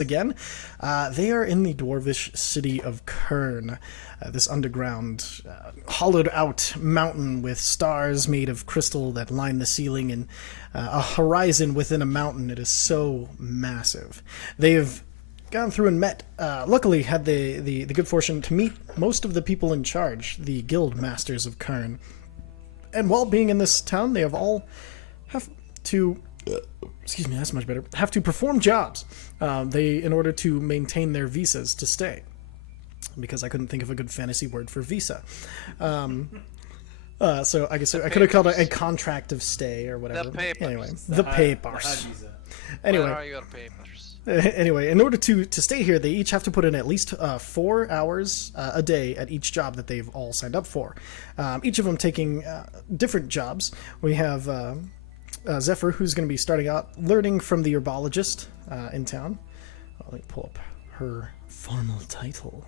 again. They are in the Dwarvish city of Kern, this underground, hollowed-out mountain with stars made of crystal that line the ceiling and a horizon within a mountain. It is so massive. They've gone through and met, luckily had the good fortune to meet most of the people in charge, the guild masters of Kern. And while being in this town, they have to... excuse me, that's much better. Have to perform jobs. In order to maintain their visas to stay, because I couldn't think of a good fantasy word for visa. So I guess I could have called it a contract of stay or whatever. The papers. Anyway, the papers. Anyway, Where are your papers? Anyway, in order to stay here, they each have to put in at least 4 hours a day at each job that they've all signed up for. Each of them taking different jobs. We have Zephyr, who's going to be starting out learning from the herbologist in town. Let me pull up her formal title,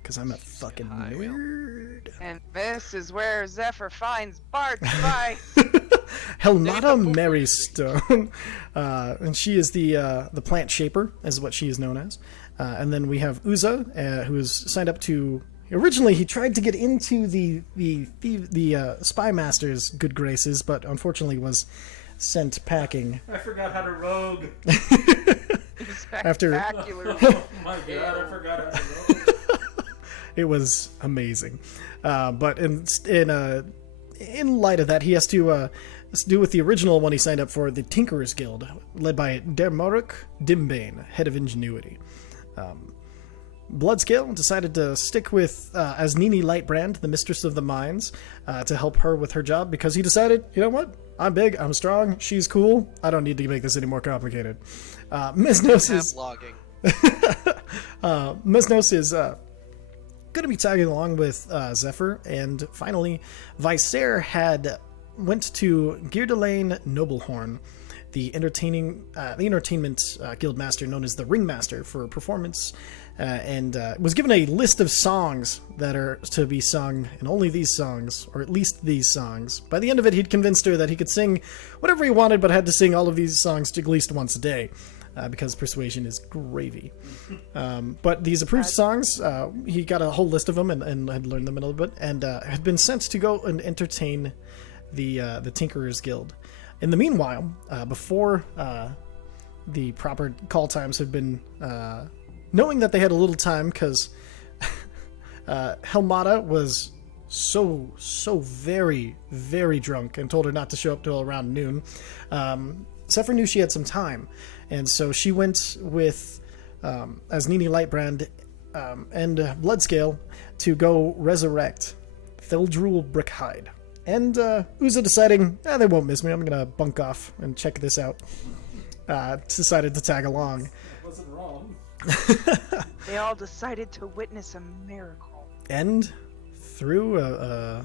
because I'm a fucking nerd. And this is where Zephyr finds Bart's spice. Helmata Marystone, and she is the plant shaper, is what she is known as. And then we have Uza, who is signed up to. Originally, he tried to get into the spy master's good graces, but unfortunately was sent packing. I forgot how to rogue. After Oh my god, I forgot how to rogue. it was amazing, but in light of that, he has to do with the original one he signed up for, the Tinkerers Guild, led by Dermoric Dimbane, head of ingenuity. Bloodscale decided to stick with Asnini Lightbrand, the mistress of the mines, to help her with her job, because he decided, you know what? I'm big, I'm strong, she's cool, I don't need to make this any more complicated. Mesnos is... Mesnos is going to be tagging along with Zephyr, and finally, Viser went to Geardelaine Noblehorn, the entertainment guild master known as the Ringmaster for performance, and was given a list of songs that are to be sung, and only these songs, or at least these songs. By the end of it, he'd convinced her that he could sing whatever he wanted, but had to sing all of these songs at least once a day, because persuasion is gravy. But these approved songs, he got a whole list of them and had learned them a little bit, and had been sent to go and entertain the Tinkerers Guild. In the meanwhile, before the proper call times had been, knowing that they had a little time, because Helmata was so very, very drunk and told her not to show up till around noon, Zephyr knew she had some time, and so she went with Asnini Lightbrand and Bloodscale to go resurrect Theldrul Brickhide. And Uza deciding, they won't miss me, I'm going to bunk off and check this out, decided to tag along. I wasn't wrong. They all decided to witness a miracle. And through a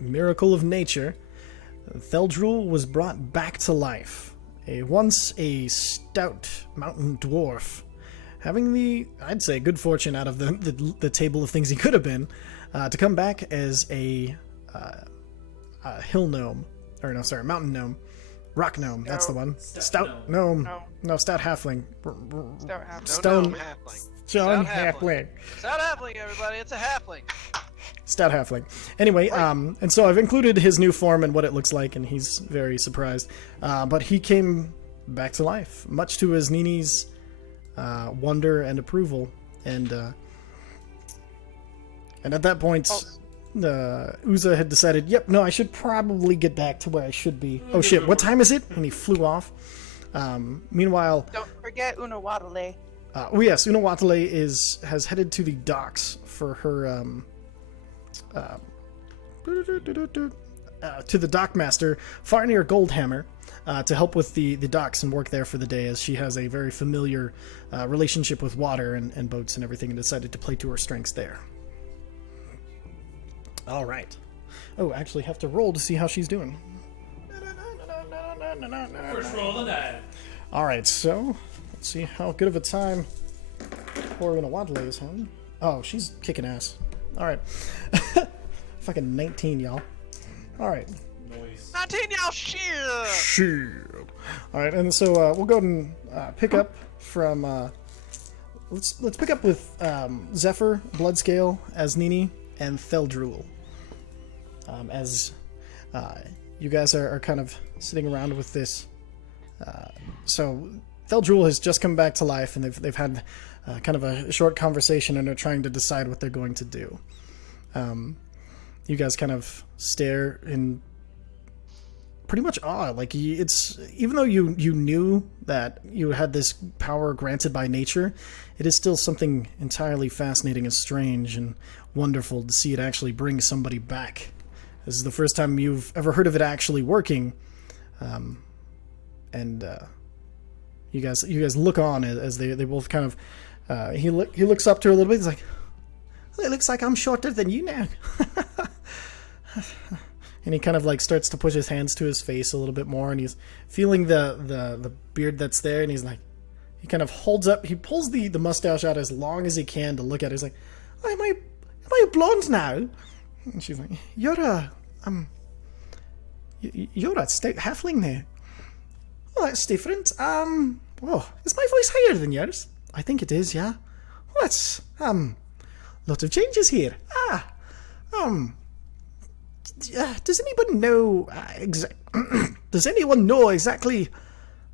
miracle of nature, Theldrul was brought back to life. Once a stout mountain dwarf, having the, I'd say, good fortune out of the table of things he could have been, to come back as a hill gnome, or no, sorry, mountain gnome, rock gnome. That's the one. Stout gnome. No, stout halfling. Stout halfling. Stone halfling. Stone Stout halfling. Stout halfling, everybody. It's a halfling. Stout halfling. Anyway, and so I've included his new form and what it looks like, and he's very surprised. But he came back to life, much to his Nini's wonder and approval, and at that point. Uza had decided, yep, no, I should probably get back to where I should be. Oh shit, what time is it? And he flew off. Meanwhile... Don't forget Unawatale. Oh yes, Unawatale has headed to the docks for her... to the dockmaster, Farnir Goldhammer, to help with the docks and work there for the day, as she has a very familiar relationship with water and boats and everything, and decided to play to her strengths there. All right. Oh, actually have to roll to see how she's doing. First roll of the night. All right, so let's see how good of a time poor Unawatale is having. Oh, she's kicking ass. All right. Fucking 19, y'all. All right. Noise. 19, y'all, shit! Shit. All right, and so we'll go ahead and pick up from let's pick up with Zephyr, Bloodscale as Nini, and Theldrul as you guys are kind of sitting around with this. So Theldrul has just come back to life, and they've had kind of a short conversation, and are trying to decide what they're going to do. You guys kind of stare in pretty much awe. Like, it's, even though you knew that you had this power granted by nature, it is still something entirely fascinating and strange and wonderful to see it actually bring somebody back. This is the first time you've ever heard of it actually working, and you guys look on as they both kind of he looks up to her a little bit. He's like, well, it looks like I'm shorter than you now. And he kind of like starts to push his hands to his face a little bit more, and he's feeling the beard that's there, and he's like, he kind of holds up, he pulls the mustache out as long as he can to look at it. He's like, oh, am I blonde now? And she's like, you're a stout halfling there. Oh, that's different. Oh, is my voice higher than yours? I think it is, yeah. Well, that's lot of changes here. Does anyone know does anyone know exactly?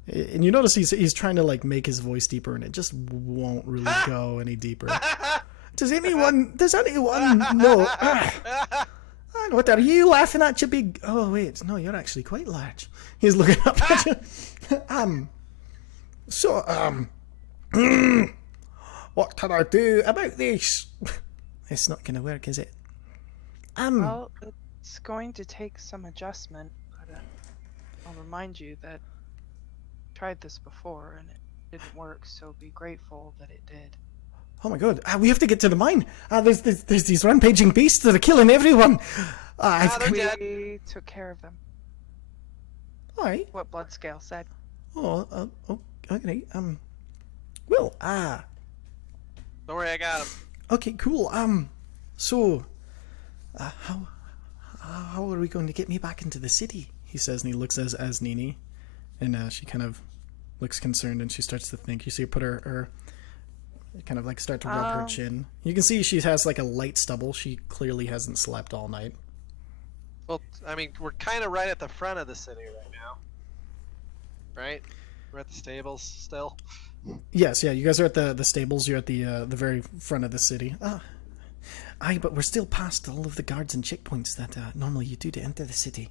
And you notice he's trying to like make his voice deeper, and it just won't really go any deeper. Does anyone know? And what are you laughing at, you big? Oh wait, no, you're actually quite large. He's looking up at you. What can I do about this? It's not gonna work, is it? Well, it's going to take some adjustment, but I'll remind you that I tried this before and it didn't work, so be grateful that it did. Oh my god, we have to get to the mine. There's these rampaging beasts that are killing everyone. We took care of them. Alright. What Bloodscale said. Oh, okay. Well, Don't worry, I got him. okay, cool. So, how are we going to get me back into the city? He says, and he looks as Nini, and she kind of looks concerned, and she starts to think. You see her put her kind of like start to rub her chin. You can see she has like a light stubble. She clearly hasn't slept all night. Well, I mean, we're kind of right at the front of the city right now. Right? We're at the stables still. Yes, yeah, you guys are at the stables. You're at the very front of the city. Aye, but we're still past all of the guards and checkpoints that normally you do to enter the city.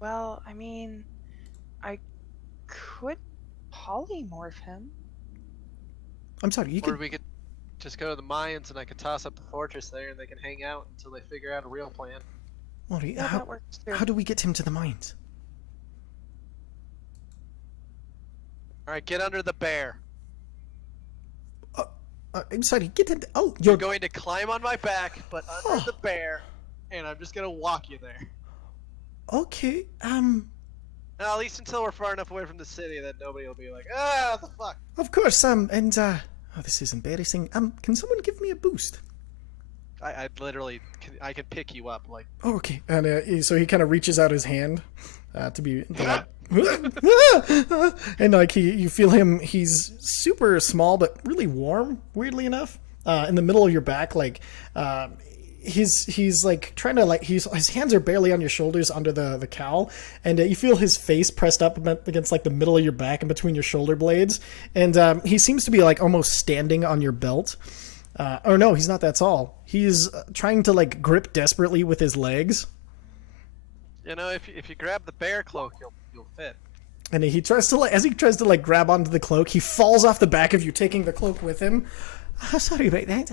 Well, I mean, I could polymorph him. I'm sorry, Or we could just go to the Mayans and I could toss up the fortress there and they can hang out until they figure out a real plan. Alright, Yeah, that works too. how do we get him to the mines? Alright, get under the bear. I'm sorry, get in. Oh, You're going to climb on my back, but under the bear, and I'm just gonna walk you there. Okay. Now, at least until we're far enough away from the city that nobody will be like, what the fuck? Of course. Oh, this is embarrassing. Can someone give me a boost? I literally, I can pick you up, like. Oh, okay. And so he kind of reaches out his hand and like you feel him. He's super small but really warm. Weirdly enough, in the middle of your back, like he's like trying to like his hands are barely on your shoulders under the cowl, and you feel his face pressed up against like the middle of your back and between your shoulder blades, and he seems to be like almost standing on your belt. Or no, he's not that tall. He's trying to like grip desperately with his legs. You know, if you grab the bear cloak, you'll fit. And he tries to like grab onto the cloak, he falls off the back of you, taking the cloak with him. Sorry about that.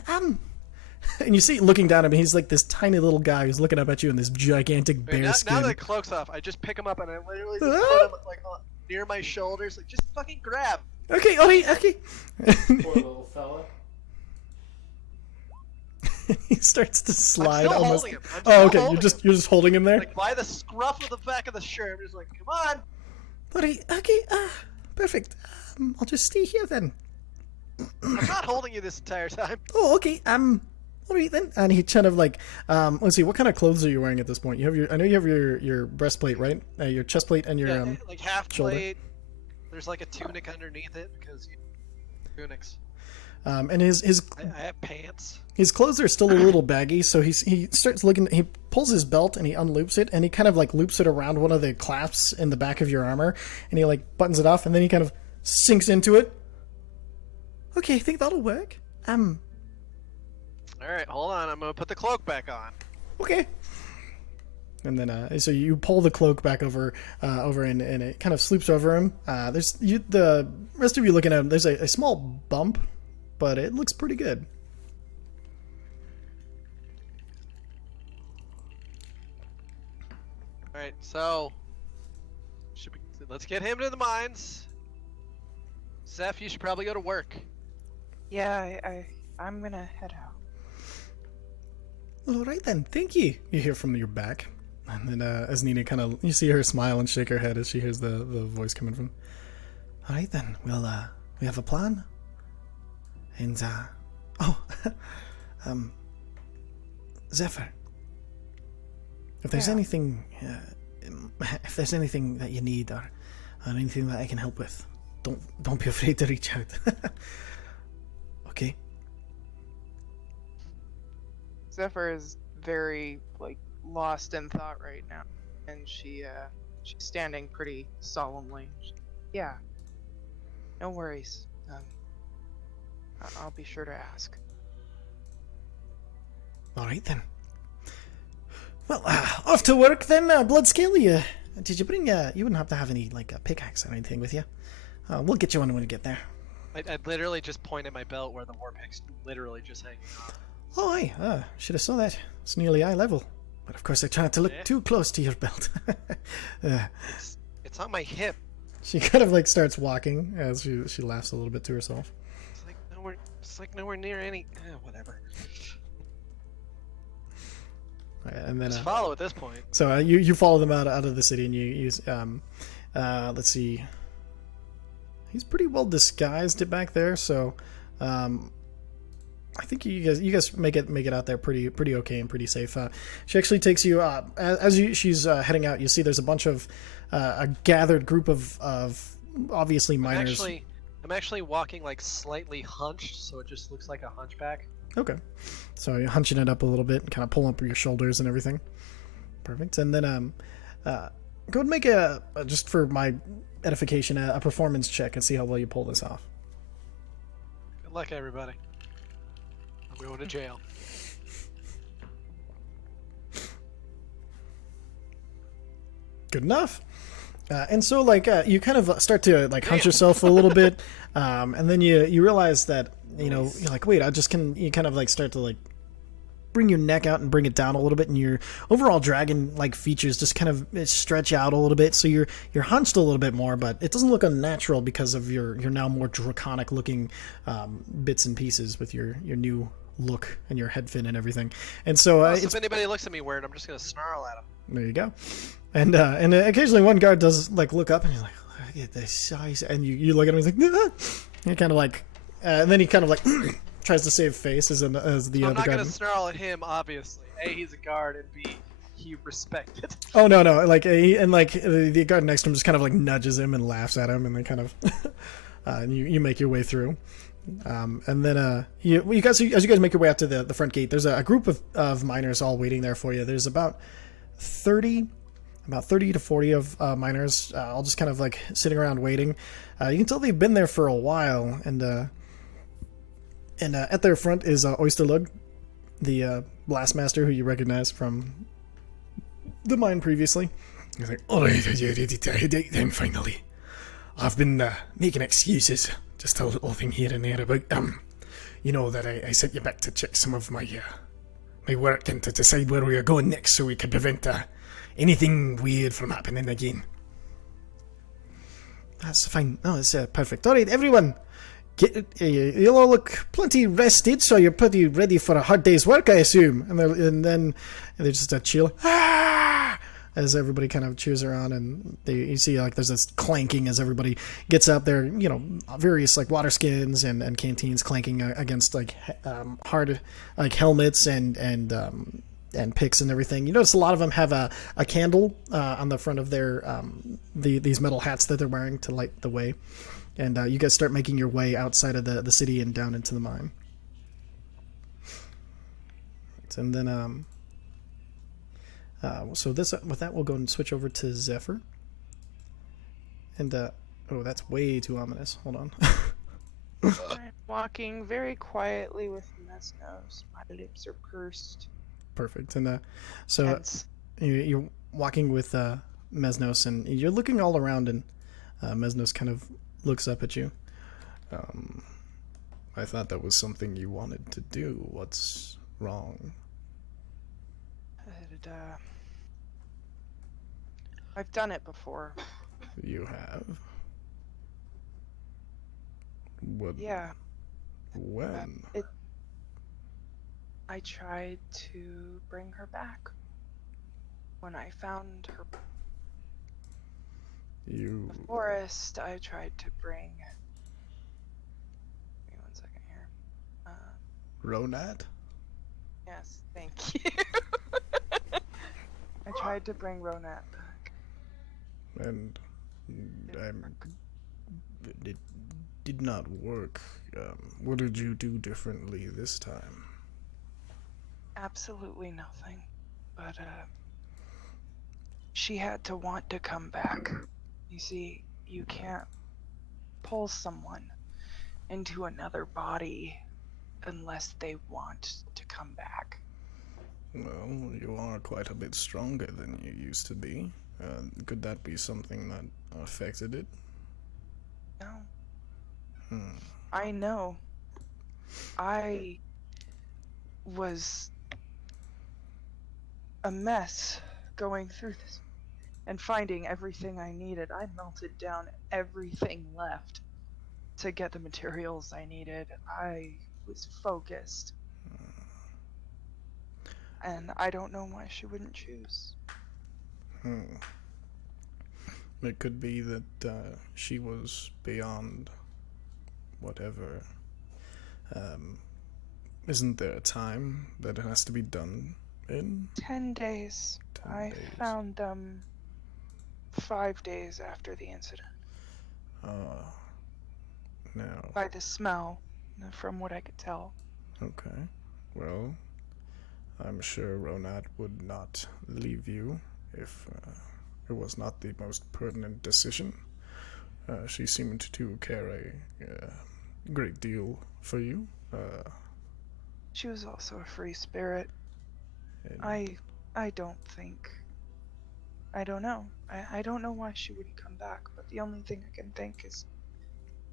And you see, looking down at him, he's like this tiny little guy who's looking up at you in this gigantic bear skin. Now that the cloak's off, I just pick him up and I literally just put him like near my shoulders, like just fucking grab. Okay, okay. Poor little fella. He starts to slide. I'm still almost. holding him. Oh, okay. You're just holding him there. Like by the scruff of the back of the shirt. I'm just like, come on. Buddy, okay. Perfect. I'll just stay here then. I'm not holding you this entire time. Oh, okay. Alright then. And he kind of like, let's see, what kind of clothes are you wearing at this point? I know you have your breastplate, right? Your chest plate and your like half shoulder. plate. There's like a tunic underneath it because Tunics. And his I have pants. his clothes are still a little baggy, so he starts looking. He pulls his belt and he unloops it, and he kind of like loops it around one of the clasps in the back of your armor, and he like buttons it off, and then he kind of sinks into it. Okay, I think that'll work. All right, hold on. I'm gonna put the cloak back on. Okay. And then, so you pull the cloak back over, and it kind of sloops over him. The rest of you looking at him. There's a small bump, but it looks pretty good. All right, so let's get him to the mines. Zeph, you should probably go to work. Yeah, I'm gonna head out. All right then, thank you. You hear from your back, and then as Nina you see her smile and shake her head as she hears the voice coming from. All right then, well, we have a plan, and Zephyr, if there's anything, if there's anything that you need or anything that I can help with, don't be afraid to reach out. Okay. Zephyr is very lost in thought right now, and she's standing pretty solemnly. Yeah, no worries. I'll be sure to ask. All right then. Well, off to work then, Bloodscale. Did you bring? You wouldn't have to have any a pickaxe or anything with you. We'll get you one when we get there. I literally just pointed my belt where the war pick's literally just hanging off. Oh, aye. Should have saw that. It's nearly eye level. But of course I try not to look too close to your belt. It's on my hip. She kind of starts walking as she laughs a little bit to herself. It's like nowhere near any. Whatever. And then just follow at this point. So you follow them out of the city, and you use let's see. He's pretty well disguised back there, so I think you guys make it out there pretty okay and pretty safe. She actually takes you she's heading out. You see there's a bunch of a gathered group of obviously miners. I'm actually walking slightly hunched, so it just looks like a hunchback. Okay, so you're hunching it up a little bit and kind of pulling up your shoulders and everything. Perfect. And then go ahead and make just for my edification a performance check and see how well you pull this off. Good luck, everybody. I'm going to jail. Good enough. And so you kind of start to hunch yourself a little bit, and then you realize that you're like, wait, you kind of start to bring your neck out and bring it down a little bit, and your overall dragon features just kind of stretch out a little bit, so you're hunched a little bit more, but it doesn't look unnatural because of your now more draconic looking bits and pieces with your new look and your head fin and everything. And so if anybody looks at me weird, I'm just gonna snarl at them. There you go. And occasionally one guard does look up and he's like, look at this size, and you look at him and he's like, and kind of and then he kind of tries to save face as the other guard. I'm not gonna snarl at him, obviously. A, he's a guard, and B, he respected. Oh no, the guard next to him just kind of nudges him and laughs at him, and they kind of and you make your way through. And then you guys, as you guys make your way out to the front gate, there's a group of miners all waiting there for you. There's about 30 to 40 of miners all just kind of sitting around waiting. You can tell they've been there for a while, and at their front is Oysterlug, the blastmaster who you recognize from the mine previously. He's like, all right, are you ready to head out then finally? I've been making excuses, just a little thing here and there about that I sent you back to check some of my work and to decide where we are going next, so we could prevent anything weird from happening again. That's fine. No, it's perfect. All right, everyone, you'll all look plenty rested, so you're pretty ready for a hard day's work, I assume. And then they just chill as everybody kind of cheers her on, and you see there's this clanking as everybody gets up there. Various water skins and canteens clanking against hard helmets and picks and everything. You notice a lot of them have a candle on the front of their these metal hats that they're wearing to light the way. And you guys start making your way outside of the city and down into the mine. And then, so this with that, we'll go and switch over to Zephyr. And, oh, that's way too ominous. Hold on. I'm walking very quietly with Mesnos. My lips are pursed. Perfect. And so Tense. you're walking with Mesnos, and you're looking all around, and Mesnos kind of looks up at you. I thought that was something you wanted to do. What's wrong? I've done it before. You have? What? Yeah. When? I tried to bring her back. When I found her You... the forest, I tried to bring... Give me 1 second here. Ronat? Yes, thank you. I tried to bring Ronat back. And it did not work. What did you do differently this time? Absolutely nothing. But, she had to want to come back. You see, you can't pull someone into another body unless they want to come back. Well, you are quite a bit stronger than you used to be. Could that be something that affected it? No. I know. I was a mess going through this and finding everything I needed. I melted down everything left to get the materials I needed. I was focused. And I don't know why she wouldn't choose. It could be that she was beyond whatever. Isn't there a time that it has to be done in? 10 days. 10 I days. found them 5 days after the incident. Now. By the smell, from what I could tell. Okay. Well, I'm sure Ronat would not leave you if it was not the most pertinent decision. She seemed to care a great deal for you. She was also a free spirit. I don't think... I don't know. I don't know why she wouldn't come back, but the only thing I can think is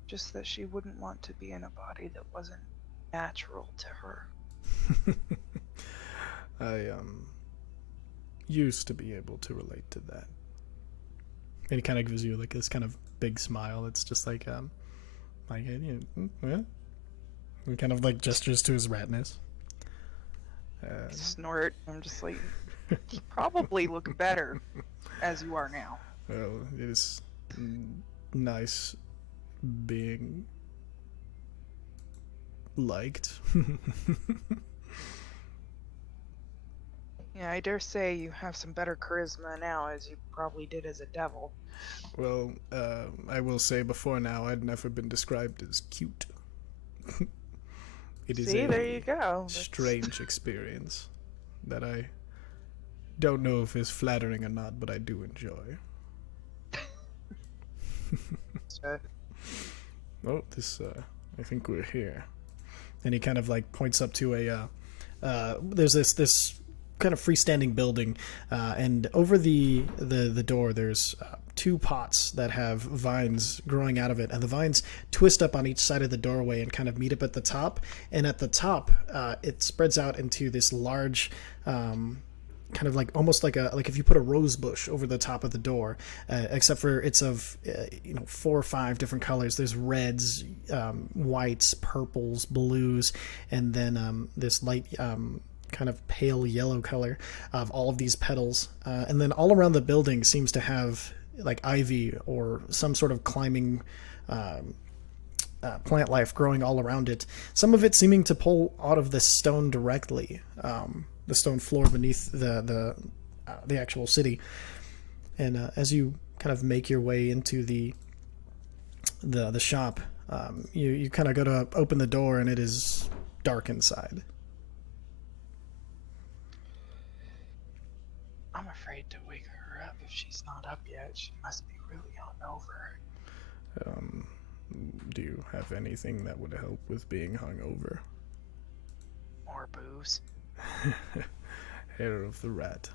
just that she wouldn't want to be in a body that wasn't natural to her. I used to be able to relate to that. And he kind of gives you like this kind of big smile. It's just like yeah. He kind of like gestures to his ratness. Snort. I'm just like, you probably look better as you are now. Well, it is nice being liked. Yeah, I dare say you have some better charisma now as you probably did as a devil. Well, I will say before now, I'd never been described as cute. It is See, there you go. Strange experience that I don't know if is flattering or not, but I do enjoy. Oh, this, I think we're here. And he kind of like points up to there's this kind of freestanding building, and over the door there's 2 pots that have vines growing out of it, and the vines twist up on each side of the doorway and kind of meet up at the top, and at the top it spreads out into this large kind of like almost like if you put a rose bush over the top of the door, except for it's of 4 or 5 different colors. There's reds, whites, purples, blues, and then this light kind of pale yellow color of all of these petals, and then all around the building seems to have like ivy or some sort of climbing plant life growing all around it, some of it seeming to pull out of the stone directly, the stone floor beneath the actual city. And as you kind of make your way into the the shop, you kind of go to open the door, and it is dark inside. I'm afraid to wake her up if she's not up yet. She must be really hungover. Do you have anything that would help with being hungover? More booze. Hair of the rat.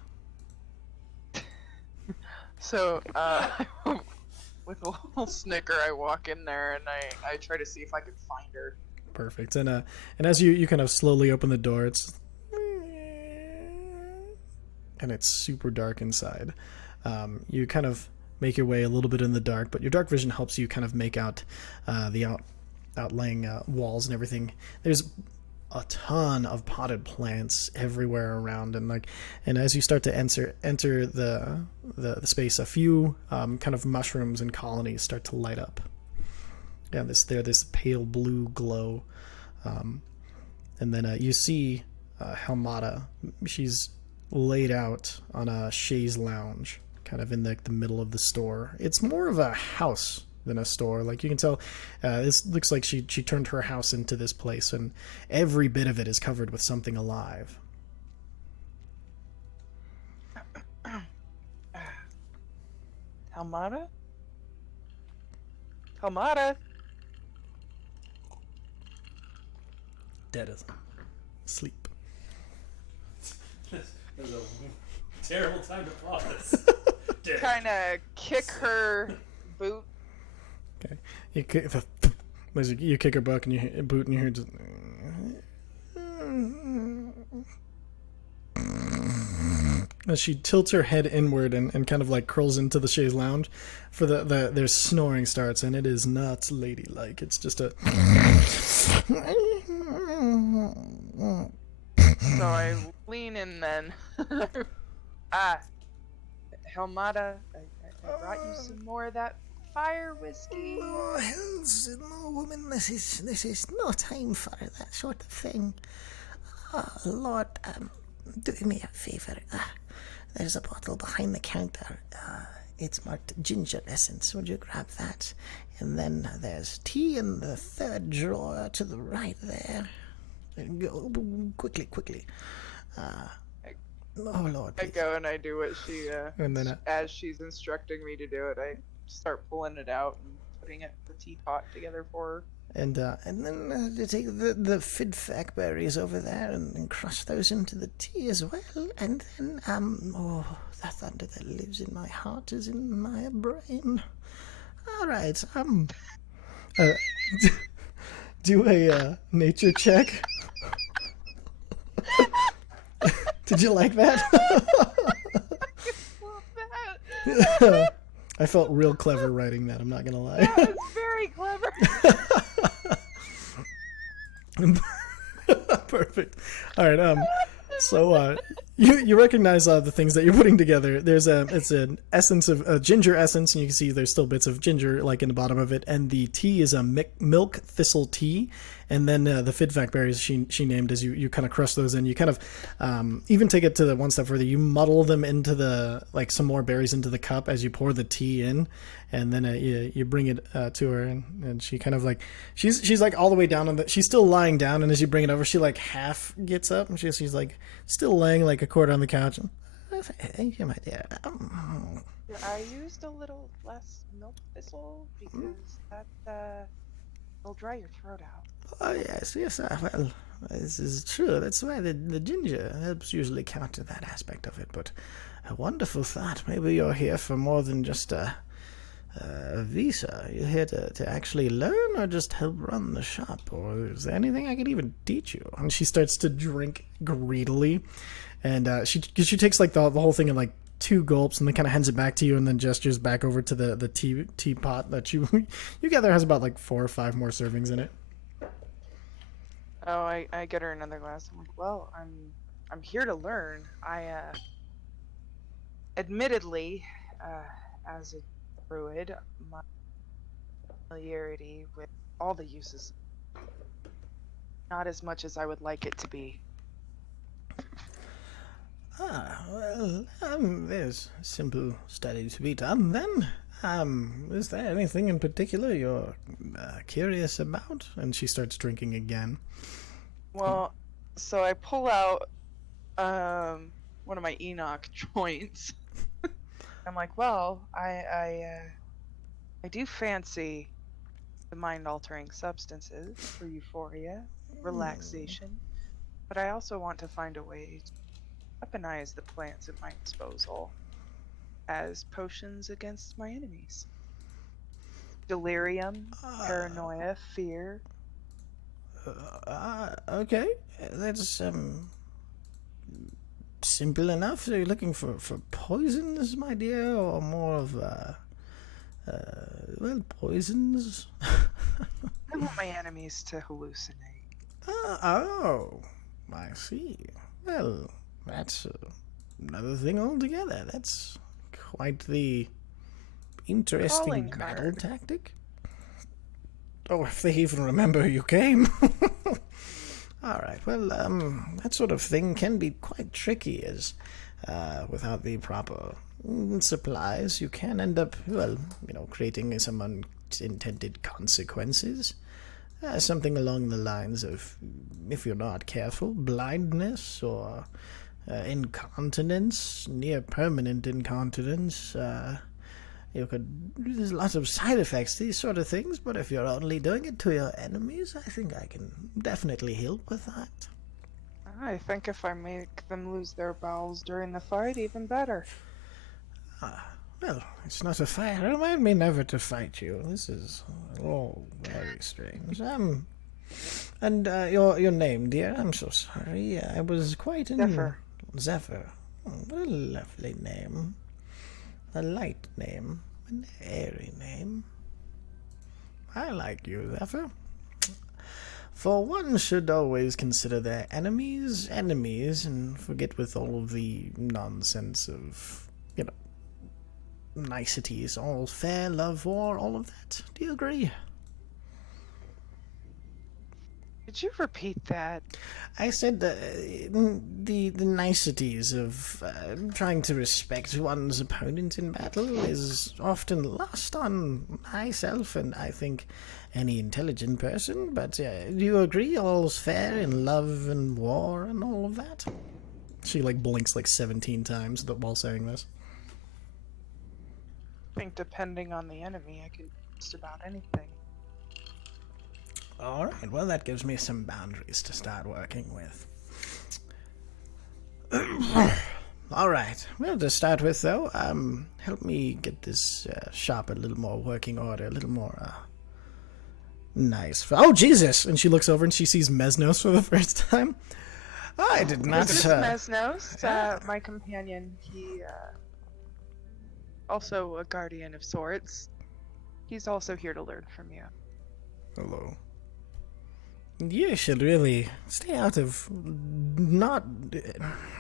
So, with a little snicker, I walk in there and I try to see if I can find her. Perfect. And as you kind of slowly open the door, and it's super dark inside. You kind of make your way a little bit in the dark, but your dark vision helps you kind of make out the outlying walls and everything. There's a ton of potted plants everywhere around, and as you start to enter the space, a few kind of mushrooms and colonies start to light up. Yeah, this pale blue glow, and then you see Helmata. She's laid out on a chaise lounge, kind of in the middle of the store. It's more of a house than a store. Like, you can tell, this looks like she turned her house into this place, and every bit of it is covered with something alive. Helmata? Helmata? Dead as sleep. This is a terrible time to pause. Kind of kick her boot. Okay, you kick her boot, and you hear just. As she tilts her head inward and kind of like curls into the chaise lounge, for their snoring starts, and it is not ladylike. It's just a. So I lean in then. Helmata, I brought you some more of that fire whiskey. No, hells, no, woman, this is no time for that sort of thing. Oh, Lord, do me a favour. There's a bottle behind the counter. It's marked ginger essence. Would you grab that? And then there's tea in the third drawer to the right there. Go quickly. Oh, Lord, I please. go and I do what she, And then as she's instructing me to do it, I start pulling it out and putting it the teapot together for her. And then you take the fidfac berries over there and crush those into the tea as well. And then, the thunder that lives in my heart is in my brain. All right, do a nature check. Did you like that? Love that. I felt real clever writing that, I'm not gonna lie. That was very clever. Perfect. All right. So you recognize the things that you're putting together. It's an essence of ginger essence, and you can see there's still bits of ginger like in the bottom of it. And the tea is a milk thistle tea. And then the fidfac berries she named, as you kind of crush those in. You kind of even take it to the one step further. You muddle them into some more berries into the cup as you pour the tea in, and then you bring it to her, and she kind of like she's like all the way down on she's still lying down, and as you bring it over, she like half gets up, and she's like still laying like a quarter on the couch. thank you, my dear. I used a little less milk thistle because that will dry your throat out. Oh, yes, well, this is true. That's why the ginger helps usually counter that aspect of it, but a wonderful thought. Maybe you're here for more than just a visa. You're here to actually learn or just help run the shop, or is there anything I could even teach you? And she starts to drink greedily, and she takes like the whole thing in like 2 gulps, and then kind of hands it back to you, and then gestures back over to the teapot that you gather has about like 4 or 5 more servings in it. Oh, I get her another glass. I'm like, well, I'm here to learn. I admittedly, as a druid, my familiarity with all the uses, not as much as I would like it to be. Well, there's simple study to be done then. Is there anything in particular you're curious about? And she starts drinking again. Well, so I pull out one of my Enoch joints. I'm like, well, I do fancy the mind-altering substances for euphoria, relaxation, but I also want to find a way to weaponize the plants at my disposal as potions against my enemies. Delirium, paranoia, fear. Okay, that's simple enough. So you're looking for poisons, my dear, or more of poisons? I want my enemies to hallucinate. Oh, I see. Well, that's another thing altogether. That's quite the interesting Calling battle card. tactic. Oh, if they even remember you came. Alright, well, that sort of thing can be quite tricky, as without the proper supplies, you can end up, creating some unintended consequences. Something along the lines of, if you're not careful, blindness or incontinence, near permanent incontinence. There's lots of side effects to these sort of things, but if you're only doing it to your enemies, I think I can definitely help with that. I think if I make them lose their bowels during the fight, even better. Well, it's not a fight. Remind me never to fight you. This is all very strange. And your name, dear? I'm so sorry. I was quite in... Zephyr. Zephyr. Oh, what a lovely name. A light name. An airy name. I like you, Zephyr. For one should always consider their enemies enemies and forget with all of the nonsense of, niceties. All fair, love, war, all of that. Do you agree? Could you repeat that? I said the niceties of trying to respect one's opponent in battle is often lost on myself and I think any intelligent person, but do you agree all's fair in love and war and all of that? She blinks 17 times while saying this. I think depending on the enemy, I could just about anything. Alright, well that gives me some boundaries to start working with. Alright, well to start with though, help me get this shop a little more working order, a little more nice. Oh Jesus! And she looks over and she sees Mesnos for the first time. I did not... This is Mesnos, my companion. He, also a guardian of sorts. He's also here to learn from you. Hello. You should really stay out of not...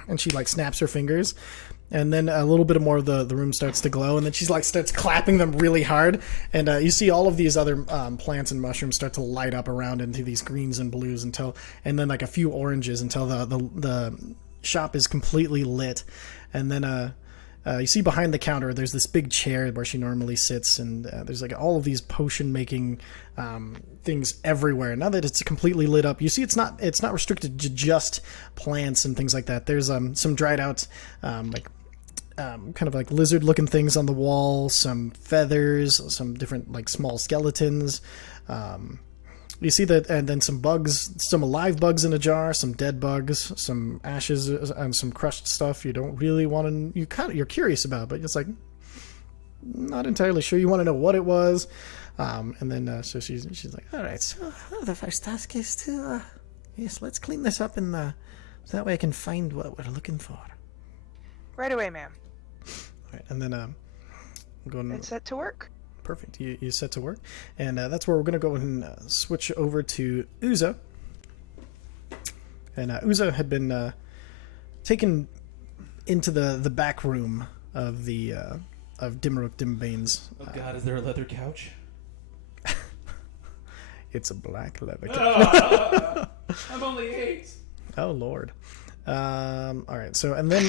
And she snaps her fingers, and then a little bit more of the room starts to glow, and then she's starts clapping them really hard, and you see all of these other plants and mushrooms start to light up around into these greens and blues and then a few oranges until the shop is completely lit, and then you see behind the counter there's this big chair where she normally sits, and there's all of these potion making things everywhere. Now that it's completely lit up, you see it's not restricted to just plants and things like that. There's some dried out kind of lizard looking things on the wall, some feathers, some different small skeletons. You see that, and then some bugs, some alive bugs in a jar, some dead bugs, some ashes, and some crushed stuff you don't really want to... You're curious about, but it's not entirely sure. You want to know what it was. And then, so she's like, all right, so The first task is to, let's clean this up so that way I can find what we're looking for. Right away, ma'am. all right, and then I'm going... It's set to work. Perfect. You set to work, and that's where we're going to go and switch over to Uza. And Uza had been taken into the back room of the of Dimrook Dimbane's. Oh God, is there a leather couch? It's a black leather couch. I'm only 8. Oh Lord. All right. So and then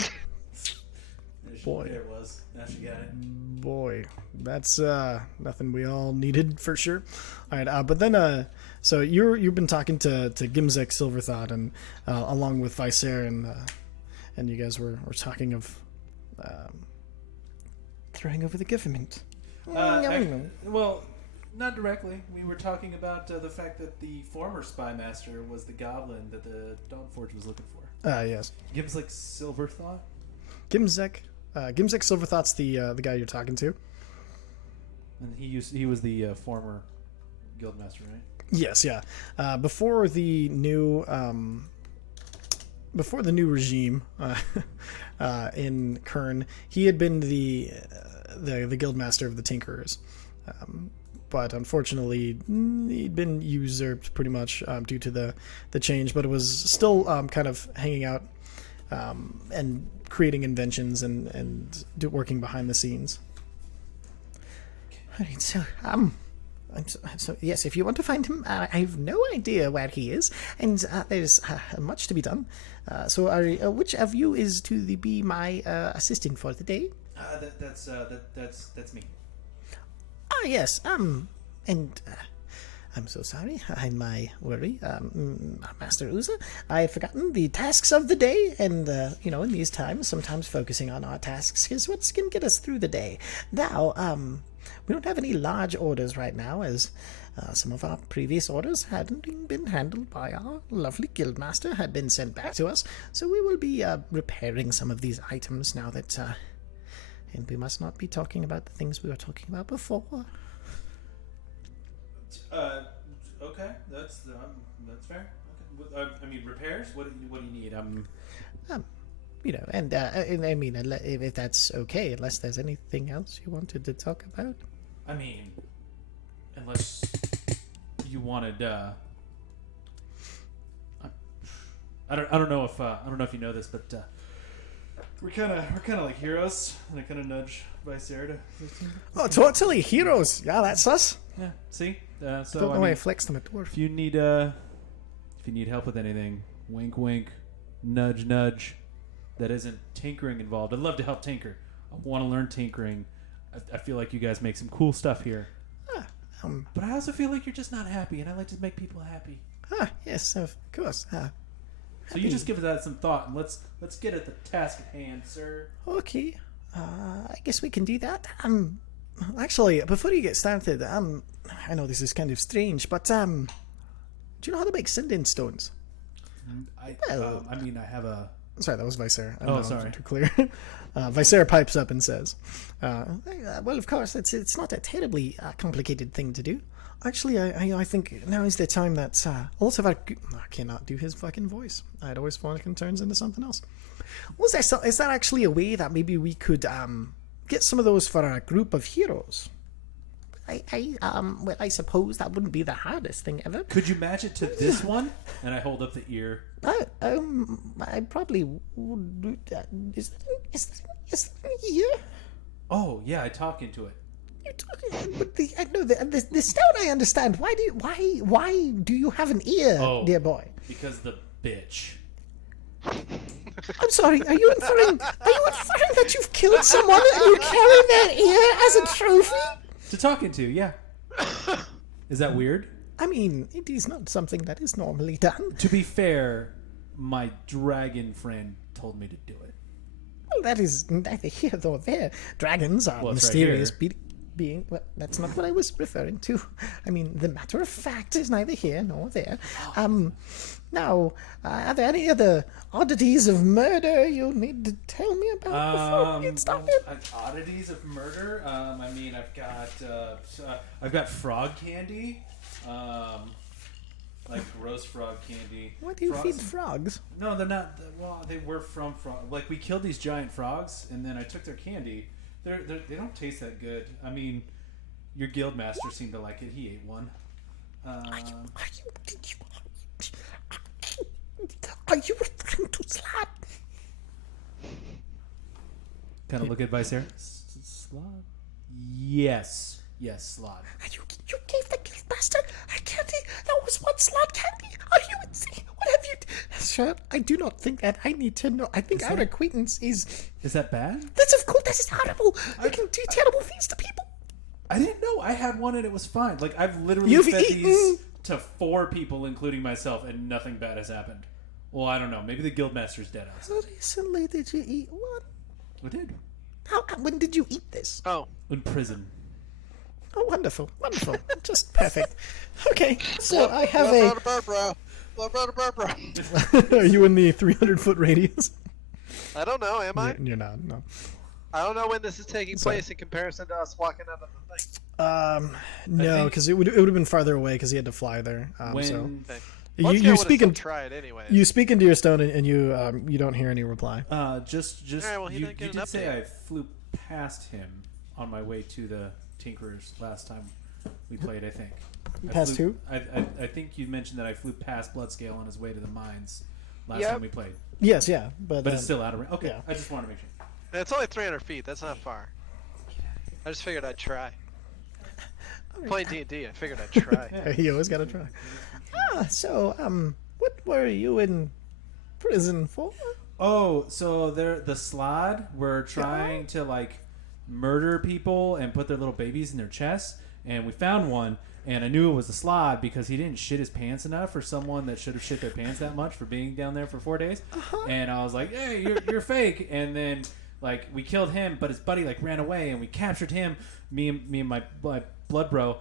There's Boy. There it was. Now she got it. Boy, that's nothing we all needed for sure. All right, but then so you've been talking to Gimzek Silverthought and along with Vicer and you guys were talking of throwing over the government. Well, not directly. We were talking about the fact that the former spy master was the goblin that the Dawnforged was looking for. Yes. Gives like Silverthought. Gimzek Silverthought's the guy you're talking to. And he was the former guildmaster, right? Yes, yeah. Before the new regime in Kern, he had been the guildmaster of the Tinkerers, but unfortunately he'd been usurped pretty much due to the change. But it was still kind of hanging out and creating inventions and working behind the scenes. All right, so yes, if you want to find him, I have no idea where he is, and there's much to be done. So, which of you is to be my assistant for the day? That's me. Ah, yes. And I'm so sorry. I'm my worry, Master Uza. I had forgotten the tasks of the day, and in these times, sometimes focusing on our tasks is what's going to get us through the day. Now, we don't have any large orders right now, as some of our previous orders hadn't been handled by our lovely guildmaster, had been sent back to us. So we will be repairing some of these items now that, and we must not be talking about the things we were talking about before. Okay, that's fair. Okay. I mean, repairs. What do you need? And I mean, if that's okay, unless there's anything else you wanted to talk about. I mean, unless you wanted. I don't know if you know this, but we're kind of like heroes, and I kind of nudge Vicer to. Oh, totally heroes. Yeah, that's us. Yeah. See. So Don't know why I flexed them at dwarf. If you need help with anything, wink, wink, nudge, nudge. That isn't tinkering involved. I'd love to help tinker. I want to learn tinkering. I feel like you guys make some cool stuff here. But I also feel like you're just not happy, and I like to make people happy. Yes, of course. So you just give that some thought, and let's get at the task at hand, sir. Okay. I guess we can do that. Actually, before you get started, I know this is kind of strange, but do you know how to make sending stones? I have a. Sorry, that was Vicer. Sorry. Too clear. Vicer pipes up and says, well, of course, it's not a terribly complicated thing to do. actually, I think now is the time that lots of our... I cannot do his fucking voice. I'd always thought it turns into something else. Is there actually a way that maybe we could get some of those for a group of heroes? I suppose that wouldn't be the hardest thing ever. Could you match it to this one? And I hold up the ear. I probably would do that. Is that an ear? Oh yeah, I talk into it. You talking? But the stone I understand. Why do you have an ear, dear boy? Because the bitch. I'm sorry. Are you inferring that you've killed someone and you're carrying their ear as a trophy? To talk into, yeah. Is that weird? I mean, it is not something that is normally done. To be fair, my dragon friend told me to do it. Well, that is neither here nor there. Dragons are mysterious being. Well, that's not what I was referring to. I mean, the matter of fact is neither here nor there. Now, are there any other oddities of murder you need to tell me about before we get started? Oddities of murder? I mean, I've got frog candy. Like roast frog candy. Why do you feed frogs? No, they're not. Well, they were from frog. Like we killed these giant frogs, and then I took their candy. They don't taste that good. I mean, your guildmaster seemed to like it. He ate one. Are you referring to Slot? Kind of look at Vicer. Slot? Yes, Slot. You gave the guildmaster a candy that was one Slot candy? Are you insane? What have you? sir, I do not think that I need to know. I think our acquaintance is... Is that bad? That's of course, this is horrible. We can do terrible things to people. I didn't know. I had one and it was fine. Like, I've literally You've fed eaten- these to 4 people, including myself, and nothing bad has happened. Well, I don't know. Maybe the guildmaster's dead outside. So recently did you eat one? I did. When did you eat this? Oh, In prison. Oh, wonderful, wonderful. Just perfect. Okay, so I have a... Barbara. Are you in the 300-foot radius? I don't know, am I? You're not, no. I don't know when this is taking Sorry. place in comparison to us walking out of the thing. No, think- because it would have been farther away because he had to fly there. When So Okay. you Once you again, speak still in try it anyway. you speak into your stone and you don't hear any reply. Just Alright, well, he you didn't get did an say update. I flew past him on my way to the Tinkerers last time we played, I think. Past who? I think you mentioned that I flew past Bloodscale on his way to the mines last Yep. time we played. Yes, yeah, but But it's still out of range. Okay, yeah. I just want to make sure. And it's only 300 feet. That's not far. I just figured I'd try. Playing D&D, I figured I'd try. you always gotta try. So what were you in prison for? Oh, so the Slod were trying to like murder people and put their little babies in their chests, and we found one, and I knew it was the Slod because he didn't shit his pants enough for someone that should have shit their pants that much for being down there for 4 days. And I was like, hey, you're fake. And then like we killed him, but his buddy like ran away, and we captured him. Me and my blood bro.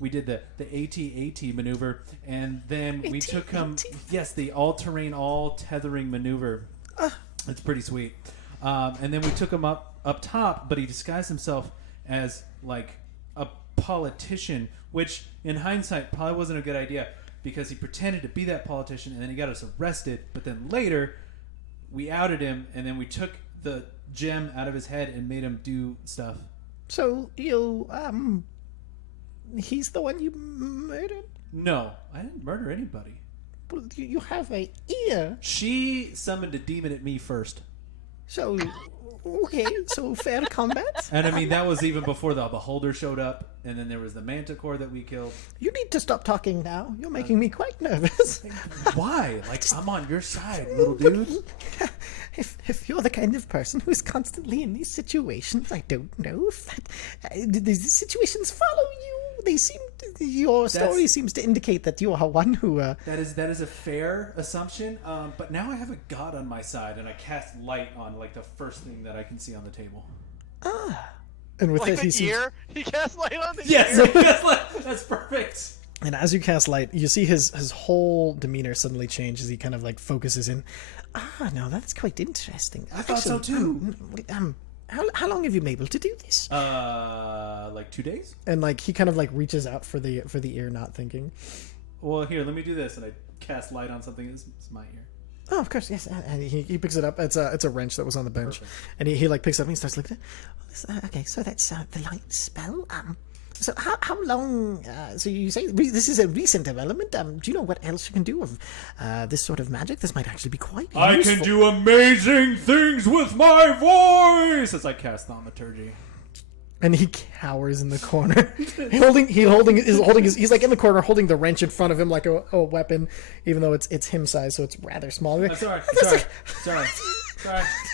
We did the AT-AT maneuver, and then we took him. Yes, the all-terrain, all-tethering maneuver. It's pretty sweet. And then we took him up top, but he disguised himself as like a politician, which in hindsight probably wasn't a good idea because he pretended to be that politician, and then he got us arrested. But then later, we outed him, and then we took the gem out of his head and made him do stuff. So you he's the one you murdered? No, I didn't murder anybody. Well, you have a ear. She summoned a demon at me first. So okay, so fair combat. And I mean, that was even before the Beholder showed up. And then there was the Manticore that we killed. You need to stop talking now. You're making me quite nervous. Why? Like, I'm on your side, little dude. If you're the kind of person who's constantly in these situations, I don't know if that these situations follow you. They seem your story seems to indicate that you are one who. That is a fair assumption. But now I have a god on my side, and I cast light on like the first thing that I can see on the table. And with Like it, the he seems, ear? He cast light on the Yes, ear? that's perfect. and as you cast light, you see his whole demeanor suddenly change as he kind of like focuses in. No, that's quite interesting. I thought so too. How long have you been able to do this? Like 2 days. And like he kind of like reaches out for the ear, not thinking. Well, here, let me do this, and I cast light on something. It's my ear. Oh, of course, yes. And he picks it up. It's a wrench that was on the bench, and he like picks it up and he starts looking at it. Okay, so that's the light spell. So how long? So you say this is a recent development. Do you know what else you can do with this sort of magic? This might actually be quite useful. I can do amazing things with my voice as I cast thaumaturgy. And he cowers in the corner, he's like in the corner holding the wrench in front of him like a weapon, even though it's him size, so it's rather small. I'm sorry.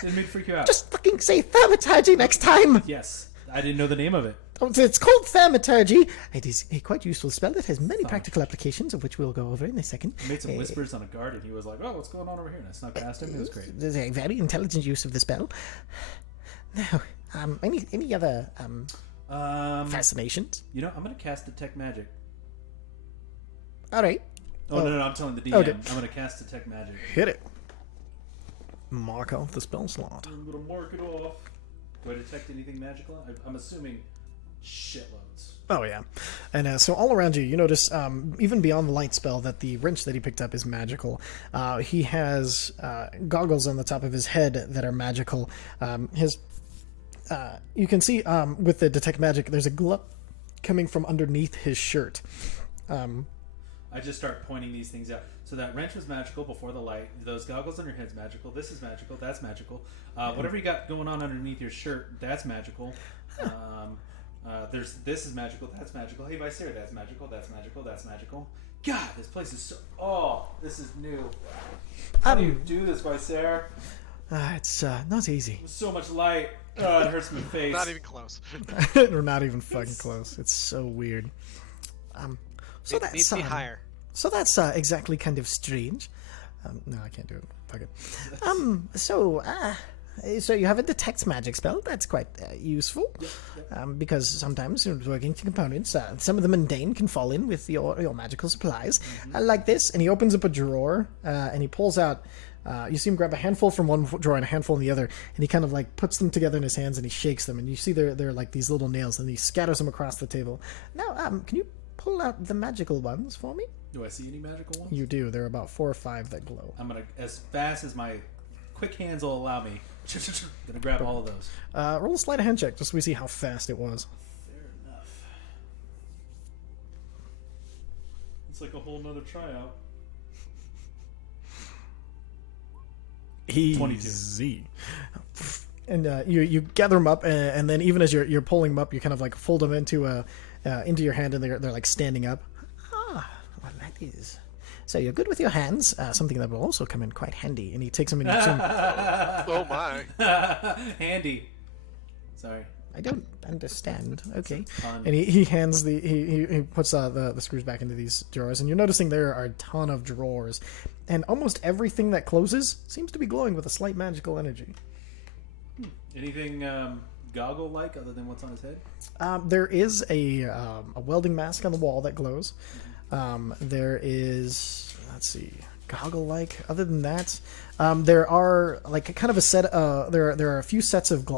Didn't mean to freak you out. Just fucking say thaumaturgy next time. Yes, I didn't know the name of it. It's called thaumaturgy. It is a quite useful spell that has many practical applications, of which we'll go over in a second. I made some whispers on a guard, and he was like, "Oh, what's going on over here?" And I snuck past him. It was great. There's a very intelligent use of the spell. Now, any other fascinations? You know, I'm gonna cast detect magic. All right, Oh, no, I'm telling the DM. Okay. I'm gonna cast detect magic. hit it. Mark off the spell slot. I'm gonna mark it off. Do I detect anything magical? I'm assuming shitloads. Oh yeah, and so all around you, you notice even beyond the light spell that the wrench that he picked up is magical. He has goggles on the top of his head that are magical. You can see with the detect magic, there's a glow coming from underneath his shirt. I just start pointing these things out. So that wrench was magical before the light. Those goggles on your head's magical. This is magical. That's magical. Whatever you got going on underneath your shirt, that's magical. This is magical. That's magical. Hey, Visair, that's magical. That's magical. That's magical. God, this place is so. Oh, this is new. How do you do this, Visair? It's not easy. So much light. Oh, it hurts my face. Not even close. We're not even fucking close. It's so weird. So It that's needs to be higher. So that's exactly kind of strange. No, I can't do it. Fuck it. So you have a detect magic spell. That's quite useful. Because sometimes when working to components, some of the mundane can fall in with your magical supplies. Like this, and he opens up a drawer, and he pulls out. You see him grab a handful from one drawer and a handful in the other, and he kind of like puts them together in his hands and he shakes them, and you see they're like these little nails, and he scatters them across the table. Now, can you pull out the magical ones for me? Do I see any magical ones? You do. There are about 4 or 5 that glow. I'm gonna, as fast as my quick hands will allow me, gonna grab all of those. Roll a sleight of hand check just so we see how fast it was. Fair enough. It's like a whole nother tryout. Easy. And you gather them up, and then even as you're pulling them up, you kind of like fold them into your hand, and they're like standing up. Well, that is. So you're good with your hands, something that will also come in quite handy. And he takes them in. Oh my. Handy. Sorry. I don't understand. Okay. Fun. And he hands he puts the screws back into these drawers, and you're noticing there are a ton of drawers, and almost everything that closes seems to be glowing with a slight magical energy. Anything goggle-like other than what's on his head? There is a welding mask on the wall that glows. There is, let's see, goggle-like. Other than that, there are like kind of a set. There are a few sets of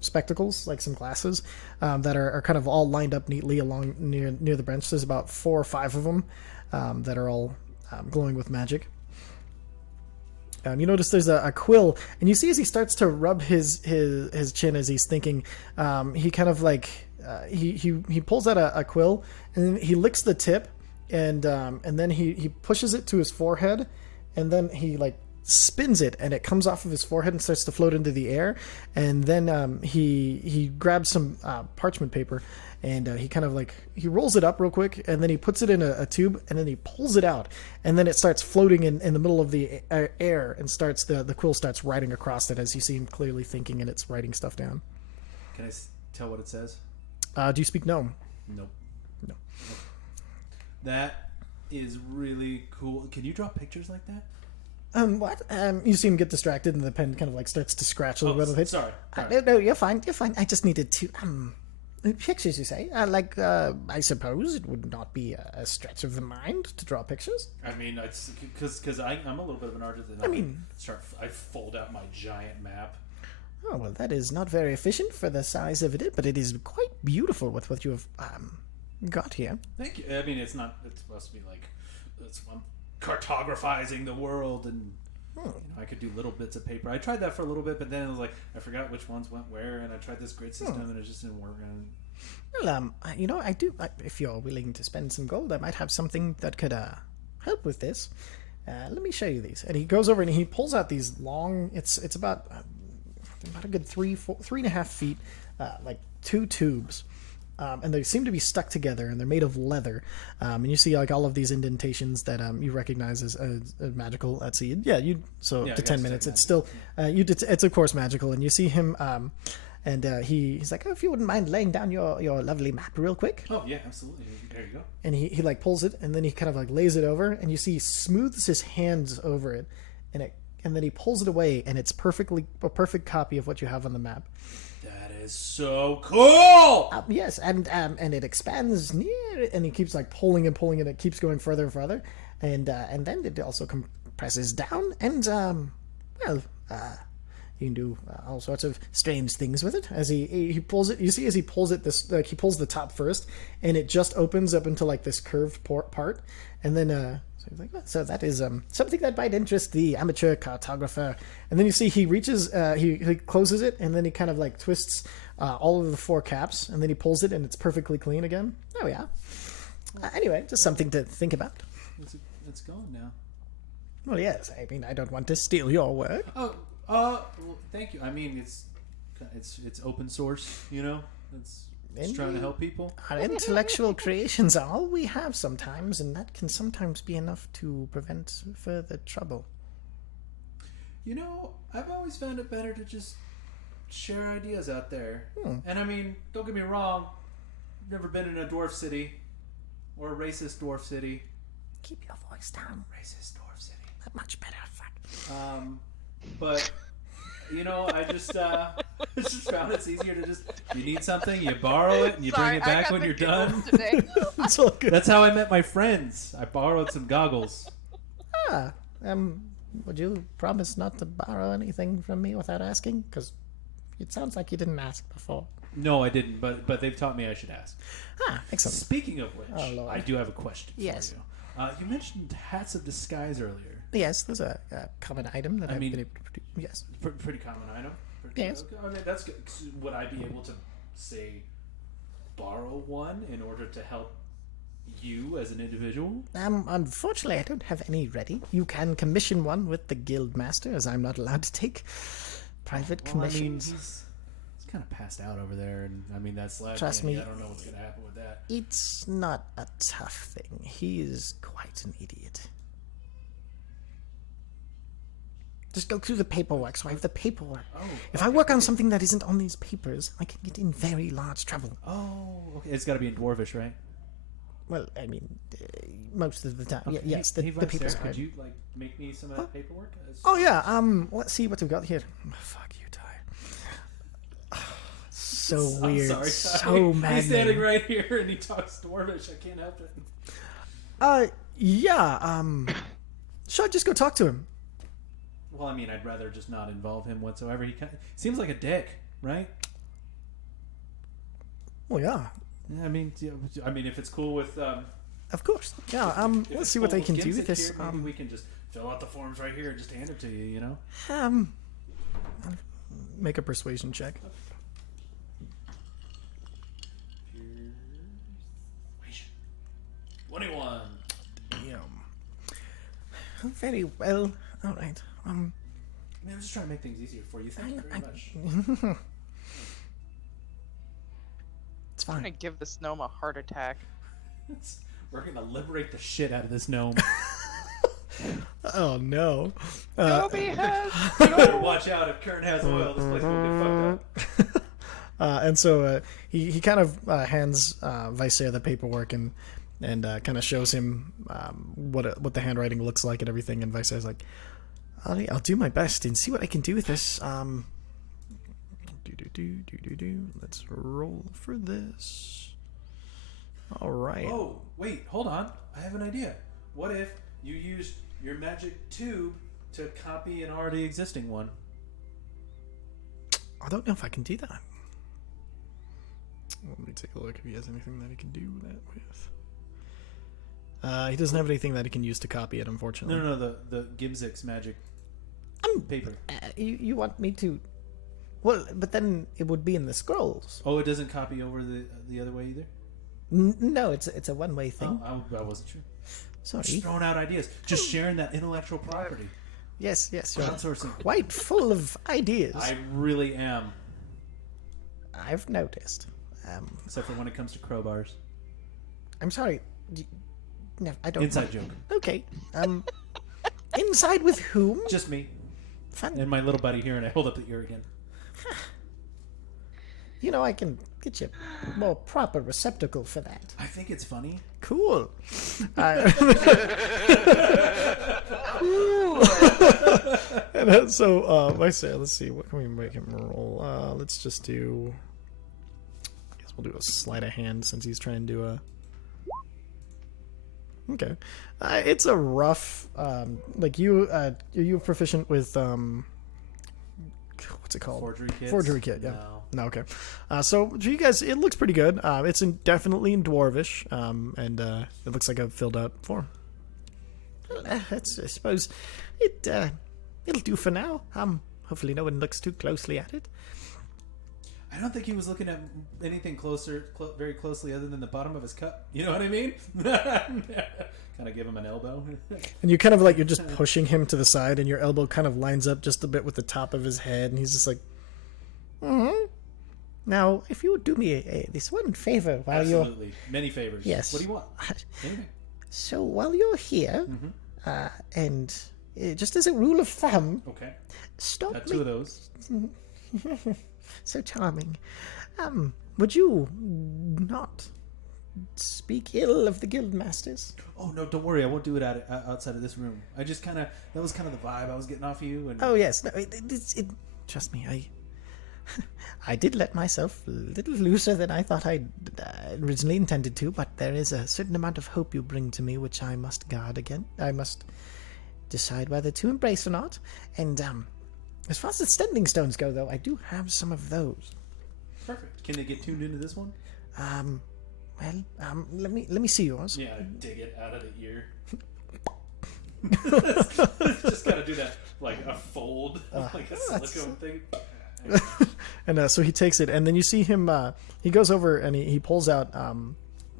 spectacles, like some glasses, that are kind of all lined up neatly along near the bench. There's about 4 or 5 of them that are all glowing with magic. You notice there's a quill, and you see as he starts to rub his chin as he's thinking, he kind of like he pulls out a quill, and then he licks the tip, and then he pushes it to his forehead, and then he like spins it, and it comes off of his forehead and starts to float into the air, and then he grabs some parchment paper, and he kind of like he rolls it up real quick, and then he puts it in a tube, and then he pulls it out, and then it starts floating in the middle of the air, and starts the quill starts writing across it as you see him clearly thinking, and it's writing stuff down. Can I tell what it says? Do you speak gnome? Nope. No. That is really cool. Can you draw pictures like that? What? You see him get distracted, and the pen kind of like starts to scratch a little bit of it. Sorry. No, you're fine. You're fine. I just needed to pictures. You say? I suppose it would not be a stretch of the mind to draw pictures. I mean, it's because I'm a little bit of an artist. And I fold out my giant map. Oh well, that is not very efficient for the size of it, but it is quite beautiful with what you have got here. Thank you. I mean, it's not. It's supposed to be like I'm cartographizing the world, and I could do little bits of paper. I tried that for a little bit, but then it was like I forgot which ones went where, and I tried this grid system, and it just didn't work. Well, I do. If you're willing to spend some gold, I might have something that could help with this. Let me show you these. And he goes over and he pulls out these long. It's about a good 3.5 feet, like 2 tubes. And they seem to be stuck together, and they're made of leather. And you see like all of these indentations that you recognize as a magical. Let's see, to 10 minutes. It's still it's of course magical, and you see him. He's like, oh, if you wouldn't mind laying down your lovely map real quick. Oh yeah, absolutely. There you go. And he like pulls it, and then he kind of like lays it over, and you see he smooths his hands over it, and then he pulls it away, and it's a perfect copy of what you have on the map. That is so cool. Yes, and it expands near, and he keeps like pulling and pulling, and it keeps going further and further, and then it also compresses down, and you can do all sorts of strange things with it. As he pulls it, you see as he pulls it, he pulls the top first, and it just opens up into like this curved part, and then. So that is something that might interest the amateur cartographer. And then you see he reaches, he closes it, and then he kind of like twists all of the 4 caps, and then he pulls it, and it's perfectly clean again. Oh yeah. Anyway, just something to think about. It's gone now. Well, yes. I mean, I don't want to steal your work. Oh, well, thank you. I mean, it's open source, you know. Just trying to help people. Our intellectual creations are all we have sometimes, and that can sometimes be enough to prevent further trouble. You know, I've always found it better to just share ideas out there. And I mean, don't get me wrong, I've never been in a dwarf city or a racist dwarf city. Keep your voice down. Racist dwarf city. Much better. Fuck. But you know, I just just found it's easier to just, you need something, you borrow it, and you bring it back when you're done. It's all good. That's how I met my friends. I borrowed some goggles. Would you promise not to borrow anything from me without asking? Because it sounds like you didn't ask before. No, I didn't, but they've taught me I should ask. Excellent. Speaking of which, Oh, Lord. I do have a question Yes. for you. You mentioned hats of disguise earlier. Yes, there's a common item that I've mean- been able to produce. Yes. Pretty common item. Yes. Okay, I mean, that's good. Would I be able to, say, borrow one in order to help you as an individual? Unfortunately, I don't have any ready. You can commission one with the guild master, as I'm not allowed to take private Well, I mean, commissions. he's kind of passed out over there, and I mean, that's last. Trust me. I don't know what's gonna happen with that. It's not a tough thing. He is quite an idiot. Just go through the paperwork, so I have the paperwork. Oh, If I work on something that isn't on these papers, I can get in very large trouble. Oh, okay. It's got to be in Dwarvish, right? Well, I mean, most of the time. Okay. Yes, Hey, the papers Sarah, are. could you like make me some of that paperwork? Oh yeah. Let's see what we've got here. Fuck you, Ty. So I'm weird. sorry, So Ty. He's standing maddening. right here and he talks Dwarvish. I can't help it. Yeah. Sure. Just go talk to him. Well, I mean, I'd rather just not involve him whatsoever. He kind of seems like a dick, right? Oh yeah. Yeah, I mean, if it's cool with, Of course. Yeah. if Let's it's see what cool they can with do Gimsick with this. here, maybe we can just fill out the forms right here and just hand it to you. You know? I'll make a persuasion check. 21. Damn. Very well. All right. I mean, I'm just trying to make things easier for you. Thank you very much. It's I'm gonna fine. give this gnome a heart attack. We're gonna liberate the shit out of this gnome. Oh no. Toby has. You better watch out. If Kern has oil, this place will get fucked up. And so he kind of hands Visair the paperwork and kind of shows him what the handwriting looks like and everything. And Visair's like, I'll do my best and see what I can do with this. Let's roll for this. All right. Oh, wait, hold on. I have an idea. What if you used your magic tube to copy an already existing one? I don't know if I can do that. Let me take a look if he has anything that he can do that with. He doesn't have anything that he can use to copy it, unfortunately. No, the Gimzik's magic paper. You want me to? Well, but then it would be in the scrolls. Oh, it doesn't copy over the other way either? No, it's a one-way thing. Oh, I wasn't sure. Sorry. Just throwing out ideas. Just sharing that intellectual property. Yes, you're Crowdsourcing. quite full of ideas. I really am. I've noticed. Except for when it comes to crowbars. I'm sorry. No, I don't. Inside joke. Okay. Inside with whom? Just me. Fun. And my little buddy here, and I hold up the ear again. You know, I can get you a more proper receptacle for that. I think it's funny. Cool. And so, I say, let's see, what can we make him roll? Let's just do. I guess we'll do a sleight of hand since he's trying to do a. Okay, it's a rough. Like you, are you proficient with what's it called? Forgery kits? Forgery kit, yeah. No. No, okay. So for you guys, it looks pretty good. It's definitely in Dwarvish, and it looks like a filled out form. Well, I suppose it'll do for now. Hopefully no one looks too closely at it. I don't think he was looking at anything very closely other than the bottom of his cup. You know what I mean? Kind of give him an elbow. And you kind of like, you're just pushing him to the side, and your elbow kind of lines up just a bit with the top of his head, and he's just like, Now, if you would do me this one favor while you're... Absolutely. Many favors. Yes. What do you want? Anything. So while you're here, and just as a rule of thumb, Okay. stop Got two of those. So charming. Would you not speak ill of the guild masters? Oh no, don't worry. I won't do it outside of this room. I just that was kind of the vibe I was getting off you. And Oh yes, no, trust me, I did let myself a little looser than I thought I originally intended to, but there is a certain amount of hope you bring to me, which I must guard again. I must decide whether to embrace or not. And as far as the standing stones go, though, I do have some of those. Perfect. Can they get tuned into this one? Let me see yours. Yeah, dig it out of the ear. Just gotta do that, like a fold, like a silicone thing. And so he takes it, and then you see him. He goes over and he pulls out.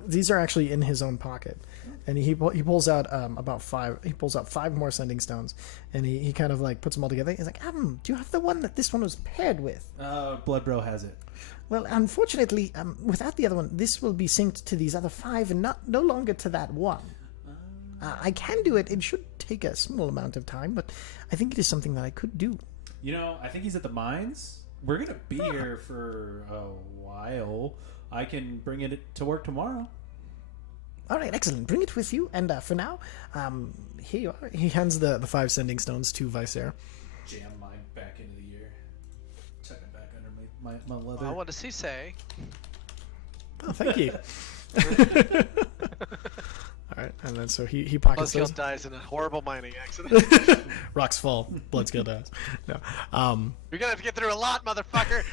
These are actually in his own pocket, and he pulls out about five. He pulls out 5 more sending stones, and he kind of like puts them all together. He's like, do you have the one that this one was paired with? Blood Bro has it. Well, unfortunately, without the other one, this will be synced to these other 5 and no longer to that one. I can do it. It should take a small amount of time, but I think it is something that I could do. You know, I think he's at the mines. We're gonna be here for a while. I can bring it to work tomorrow. All right, excellent. Bring it with you. And for now, here you are. He hands the 5 sending stones to Visair. Jam mine back into the ear. Tuck it back under my leather. Well, what does he say? Oh, thank you. All right, and then so he pockets those. Buzzkill dies in a horrible mining accident. Rocks fall. Bloodscale dies. No. You're gonna have to get through a lot, motherfucker.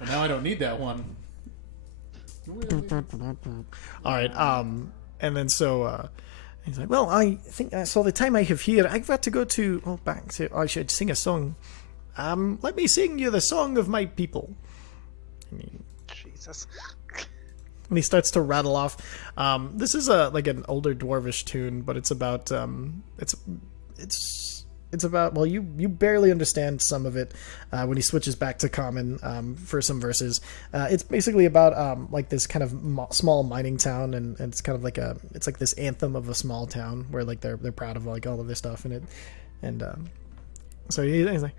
Well, now I don't need that one. All right. And then so he's like, well, I think so. The time I have here, I've got to go to back to. I should sing a song. Let me sing you the song of my people. Jesus. And he starts to rattle off. This is like an older Dwarvish tune, but it's about it's about, well, you barely understand some of it when he switches back to common for some verses. It's basically about like this kind of small mining town, and it's kind of like it's like this anthem of a small town where like they're proud of like all of this stuff in it, and so he's like,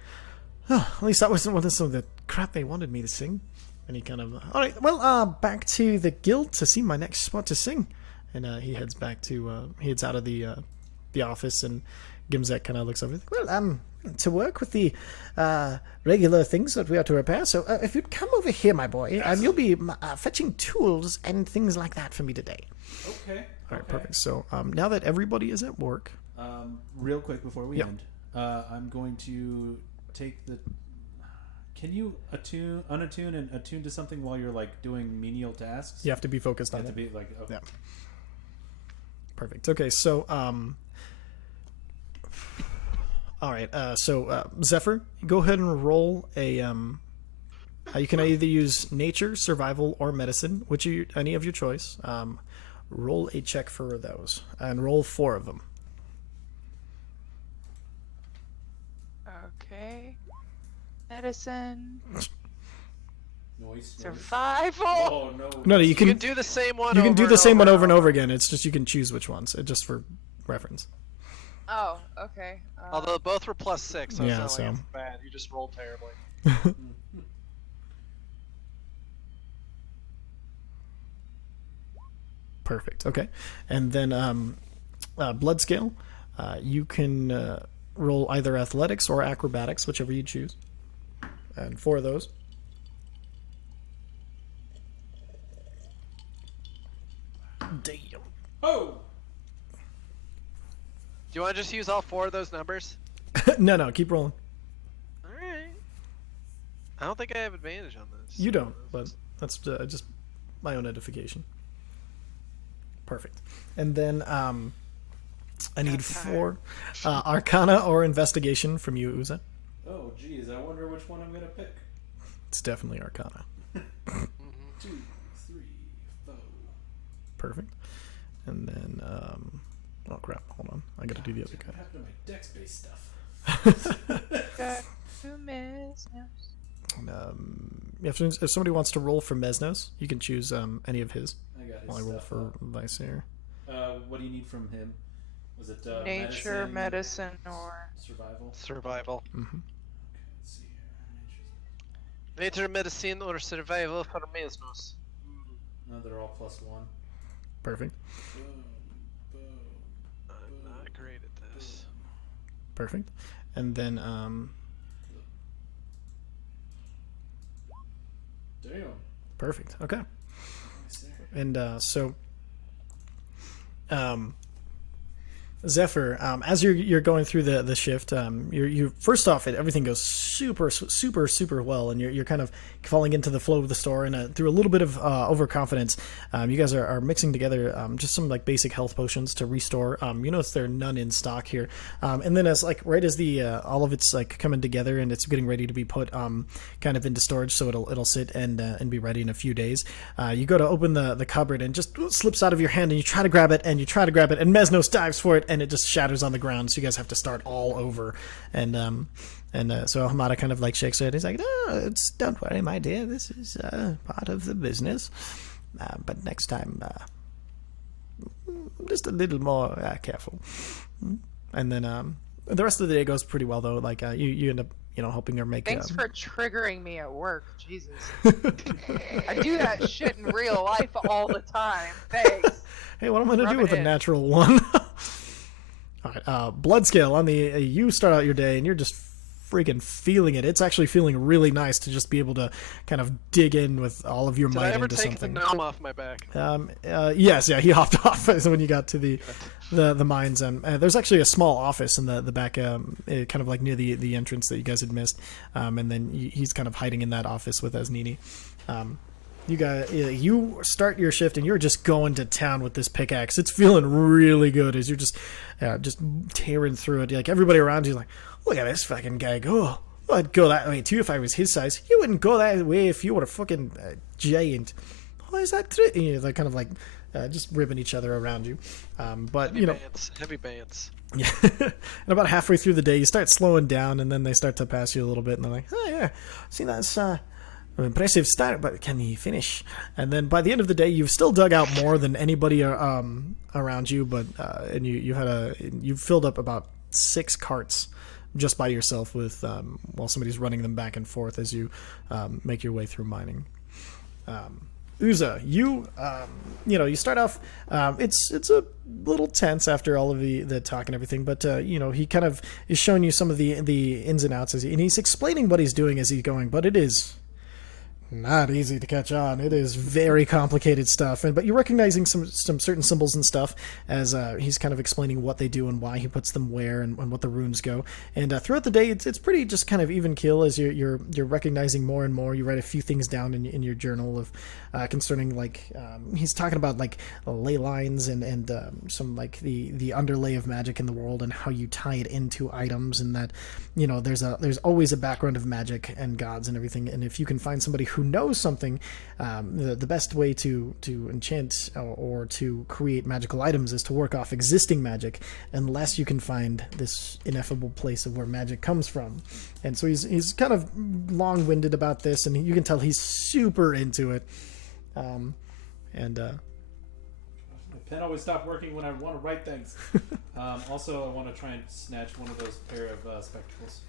oh, at least that wasn't some of the crap they wanted me to sing. And he kind of, all right, well, back to the guild to see my next spot to sing. And he heads back to, he heads out of the office, and Gimzek kind of looks over. Well, to work with the regular things that we are to repair. So if you'd come over here, my boy, you'll be fetching tools and things like that for me today. Okay. All right, perfect. So now that everybody is at work. Real quick before we end, I'm going to take the... Can you unattune and attune to something while you're like doing menial tasks? You have to be focused on it. To be like, okay. Yeah. Perfect. Okay, so all right. So Zephyr, go ahead and roll a you can either use nature, survival, or medicine, any of your choice. Roll a check for those, and roll 4 of them. Okay. Medicine. Noise. Survival. Oh no. No, you You can can do the same one. you can over do and the same one over and over. over again. It's just you can choose which ones, just for reference. Oh, okay. Although both were +6, so Yeah, it's not like so- it's bad. You just rolled terribly. Perfect. Okay, and then blood scale. You can roll either athletics or acrobatics, whichever you choose. And 4 of those. Damn. Oh. Do you want to just use all 4 of those numbers? No, keep rolling. All right. I don't think I have advantage on this. You don't, but that's just my own edification. Perfect. And then I need 4 Arcana or Investigation from you, Uza. Oh, geez. I wonder which one I'm gonna pick. It's definitely Arcana. 2, 3, 4. Perfect. And then, oh crap, hold on. I gotta do the other What guy. happened to my dex-based stuff? Got 2 minutes now. if somebody wants to roll for Mesnos, you can choose any of his. I got his While I roll stuff for up. Visair. What do you need from him? Was it Nature, medicine, or survival? Survival. Mm-hmm. Let's see here. Nature, medicine, or survival for Mesnos. No, they're all +1. Perfect. Boom, boom. I'm not great at this. Perfect. And then Damn. perfect. Okay. Nice there. And so Zephyr, as you're going through the shift, you first off, everything goes super well, and you're kind of falling into the flow of the store, and through a little bit of overconfidence, you guys are mixing together just some like basic health potions to restore. You notice there are none in stock here, and then as like right as the all of it's like coming together and it's getting ready to be put kind of into storage, so it'll sit and be ready in a few days. You go to open the cupboard and just slips out of your hand, and you try to grab it, and Mesnos dives for it, and it just shatters on the ground, so you guys have to start all over. And so Hamada kind of like shakes her head. He's like, "No, don't worry, my dear. This is part of the business. But next time, just a little more careful." And then the rest of the day goes pretty well, though. Like you end up, helping her make. thanks for triggering me at work. Jesus, I do that shit in real life all the time. Thanks. Hey, what am I gonna Rub do it with a in. natural one? All right, blood scale on the you start out your day and you're just freaking feeling it. It's actually feeling really nice to just be able to kind of dig in with all of your Did I might ever into take something. the gnome off my back? Yes, yeah, he hopped off when you got to the mines. There's actually a small office in the back, kind of like near the entrance that you guys had missed, and then he's kind of hiding in that office with Asnini. You start your shift and you're just going to town with this pickaxe. It's feeling really good as you're just tearing through it. Like everybody around you, like, look at this fucking guy go. Well, I'd go that way too if I was his size. You wouldn't go that way if you were a fucking giant. Why is that true? They're kind of like just ribbing each other around you. But Heavy bands. Yeah. And about halfway through the day, you start slowing down, and then they start to pass you a little bit, and they're like, "Oh yeah, see that's an impressive start, but can you finish?" And then by the end of the day, you've still dug out more than anybody around you, but and you filled up about 6 carts just by yourself with while somebody's running them back and forth as you make your way through mining. Uza, you start off. It's a little tense after all of the talk and everything, but he kind of is showing you some of the ins and outs and he's explaining what he's doing as he's going. But it is not easy to catch on. It is very complicated stuff, but you're recognizing some certain symbols and stuff as he's kind of explaining what they do and why he puts them where and what the runes go. And throughout the day, it's pretty just kind of even keel as you're recognizing more and more. You write a few things down in your journal of concerning like he's talking about like ley lines and some like the underlay of magic in the world and how you tie it into items, and that there's always a background of magic and gods and everything. And if you can find somebody who knows something, the best way to enchant or to create magical items is to work off existing magic, unless you can find this ineffable place of where magic comes from. And so he's kind of long-winded about this, and you can tell he's super into it. My pen always stopped working when I want to write things. Also, I want to try and snatch one of those pair of spectacles.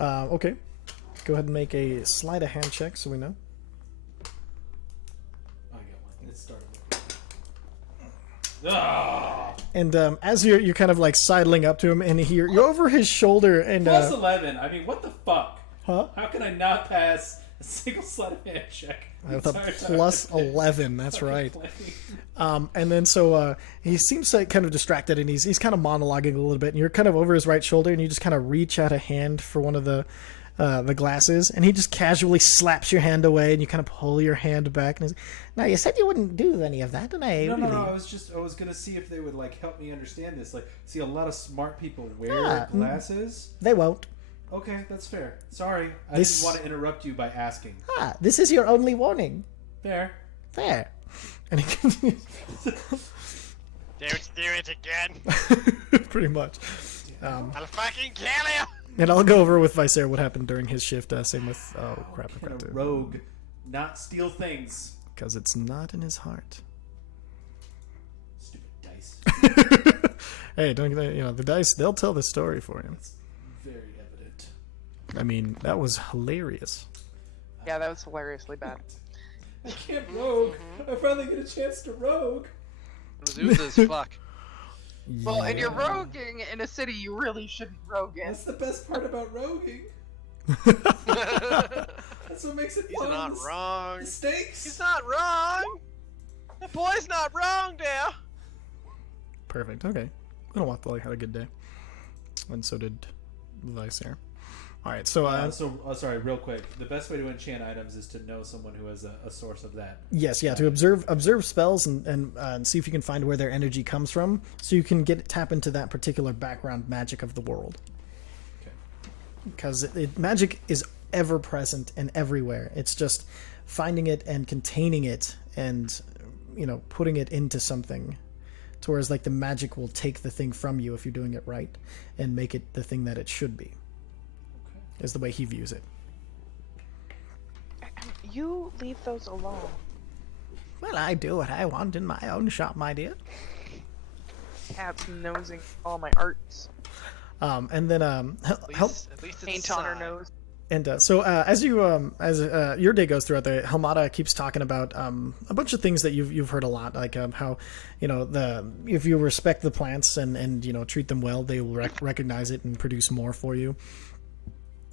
Okay. Go ahead and make a sleight of hand check so we know. I got one. It started working. Ah! And as you're kind of like sidling up to him, and you're over his shoulder, and Plus 11. I mean, what the fuck? huh? How can I not pass a single sleight of hand check? With a plus 11, that's right. And then so he seems like kind of distracted, and he's kind of monologuing a little bit, and you're kind of over his right shoulder, and you just kind of reach out a hand for one of the glasses, and he just casually slaps your hand away, and you kind of pull your hand back, and he's like, "Now you said you wouldn't do any of that, and No. I was gonna see if they would like help me understand this. Like, see, a lot of smart people wear glasses. They won't. Okay, that's fair. Sorry, I This- didn't want to interrupt you by asking. This is your only warning. Fair. There." And he continues. Don't do it again. Pretty much. I'll fucking kill you. And I'll go over with Visair what happened during his shift. Same with crap. Can a rogue not steal things? Because it's not in his heart. Stupid dice. Hey, don't the dice? They'll tell the story for you. It's very evident. I mean, that was hilarious. Yeah, that was hilariously bad. I can't rogue. I finally get a chance to rogue. It was ooze as fuck. Well, and you're roguing in a city you really shouldn't rogue in. That's the best part about roguing. That's what makes it He's fun. not wrong. The stakes. He's not wrong. The boy's not wrong, there. Perfect. Okay. Guanajuato had a good day, and so did Visair. All right. So, sorry, real quick. The best way to enchant items is to know someone who has a source of that. yes, yeah, to observe spells and see if you can find where their energy comes from, so you can tap into that particular background magic of the world. Okay. Because magic is ever present and everywhere. It's just finding it and containing it, and putting it into something. To whereas like the magic will take the thing from you if you're doing it right, and make it the thing that it should be. Is the way he views it. You leave those alone. Well, I do what I want in my own shop, my dear. Cat's nosing all my arts. And then At least it's Paint on her side. nose. And so as your day goes throughout, the Helmata keeps talking about a bunch of things that you've heard a lot, like how if you respect the plants and treat them well, they will recognize it and produce more for you.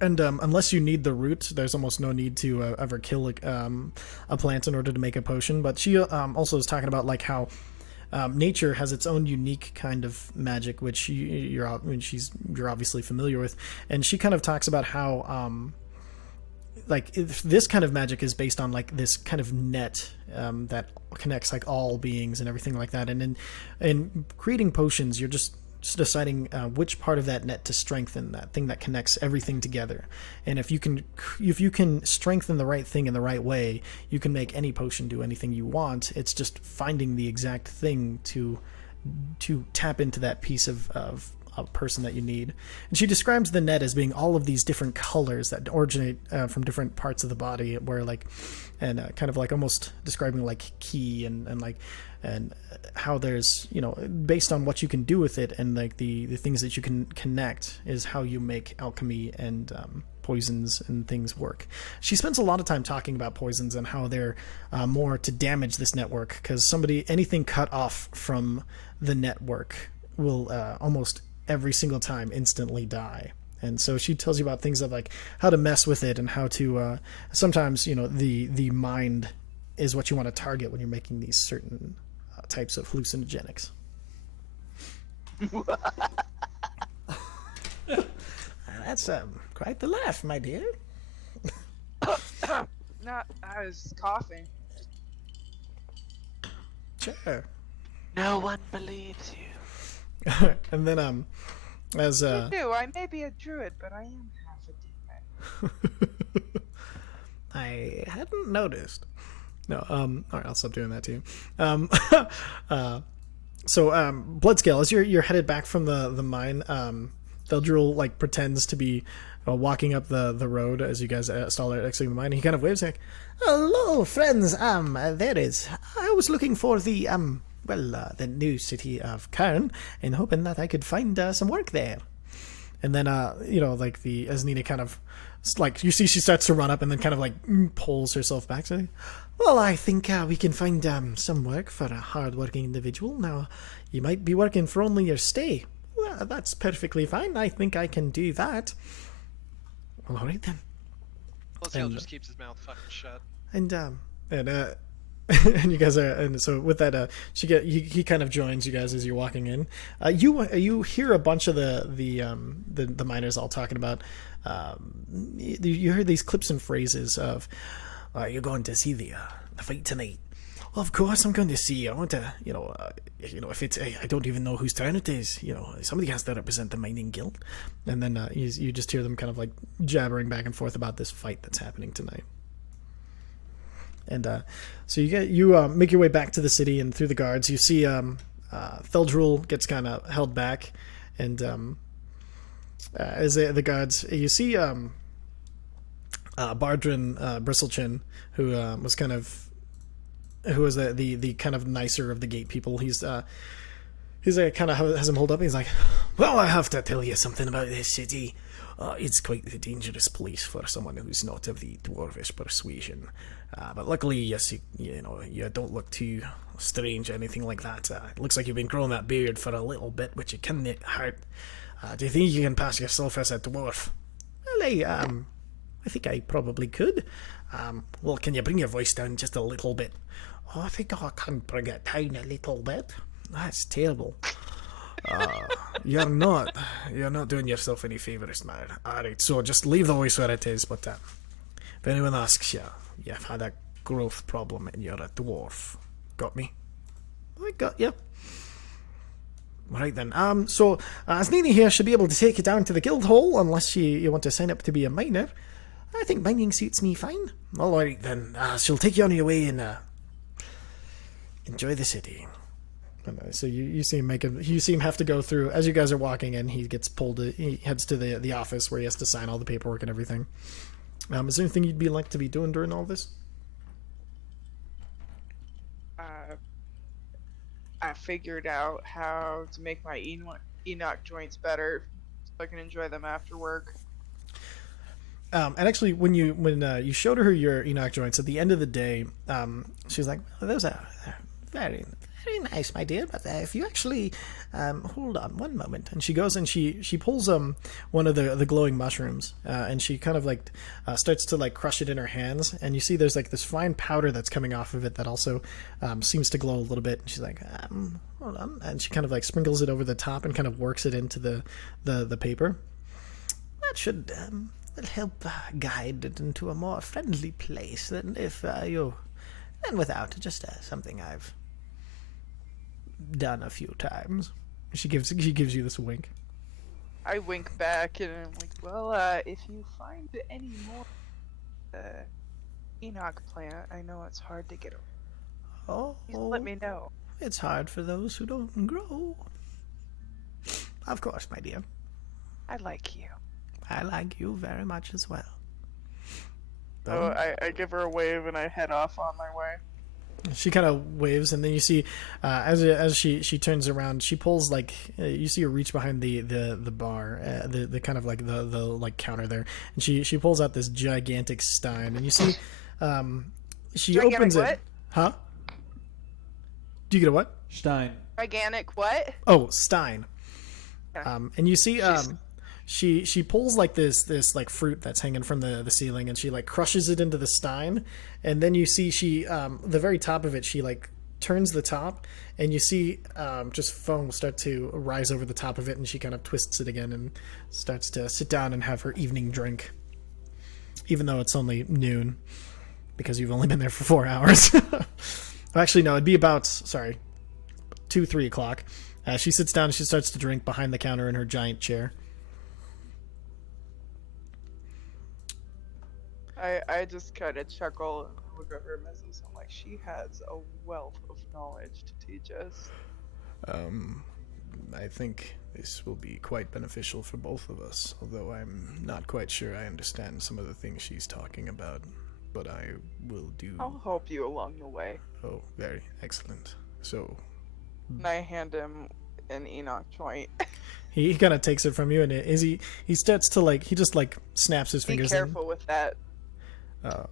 And unless you need the root, there's almost no need to ever kill a plant in order to make a potion. But she also is talking about like how nature has its own unique kind of magic, which you're obviously familiar with. And she kind of talks about how this kind of magic is based on like this kind of net that connects like all beings and everything like that. And in creating potions, you're just deciding which part of that net to strengthen, that thing that connects everything together. And if you can strengthen the right thing in the right way, you can make any potion do anything you want. It's just finding the exact thing to tap into that piece of a person that you need. And she describes the net as being all of these different colors that originate from different parts of the body, where kind of like almost describing like ki and how there's based on what you can do with it and like the things that you can connect is how you make alchemy and poisons and things work. She spends a lot of time talking about poisons and how they're more to damage this network, because anything cut off from the network will almost every single time instantly die. And so she tells you about things of like how to mess with it and how to sometimes the mind is what you want to target when you're making these certain types of hallucinogenics. That's quite the laugh, my dear. Not, I was coughing. Sure. No one believes you. And then as You do. I may be a druid, but I am half a demon. I hadn't noticed. No, all right, I'll stop doing that to you. So Bloodscale, as you're headed back from the mine, Theldril like pretends to be walking up the road as you guys stall there next to the mine. He kind of waves like, "Hello, friends. There is. I was looking for the the new city of Cairn and hoping that I could find some work there." And then as Nina kind of like, you see she starts to run up and then kind of like pulls herself back. So, well, I think we can find some work for a hard-working individual. Now, you might be working for only your stay. Well, that's perfectly fine. I think I can do that. Well, all right then. Bloodscale just keeps his mouth fucking shut. And and you guys are, and so with that, he kind of joins you guys as you're walking in. You hear a bunch of the miners all talking about. You heard these clips and phrases of, "You're going to see the fight tonight." Well, of course I'm going to see. I want to, if it's, I don't even know whose turn it is. Somebody has to represent the mining guild. And then you just hear them kind of like jabbering back and forth about this fight that's happening tonight. And so you make your way back to the city, and through the guards you see Theldril gets kind of held back, and as the guards, you see Bardrin Bristlechin, who was kind of the kind of nicer of the gate people. He's kind of has him hold up. He's like, well, I have to tell you something about this city. It's quite a dangerous place for someone who's not of the Dwarvish persuasion. But luckily, yes, you don't look too strange or anything like that. It looks like you've been growing that beard for a little bit, which it can hurt. Do you think you can pass yourself as a dwarf? Well, I think I probably could. Well, can you bring your voice down just a little bit? Oh, I think I can bring it down a little bit. That's terrible. You're not doing yourself any favours, man. Alright, so just leave the voice where it is, but if anyone asks you, you've had a growth problem and you're a dwarf. Got me? I got you. Right then, so as Nini here should be able to take you down to the guild hall, unless you want to sign up to be a miner. I think mining suits me fine. Alright then, she'll take you on your way and enjoy the city. So you see him have to go through, as you guys are walking in, he heads to the office where he has to sign all the paperwork and everything. Is there anything you'd be like to be doing during all this? I figured out how to make my Enoch joints better so I can enjoy them after work. And actually, when you showed her your Enoch joints at the end of the day, she was like, oh, "Those are very, very nice, my dear. But if you actually hold on one moment," and she goes and she pulls one of the glowing mushrooms, and she kind of like starts to like crush it in her hands, and you see there's like this fine powder that's coming off of it that also seems to glow a little bit. And she's like, "Hold on," and she kind of like sprinkles it over the top and kind of works it into the paper. That should will help guide it into a more friendly place than if and without just something I've done a few times. She gives you this wink. I wink back and I'm like, well, if you find any more Enoch plant, I know it's hard to get over. Just let me know. It's hard for those who don't grow. Of course, my dear. I like you. I like you very much as well. So I give her a wave and I head off on my way. She kind of waves, and then you see, as she turns around, she pulls like you see her reach behind the bar, the kind of like the like counter there, and she pulls out this gigantic stein, and you see, she gigantic opens what? it. Huh? Do you get a what? Stein. Gigantic what? Oh, stein. Yeah. And you see, she pulls like this like fruit that's hanging from the ceiling, and she like crushes it into the stein, and then you see she the very top of it, she like turns the top, and you see just foam start to rise over the top of it, and she kind of twists it again and starts to sit down and have her evening drink, even though it's only noon because you've only been there for 4 hours. Actually, no, it'd be about 2-3 o'clock. She sits down and she starts to drink behind the counter in her giant chair. I just kind of chuckle and look at her Mrs. I'm like, she has a wealth of knowledge to teach us. I think this will be quite beneficial for both of us, although I'm not quite sure I understand some of the things she's talking about, but I will do... I'll help you along the way. Oh, very excellent. So... And I hand him an Enoch joint. He kind of takes it from you, and he starts to like, he just like snaps his fingers. Be careful with that.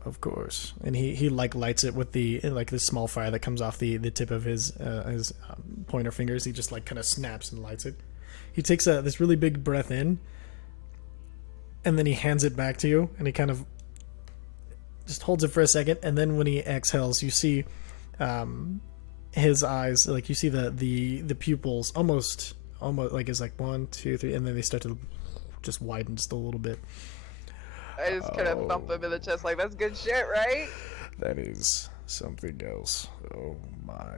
Of course. And he like lights it with the like this small fire that comes off the tip of his pointer fingers. He just like kind of snaps and lights it. He takes this really big breath in, and then he hands it back to you, and he kind of just holds it for a second, and then when he exhales, you see his eyes, like you see the pupils almost like it's like 1, 2, 3, and then they start to just widen just a little bit. I just kind of thump him in the chest like, that's good shit, right? That is something else. Oh my.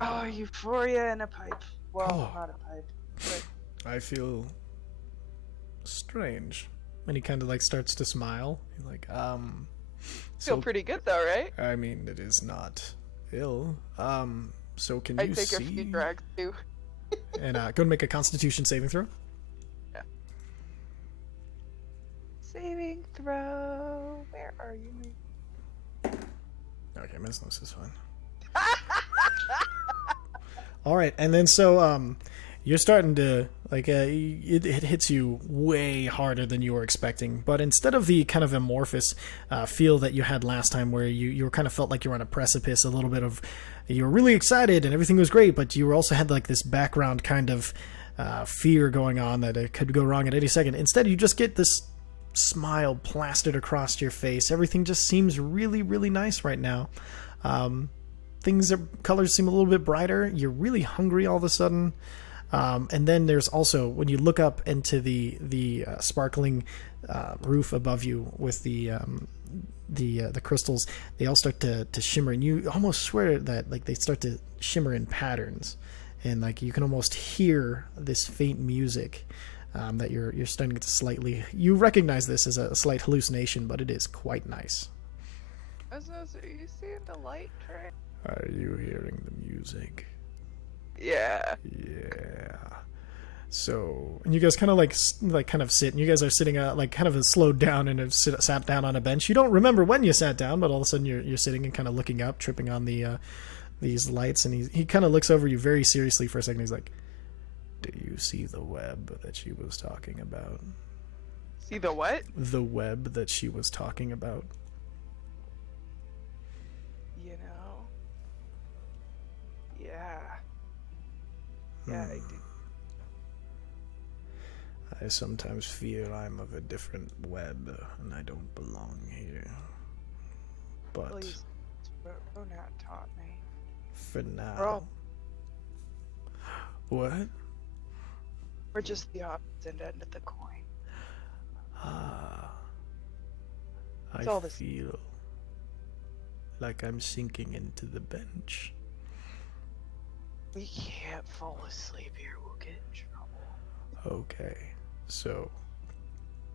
Oh, euphoria in a pipe. Well, not a pipe. But... I feel strange. And he kind of like starts to smile. He's like, Feel pretty good though, right? I mean, it is not ill. So can I you take see? a few drags too. And go and make a Constitution saving throw. Yeah. Saving throw. Where are you? Okay, Mesnos is fine. All right, and then so you're starting to like it hits you way harder than you were expecting. But instead of the kind of amorphous feel that you had last time, where you were kind of felt like you were on a precipice, a little bit of you were really excited and everything was great, but you also had like this background kind of fear going on that it could go wrong at any second. Instead, you just get this smile plastered across your face. Everything just seems really, really nice right now. Colors seem a little bit brighter. You're really hungry all of a sudden. And then there's also, when you look up into the sparkling roof above you with the crystals, they all start to shimmer, and you almost swear that like they start to shimmer in patterns, and like you can almost hear this faint music that you're starting to slightly. You recognize this as a slight hallucination, but it is quite nice. Are you seeing the light train? Are you hearing the music? Yeah. Yeah. So, and you guys kind of like kind of sit, and you guys are sitting like kind of slowed down and have sat down on a bench. You don't remember when you sat down, but all of a sudden you're sitting and kind of looking up, tripping on these lights, and he kind of looks over you very seriously for a second. He's like, "Do you see the web that she was talking about?" See the what? The web that she was talking about. You know. Yeah. Yeah, I do. I sometimes fear I'm of a different web and I don't belong here. But Please, Ronat taught me. for now... Bro. What? We're just the opposite end of the coin. Ah. It's I all the same. feel like I'm sinking into the bench. We can't fall asleep here. We'll get in trouble. Okay, so...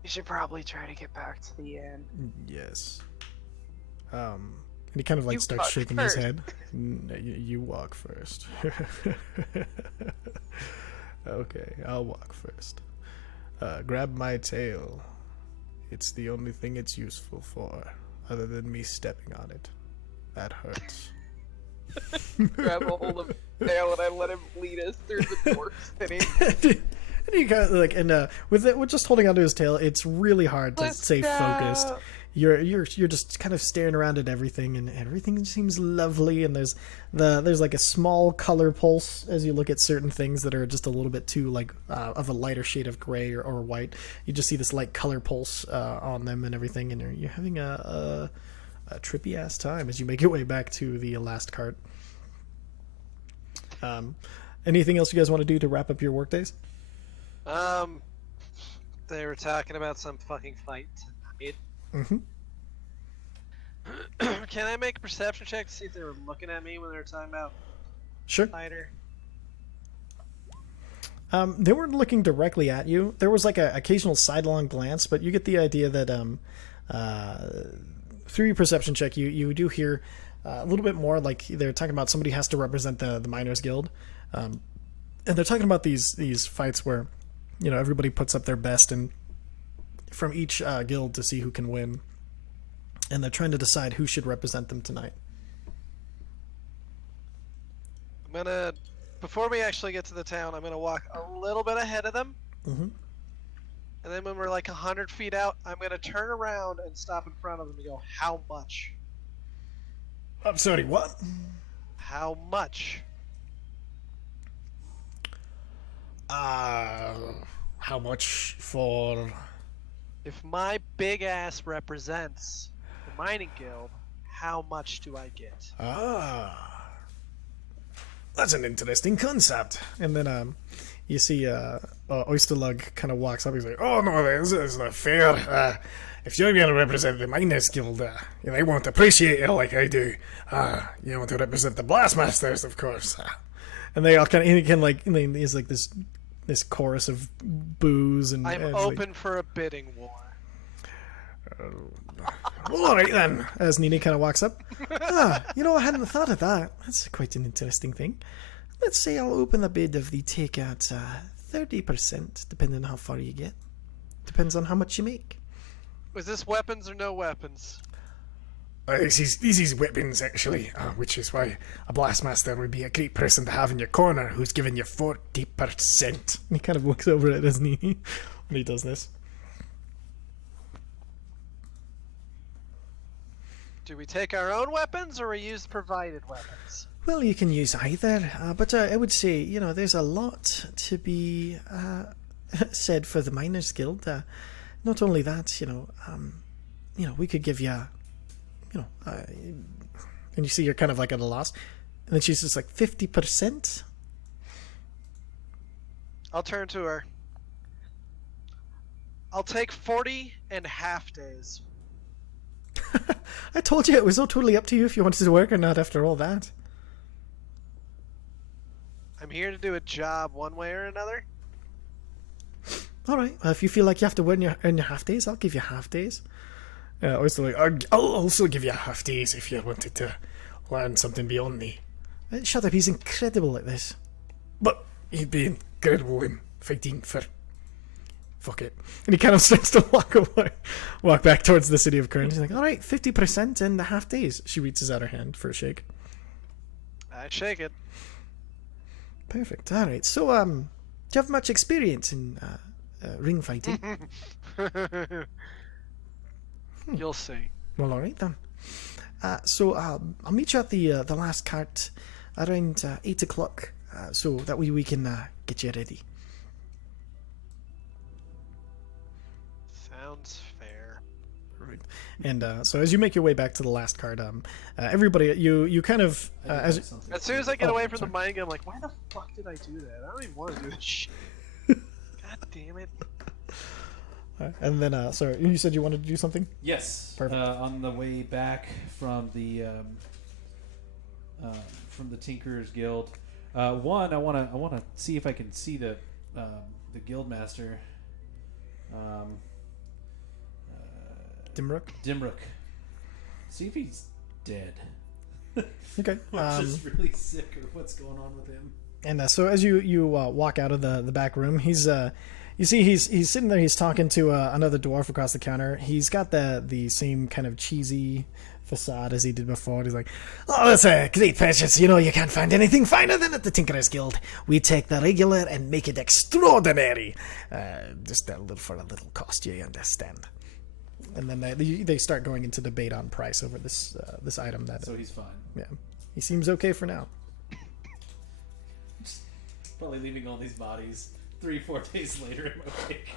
We should probably try to get back to the inn. Yes. And he kind of like You starts walk shaking first. his head. You walk first. Okay, I'll walk first. Grab my tail. It's the only thing it's useful for, other than me stepping on it. That hurts. Grab a hold of his tail and I let him lead us through the dwarf city. And you kind of like, and with just holding onto his tail, it's really hard to stay focused. You're just kind of staring around at everything, and everything seems lovely. And there's like a small color pulse as you look at certain things that are just a little bit too like of a lighter shade of gray or white. You just see this light color pulse on them and everything, and you're having a trippy ass time as you make your way back to the last cart. Anything else you guys want to do to wrap up your work days? They were talking about some fucking fight tonight. Mm-hmm. Can I make a perception check to see if they were looking at me when they were talking about Sure. fighter? They weren't looking directly at you. There was like an occasional sidelong glance, but you get the idea that through your perception check, you do hear a little bit more. Like they're talking about somebody has to represent the Miners Guild, and they're talking about these fights where everybody puts up their best and from each guild to see who can win, and they're trying to decide who should represent them tonight. I'm gonna, before we actually get to the town, I'm gonna walk a little bit ahead of them. Mm-hmm. And then when we're like 100 feet out, I'm gonna turn around and stop in front of them and go, "How much? I'm sorry, what? How much?" How much for... If my big ass represents the mining guild, how much do I get? That's an interesting concept. And then you see Oysterlug kind of walks up. He's like, "Oh no, this is not fair. If you're going to represent the Miners Guild, they won't appreciate you like I do. You want to represent the Blastmasters, of course." And they all kind of, he's like this chorus of boos and. I'm and open for a bidding war. Well, all right then. As Nini kind of walks up, I hadn't thought of that. That's quite an interesting thing. Let's say I'll open the bid of the takeout 30%, depending on how far you get. Depends on how much you make. Was this weapons or no weapons? This is weapons, actually, which is why a blastmaster would be a great person to have in your corner who's giving you 40%. And he kind of looks over it, doesn't he, when he does this. Do we take our own weapons or we use provided weapons? Well, you can use either, but I would say, there's a lot to be said for the Miners Guild. Not only that, we could give you, and you see you're kind of like at a loss, and then she's just like 50%. I'll turn to her. I'll take 40 and half days. I told you it was so totally up to you if you wanted to work or not after all that. I'm here to do a job one way or another. All right. Well, if you feel like you have to earn your half days, I'll give you half days. I'll also give you half days if you wanted to learn something beyond me. Shut up. He's incredible at this. But he'd be incredible in fighting for... Fuck it. And he kind of starts to walk back towards the city of Kern. He's like, all right, 50% in the half days. She reaches out her hand for a shake. I shake it. Perfect. All right. So, do you have much experience in ring fighting? You'll see. Well, all right then. So I'll meet you at the last cart around 8 o'clock, so that way we can get you ready. Sounds fair. Right. And so as you make your way back to the last cart, everybody, you kind of As soon as I get away from sorry. the mine gun, I'm like, why the fuck did I do that? I don't even want to do this shit. God damn it. And then, sorry, you said you wanted to do something? Yes. Perfect. On the way back from the Tinkerers Guild, one I want to see if I can see the guildmaster, Dimrook? Dimrook. See if he's dead. Okay. Or just really sick, or what's going on with him. And so as you walk out of the back room, he's you see he's sitting there. He's talking to another dwarf across the counter. He's got the same kind of cheesy facade as he did before. He's like, "Oh, that's a great purchase. You can't find anything finer than at the Tinkerers Guild. We take the regular and make it extraordinary. Just for a little cost, you understand." And then they start going into debate on price over this item. So he's fine. Yeah, he seems okay for now. Probably leaving all these bodies 3-4 days later in my wake.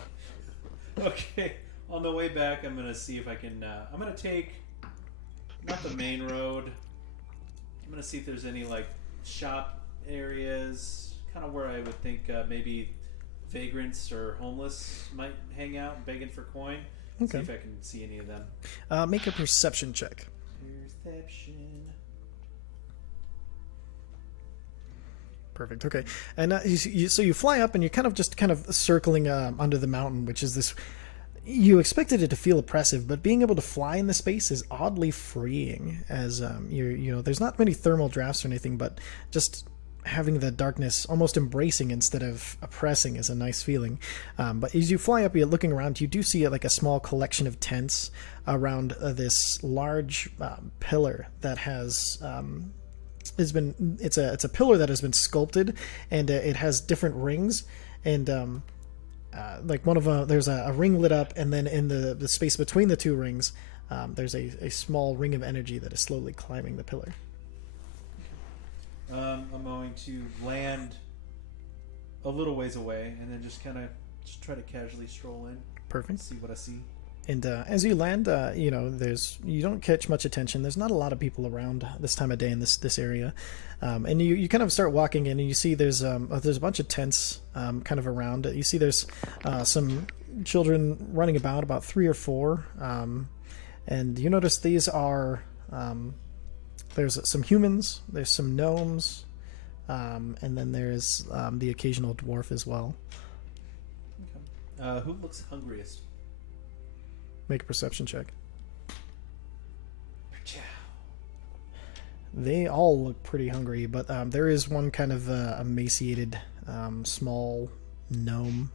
Okay, on the way back, I'm gonna see if I can. I'm gonna take not the main road. I'm gonna see if there's any like shop areas, kind of where I would think maybe vagrants or homeless might hang out, begging for coin. Okay. See if I can see any of them. Make a perception check. Perception. Perfect. Okay, and so you fly up, and you're kind of circling under the mountain, which is this. You expected it to feel oppressive, but being able to fly in the space is oddly freeing. As there's not many thermal drafts or anything, but just having the darkness almost embracing instead of oppressing is a nice feeling. But as you fly up, you're looking around. You do see like a small collection of tents around this large pillar that has. It's a pillar that has been sculpted, and it has different rings, and like one of there's a ring lit up, and then in the space between the two rings, there's a small ring of energy that is slowly climbing the pillar. I'm going to land a little ways away, and then just try to casually stroll in. Perfect. See what I see. And as you land, you don't catch much attention. There's not a lot of people around this time of day in this area, and you kind of start walking in, and you see there's a bunch of tents kind of around. You see there's some children running about 3 or 4, and you notice these are there's some humans, there's some gnomes, and then there's the occasional dwarf as well. Okay. Who looks hungriest? Make a perception check. They all look pretty hungry, but there is one kind of emaciated, small gnome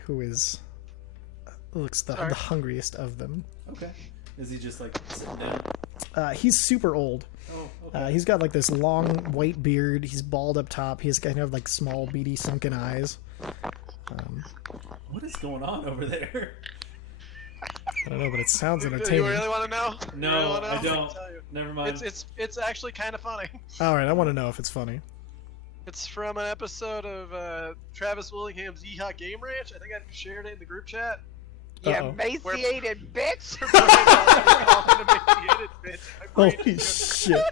who is looks the Sorry. hungriest of them. Okay. Is he just like sitting down? He's super old. Oh, okay. He's got like this long white beard. He's bald up top. He has kind of like small, beady, sunken eyes. What is going on over there? I don't know, but it sounds Do entertaining. you really want to know? You No, really wanna know? I don't. I'll tell you. Never mind. It's actually kind of funny. All right, I want to know if it's funny. It's from an episode of Travis Willingham's Yeehaw Game Ranch. I think I shared it in the group chat. You Uh-oh. emaciated bitch! Holy shit.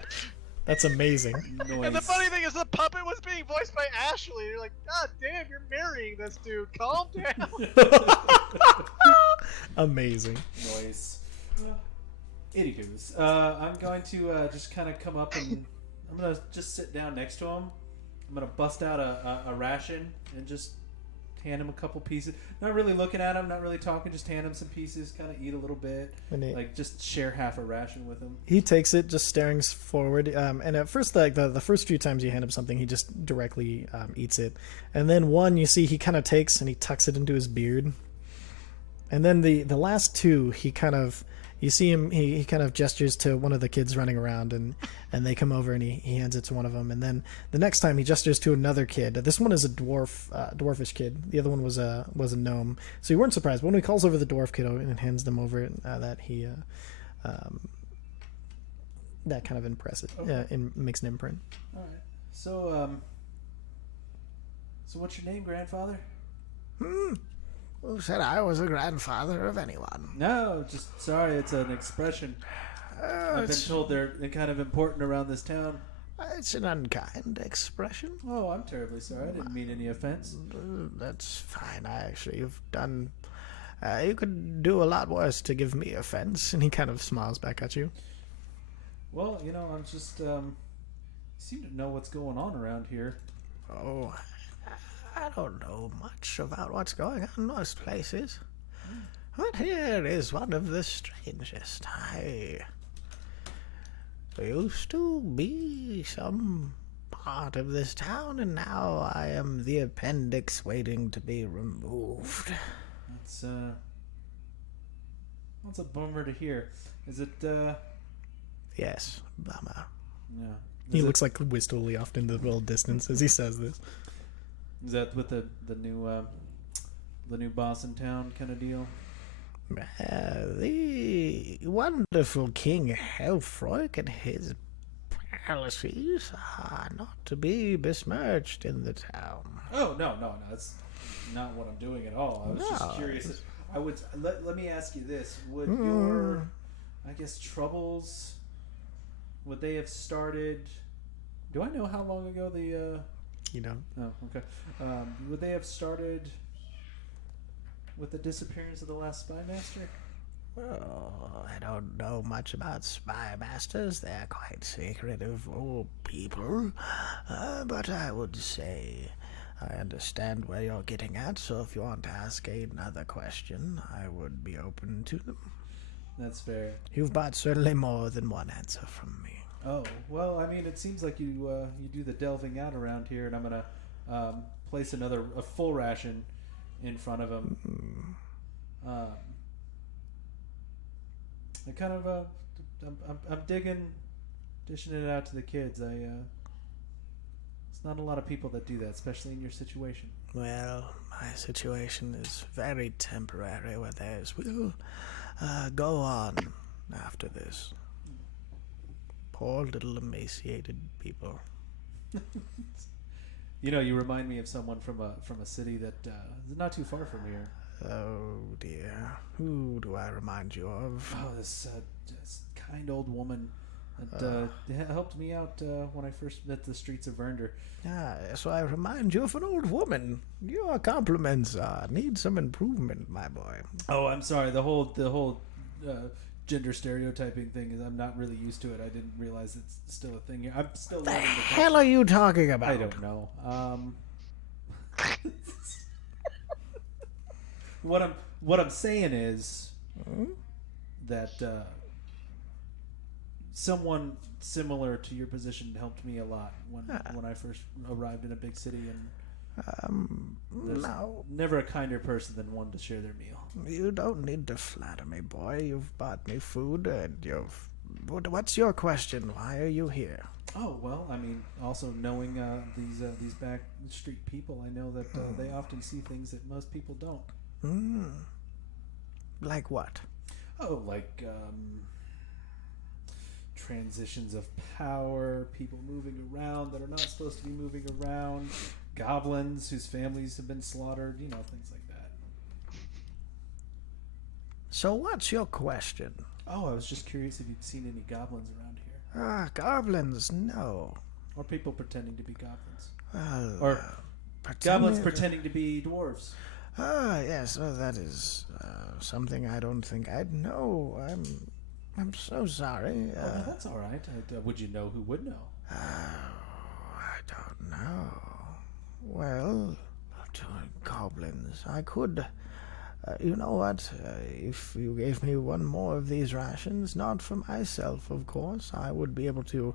That's amazing. Noise. And the funny thing is, the puppet was being voiced by Ashley. You're like, God damn, you're marrying this dude. Calm down. Amazing. Noise. Anywho's, I'm going to just kind of come up and I'm going to just sit down next to him. I'm going to bust out a ration and just hand him a couple pieces. Not really looking at him, not really talking, just hand him some pieces, kind of eat a little bit. Like, just share half a ration with him. He takes it, just staring forward. And at first, like the first few times you hand him something, he just directly eats it. And then one, you see, he kind of takes and he tucks it into his beard. And then the last two, he kind of, you see him, he kind of gestures to one of the kids running around, and they come over and he hands it to one of them. And then the next time he gestures to another kid. This one is a dwarfish kid. The other one was a gnome. So you weren't surprised. But when he calls over the dwarf kid and hands them over, that he that kind of impresses, makes an imprint. All right. So what's your name, grandfather? Who said I was a grandfather of anyone? No, just sorry. It's an expression. I've been told they're kind of important around this town. It's an unkind expression. Oh, I'm terribly sorry. I didn't mean any offense. That's fine. You've done. You could do a lot worse to give me offense. And he kind of smiles back at you. Well, I'm just seem to know what's going on around here. Oh, I don't know much about what's going on in most places. But here is one of the strangest. I used to be some part of this town, and now I am the appendix waiting to be removed. That's a bummer to hear. Is it? Yes, bummer. Yeah. He looks like wistfully off in the little distance as he says this. Is that with the new boss in town kind of deal? The wonderful King Helfroy and his palaces are not to be besmirched in the town. Oh no, that's not what I'm doing at all. I was just curious. I would let me ask you this: would your, I guess, troubles, would they have started? Do I know how long ago the? You don't. Oh, okay. Would they have started with the disappearance of the last spy master? Oh, I don't know much about spy masters. They're quite secretive old people. But I would say I understand where you're getting at, so if you want to ask another question, I would be open to them. That's fair. You've bought certainly more than one answer from me. Oh, well, I mean, it seems like you do the delving out around here, and I'm going to place a full ration in front of him. I kind of, I'm dishing it out to the kids. It's not a lot of people that do that, especially in your situation. Well, my situation is very temporary, where theirs will go on after this. Poor little emaciated people. You remind me of someone from a city that is not too far from here. Oh dear. Who do I remind you of? Oh, this kind old woman that helped me out when I first met the streets of Vernder. So I remind you of an old woman. Your compliments need some improvement, my boy. Oh, I'm sorry. The whole gender stereotyping thing is I'm not really used to it. I didn't realize it's still a thing here. I'm still The learning the hell are you talking about? I don't know. What I'm saying is that someone similar to your position helped me a lot when I first arrived in a big city, and No, never a kinder person than one to share their meal. you don't need to flatter me, boy. You've bought me food, and you've... What's your question? Why are you here? Oh well, I mean, also knowing these back street people, I know that they often see things that most people don't. Like what? Oh, like transitions of power, people moving around that are not supposed to be moving around, goblins whose families have been slaughtered, things like that. So what's your question? Oh, I was just curious if you'd seen any goblins around here. Ah, goblins, no. Or people pretending to be goblins. Well, Or goblins pretending to be dwarves. Ah, yes, well, that is something I don't think I'd know. I'm so sorry. Oh, that's all right. Would you know who would know? I don't know. Well, goblins, I could... you know what? If you gave me one more of these rations, not for myself, of course, I would be able to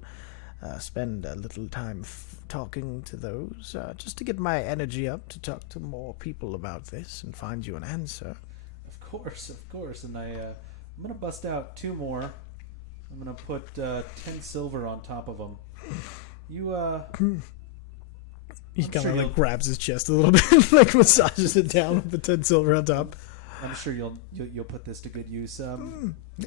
spend a little time talking to those, just to get my energy up to talk to more people about this and find you an answer. Of course. And I'm gonna bust out 2 more. I'm gonna put 10 silver on top of them. He kind of like grabs his chest a little bit, like massages it down with the 10 silver on top. I'm sure you'll put this to good use. I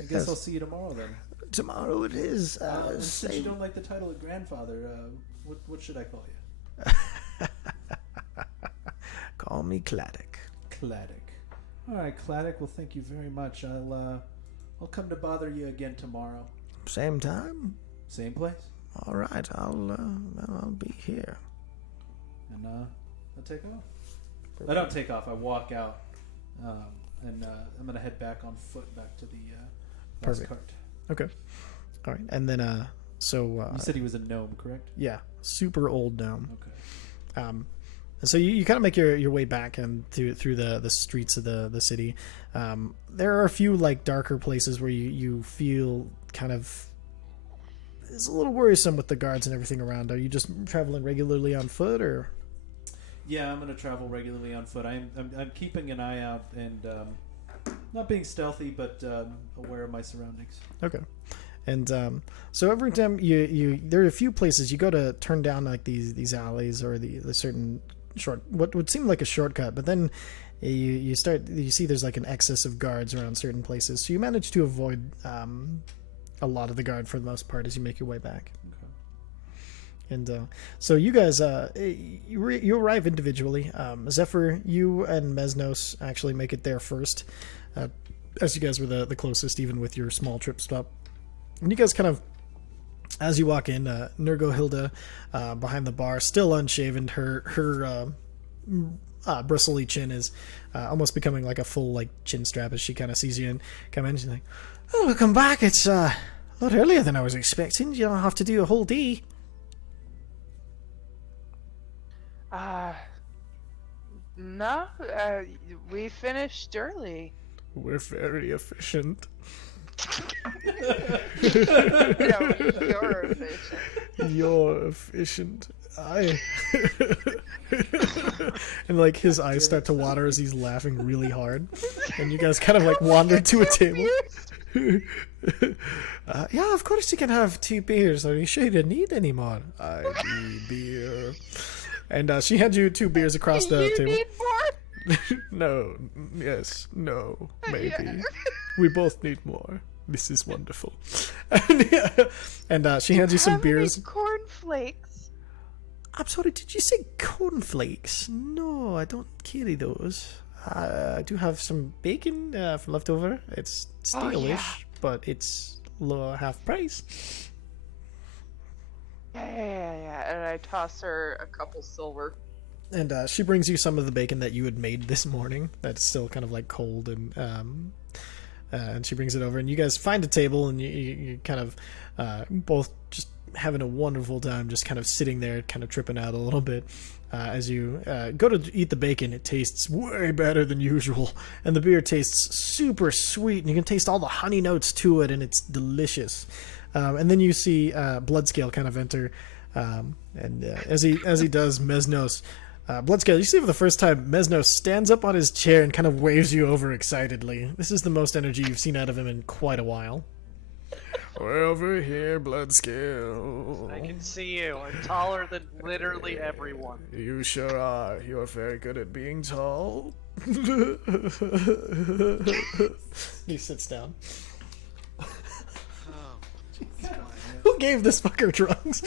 guess I'll see you tomorrow then. Tomorrow it is. Since you don't like the title of grandfather, what should I call you? Call me Claddock. Claddock. All right, Claddock. Well, thank you very much. I'll come to bother you again tomorrow. Same time? Same place. All right, I'll be here. And I'll take off. I don't take off. I walk out, and I'm gonna head back on foot back to the bus Perfect. cart. Okay. All right. And then, so... you said he was a gnome, correct? yeah, super old gnome. Okay. And so you kind of make your way back and through the streets of the city. There are a few like darker places where you feel kind of it's a little worrisome with the guards and everything around. Are you just traveling regularly on foot, or? Yeah, I'm going to travel regularly on foot. I'm keeping an eye out and not being stealthy, but aware of my surroundings. Okay. And so every time you there are a few places you go to turn down like these alleys or the certain what would seem like a shortcut, but then you see there's like an excess of guards around certain places, so you manage to avoid a lot of the guard for the most part as you make your way back. Okay. And so you guys you arrive individually. Zephyr, you and Mesnos actually make it there first, as you guys were the closest, even with your small trip stop. And you guys kind of, as you walk in, Nurgo Hilda behind the bar, still unshaven, her bristly chin is almost becoming like a full like chin strap as she kind of sees you and come in. She's like, "Oh, welcome back. It's a lot earlier than I was expecting. You don't have to do a whole day." No, we finished early. We're very efficient. No, you're efficient. You're efficient. And like his eyes start to water as he's laughing really hard, and you guys kind of like wander to a table. Yeah, of course you can have 2 beers. Are you sure you don't need any more? I need beer. And she hands you 2 beers across the You table. need more? No, yes, no, maybe. We both need more. This is wonderful. And she hands you some How many beers. cornflakes? I'm sorry, did you say cornflakes? No, I don't carry those. I do have some bacon from leftover. It's Oh, stale-ish, yeah. but it's lower half price. Yeah. And I toss her a couple silver. And she brings you some of the bacon that you had made this morning. That's still kind of like cold, and she brings it over. And you guys find a table, and you kind of both just having a wonderful time, just kind of sitting there, kind of tripping out a little bit. As you go to eat the bacon, it tastes way better than usual, and the beer tastes super sweet, and you can taste all the honey notes to it, and it's delicious. And then you see Bloodscale kind of enter, and as he does, Mesnos Bloodscale, you see for the first time, Mesno stands up on his chair and kind of waves you over excitedly. This is the most energy you've seen out of him in quite a while. We're over here, Bloodscale. I can see you. I'm taller than literally everyone. You sure are. You're very good at being tall. He sits down. Oh, Who gave this fucker drugs?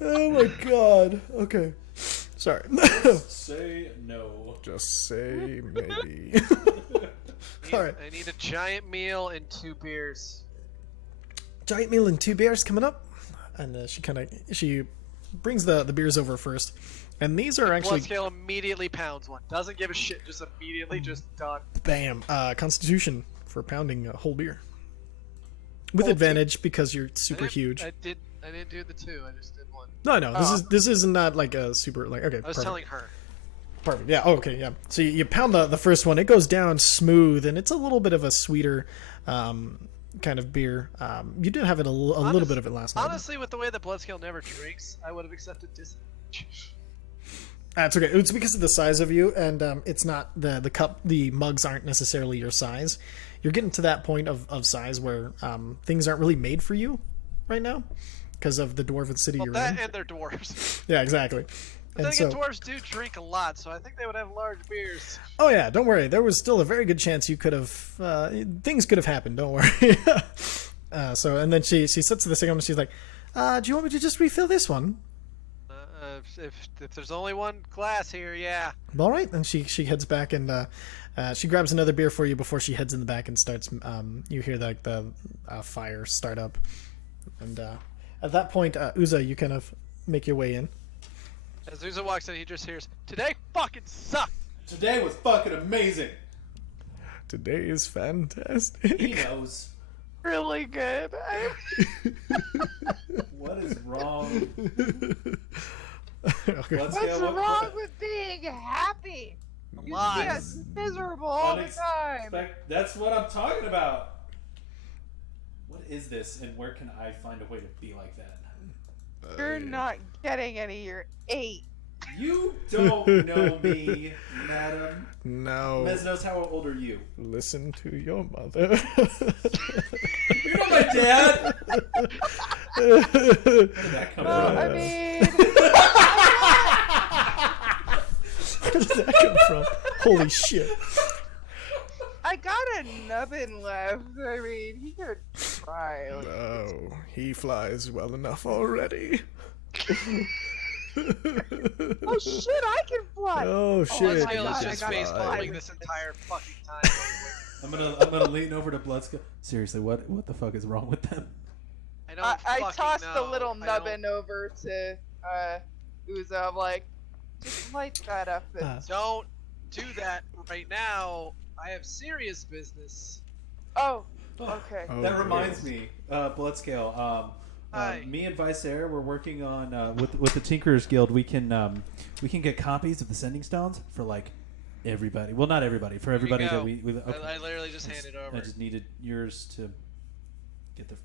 Oh my god. Okay. Sorry. Say no. Just say maybe. Alright. I need a giant meal and 2 beers. Giant meal and 2 beers coming up. And she brings the beers over first. And these are actually... Bloodscale immediately pounds one. Doesn't give a shit. Just immediately just done. Bam. Constitution for pounding a whole beer. With Whole advantage because you're super I didn't- huge. I didn't do the 2. I just did 1. No. This is not like a super like okay. I was perfect. telling her. Perfect. Yeah. Oh, okay. Yeah. So you pound the first one. It goes down smooth, and it's a little bit of a sweeter kind of beer. You did have it a little bit of it last night. Honestly, with the way that Bloodscale never drinks, I would have accepted disadvantage. That's okay. It's because of the size of you, and it's not the cup. The mugs aren't necessarily your size. You're getting to that point of size where things aren't really made for you right now because of the dwarven city you're in. And they're dwarves. Yeah, exactly. But And then so, again, dwarves do drink a lot, so I think they would have large beers. oh yeah, don't worry. There was still a very good chance you could have things could have happened. Don't worry. And then she sits to the second one and she's like, "Do you want me to just refill this one?" If there's only one glass here, yeah. All right. And she heads back and she grabs another beer for you before she heads in the back and starts. You hear the fire start up, and at that point, Uza, you kind of make your way in. As Uza walks in, he just hears, "Today fucking sucked." Today was fucking amazing. Today is fantastic. He knows. Really good. What is wrong? Okay. Let's What's go. wrong with being happy? You see us miserable all the time. That's what I'm talking about. What is this, and where can I find a way to be like that? You're not getting any. You're 8. You don't know me, madam. Now, Mez knows how old are you? listen to your mother. You're not my dad. Where did that come Well, from? I mean, Where did that come from? Holy shit. I got a nubbin left. I mean, he could try. Oh, he flies well enough already. Oh shit, I can fly. Oh shit. Bloodscale God, is I just got face it. palming this entire fucking time. I'm gonna lean over to Bloodscale. Seriously, what the fuck is wrong with them? I don't I fucking tossed know. the little I nubbin over to Uza. I'm like, just light that up. And... Don't do that right now. I have serious business. oh, okay. Oh, That reminds me, Bloodscale. Hi. Me and Visair, we're working on with the Tinkerers Guild. We can get copies of the Sending Stones for like everybody. Well, not everybody. For everybody go. that we okay. I literally just handed over. I just needed yours to get the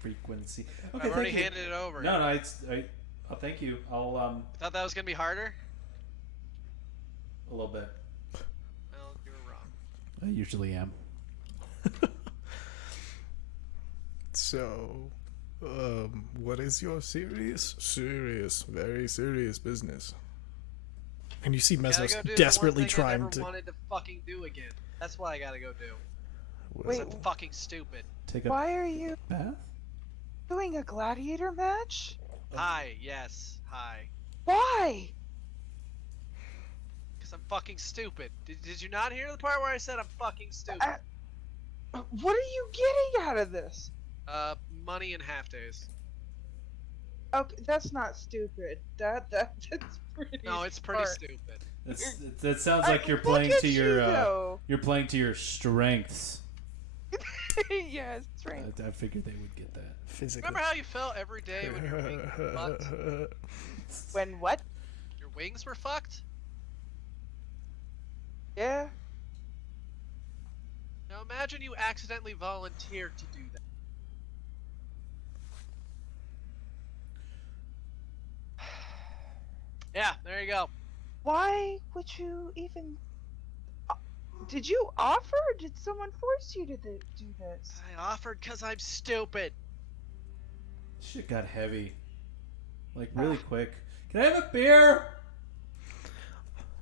frequency. Okay, I've already thank you. handed it over. No, oh, thank you. I'll Thought that was gonna be harder. a little bit. Well, you were wrong. I usually am. So, what is your very serious business? And you see Gotta Mesnos go do desperately the one thing I trying never to. wanted to fucking do again. That's what I gotta go do. Wait, Because I'm fucking stupid. Take a why are you bath. doing a gladiator match? Hi, yes, hi. Why? Because I'm fucking stupid. Did you not hear the part where I said I'm fucking stupid? What are you getting out of this? Money and half days. Okay, that's not stupid. That's pretty. No, it's pretty smart. stupid. That sounds like you're Look playing at to you, your though. you're playing to your strengths. Yeah, it's right. I figured they would get that. Physically. Remember how you felt every day when your wings were fucked? When what? Your wings were fucked? Yeah. Now imagine you accidentally volunteered to do that. Yeah, there you go. Why would you even? Did you offer, or did someone force you to do this? I offered because I'm stupid. Shit got heavy. Like, really quick. Can I have a beer?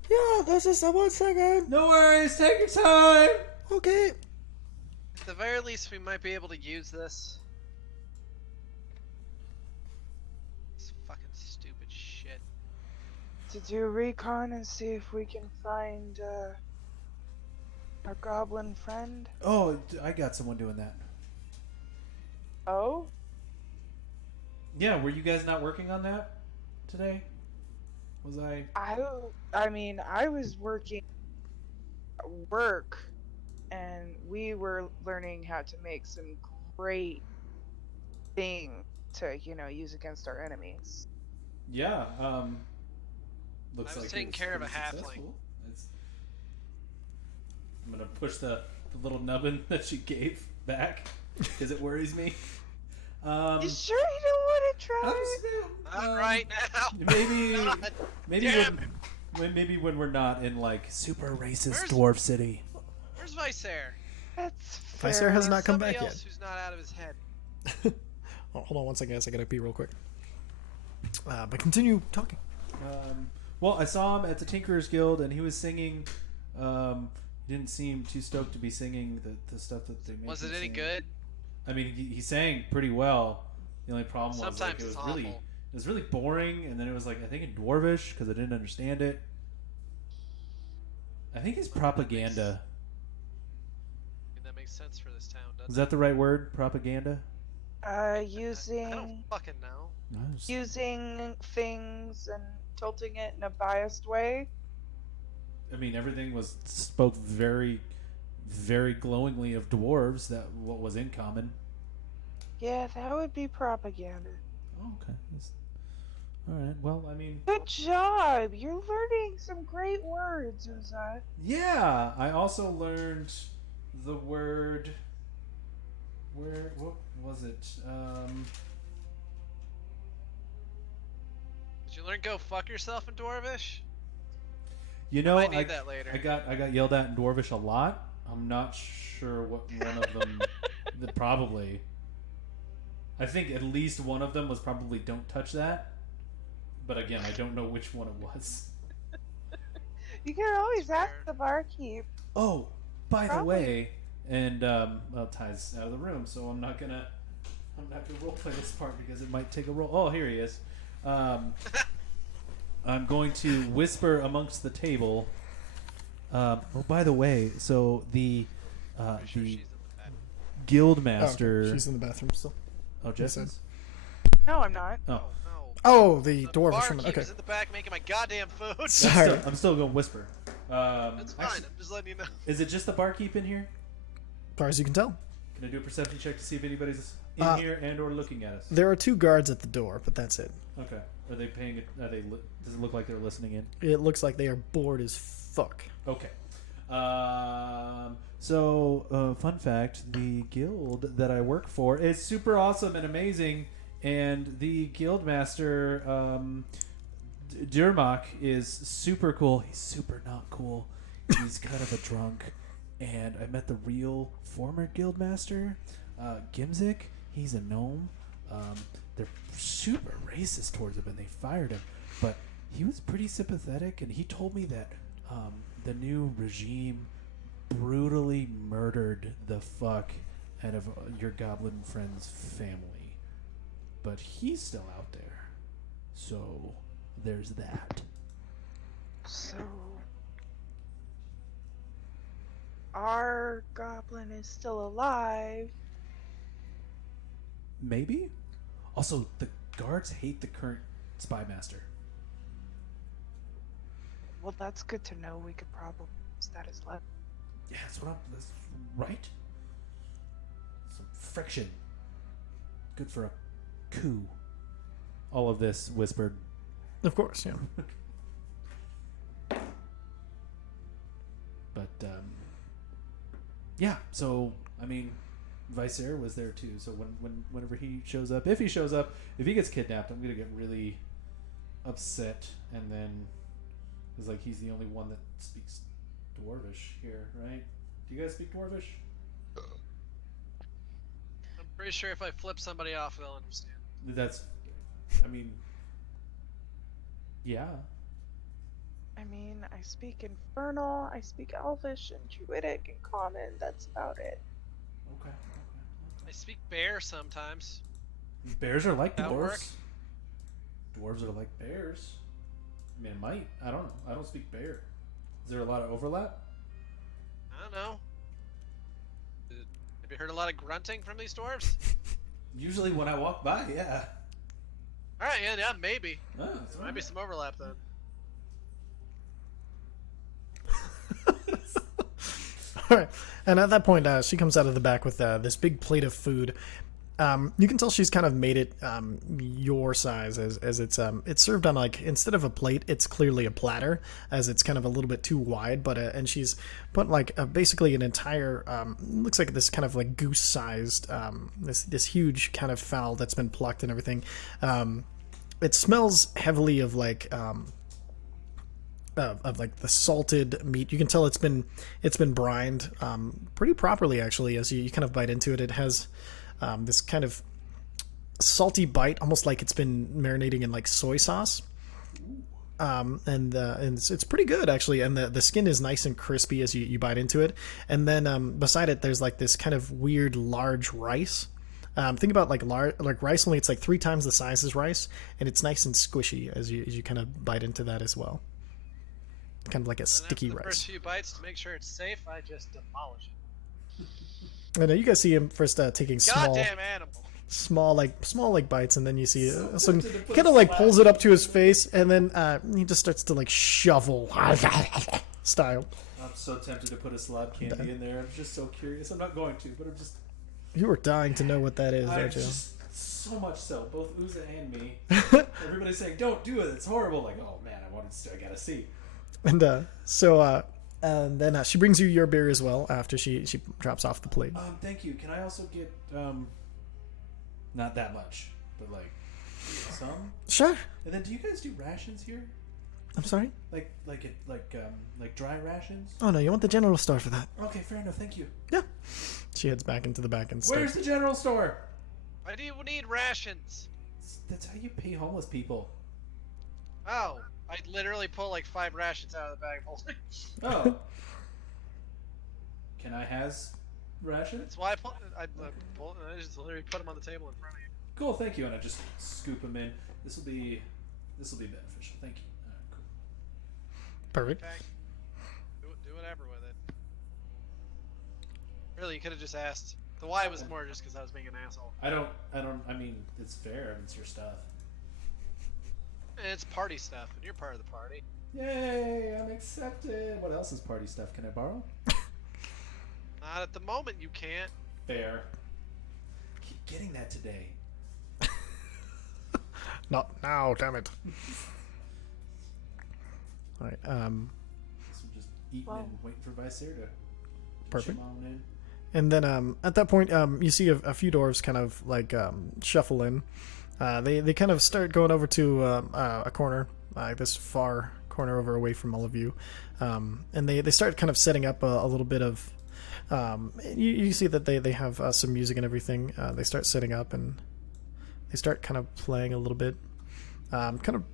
Yeah, that's just 1 second. No worries, take your time. Okay. At the very least, we might be able to use this. This fucking stupid shit. To do a recon and see if we can find our goblin friend. Oh, I got someone doing that. Oh, Yeah, were you guys not working on that today? Was I? I mean, I was working at work, and we were learning how to make some great thing to, use against our enemies. Yeah. Looks I was like taking it care of a pretty halfling. successful. I'm gonna push the little nubbin that she gave back because it worries me. You sure you don't want to try I'm it? just, Not right now. maybe God maybe damn when we're not in like super racist Where's- dwarf city. Where's Visair? That's fair. Visair has not come Somebody back else yet. who's not out of his head. Oh, hold on 1 second, guys. I gotta pee real quick. But continue talking. Well, I saw him at the Tinkerers Guild, and he was singing. He didn't seem too stoked to be singing the stuff that they made. Was him it any sing. good? I mean, he sang pretty well. The only problem was like, Sometimes it was it's really awful. it was really boring, and then it was like I think in Dwarvish because I didn't understand it. I think it's propaganda. I mean, that makes sense for this town, doesn't Is that the right word? Propaganda? it? I don't Using fucking know. No, it's- using things and tilting it in a biased way. I mean, everything spoke very, very glowingly of dwarves. That what was in common. Yeah, that would be propaganda. Oh, okay. All right. Well, I mean, Good job. You're learning some great words, Uzai. yeah. I also learned the word. What was it? Did you learn go fuck yourself in Dwarvish? You know, I might need that later. I got yelled at in Dwarvish a lot. I'm not sure what one of them. Probably. I think at least one of them was probably "Don't touch that," but again, I don't know which one it was. You can always That's ask fair. the barkeep. Oh, by the Probably. way, and well, Ty's out of the room, so I'm not gonna roleplay this part because it might take a roll. Oh, here he is. I'm going to whisper amongst the table. Oh, by the way, so the Pretty sure the she's in the back. guild Oh, master. okay. She's in the bathroom still. Oh, Jess is? No, I'm not. Oh, No. Oh, the The dwarvish woman. barkeep Okay. is in the back making my goddamn food. Sorry. I'm still going to whisper. That's fine. Actually, I'm just letting you know. is it just the barkeep in here? As far as you can tell. Can I do a perception check to see if anybody's in here and or looking at us? There are 2 guards at the door, but that's it. Okay. Are they paying? Does it look like they're listening in? It looks like they are bored as fuck. Okay. Fun fact: the guild that I work for is super awesome and amazing, and the guild master, Durmach, is super cool. He's super not cool. He's kind of a drunk, and I met the real former guild master, Gimzik. He's a gnome. They're super racist towards him, and they fired him. But he was pretty sympathetic, and he told me that the new regime brutally murdered the fuck out of your goblin friend's family. But he's still out there. So there's that. So, our goblin is still alive. Maybe? Also, the guards hate the current spy master. Well, that's good to know. We could probably use that as left. Yeah, that's right. Some friction. Good for a coup. All of this whispered. Of course, yeah. But yeah, so I mean, Visair was there too. So whenever he shows up, if he gets kidnapped, I'm gonna get really, upset, and then is like he's the only one that speaks Dwarvish here, right? Do you guys speak Dwarvish? I'm pretty sure if I flip somebody off, they'll understand. That's, I mean, yeah. I mean, I speak Infernal, I speak Elvish and Druidic and Common. That's about it. Okay. I speak bear sometimes. Bears are like That'll work. dwarves. Dwarves are like bears. I mean, it might. I don't know. I don't speak bear. Is there a lot of overlap? I don't know. Have you heard a lot of grunting from these dwarves? Usually when I walk by, yeah. Alright, yeah, maybe. Oh, There might be some overlap then. All right, and at that point, she comes out of the back with this big plate of food. You can tell she's kind of made it your size, as it's served on, like, instead of a plate, it's clearly a platter, as it's kind of a little bit too wide. But and she's put like basically an entire looks like this kind of like goose-sized this huge kind of fowl that's been plucked and everything. It smells heavily of like. Of like the salted meat. You can tell it's been brined pretty properly, actually. As you kind of bite into it, it has this kind of salty bite, almost like it's been marinating in like soy sauce. And it's pretty good, actually. And the skin is nice and crispy as you bite into it. And then beside it, there's like this kind of weird large rice. Think about like rice, only it's like 3 times the size as rice, and it's nice and squishy as you kind of bite into that as well. Kind of like a sticky And after the rice. first few bites, to make sure it's safe, I just demolish it. And you guys see him first taking Goddamn animal! small like bites, and then you see so he kind of like pulls it up to his face, and then he just starts to like shovel style. I'm so tempted to put a slab candy in there. I'm just so curious. I'm not going to, but I'm just. You were dying to know what that is, I'm aren't you? just so much so. Both Uza and me. Everybody's saying, "Don't do it. It's horrible." Like, oh man, I gotta see. And then she brings you your beer as well after she drops off the plate. Thank you. Can I also get not that much, but like some? Sure. And then, do you guys do rations here? I'm sorry? Like dry rations? Oh no, you want the general store for that. Okay, fair enough. Thank you. Yeah. She heads back into the back and Where's starts. the general store? Why do you need rations? That's how you pay homeless people. Oh, I literally pull like 5 rations out of the bag holding. Oh. Can I has rations? That's why I just literally put them on the table in front of you. Cool, thank you. And I just scoop them in. This will be beneficial. Thank you. All right, cool. Perfect. Okay. Do whatever with it. Really, you could have just asked. The why was more just because I was being an asshole. I mean, it's fair. It's your stuff. It's party stuff, and you're part of the party. Yay, I'm accepted. What else is party stuff? Can I borrow? Not at the moment, you can't. Fair. Keep getting that today. Not now, damn it. All right. So just eating and waiting for Vicer to Perfect. chime on in. And then at that point, you see a few dwarves kind of like shuffle in. They kind of start going over to a corner, this far corner over away from all of you, and they start kind of setting up a little bit of. You see that they have some music and everything. They start setting up and they start kind of playing a little bit, kind of,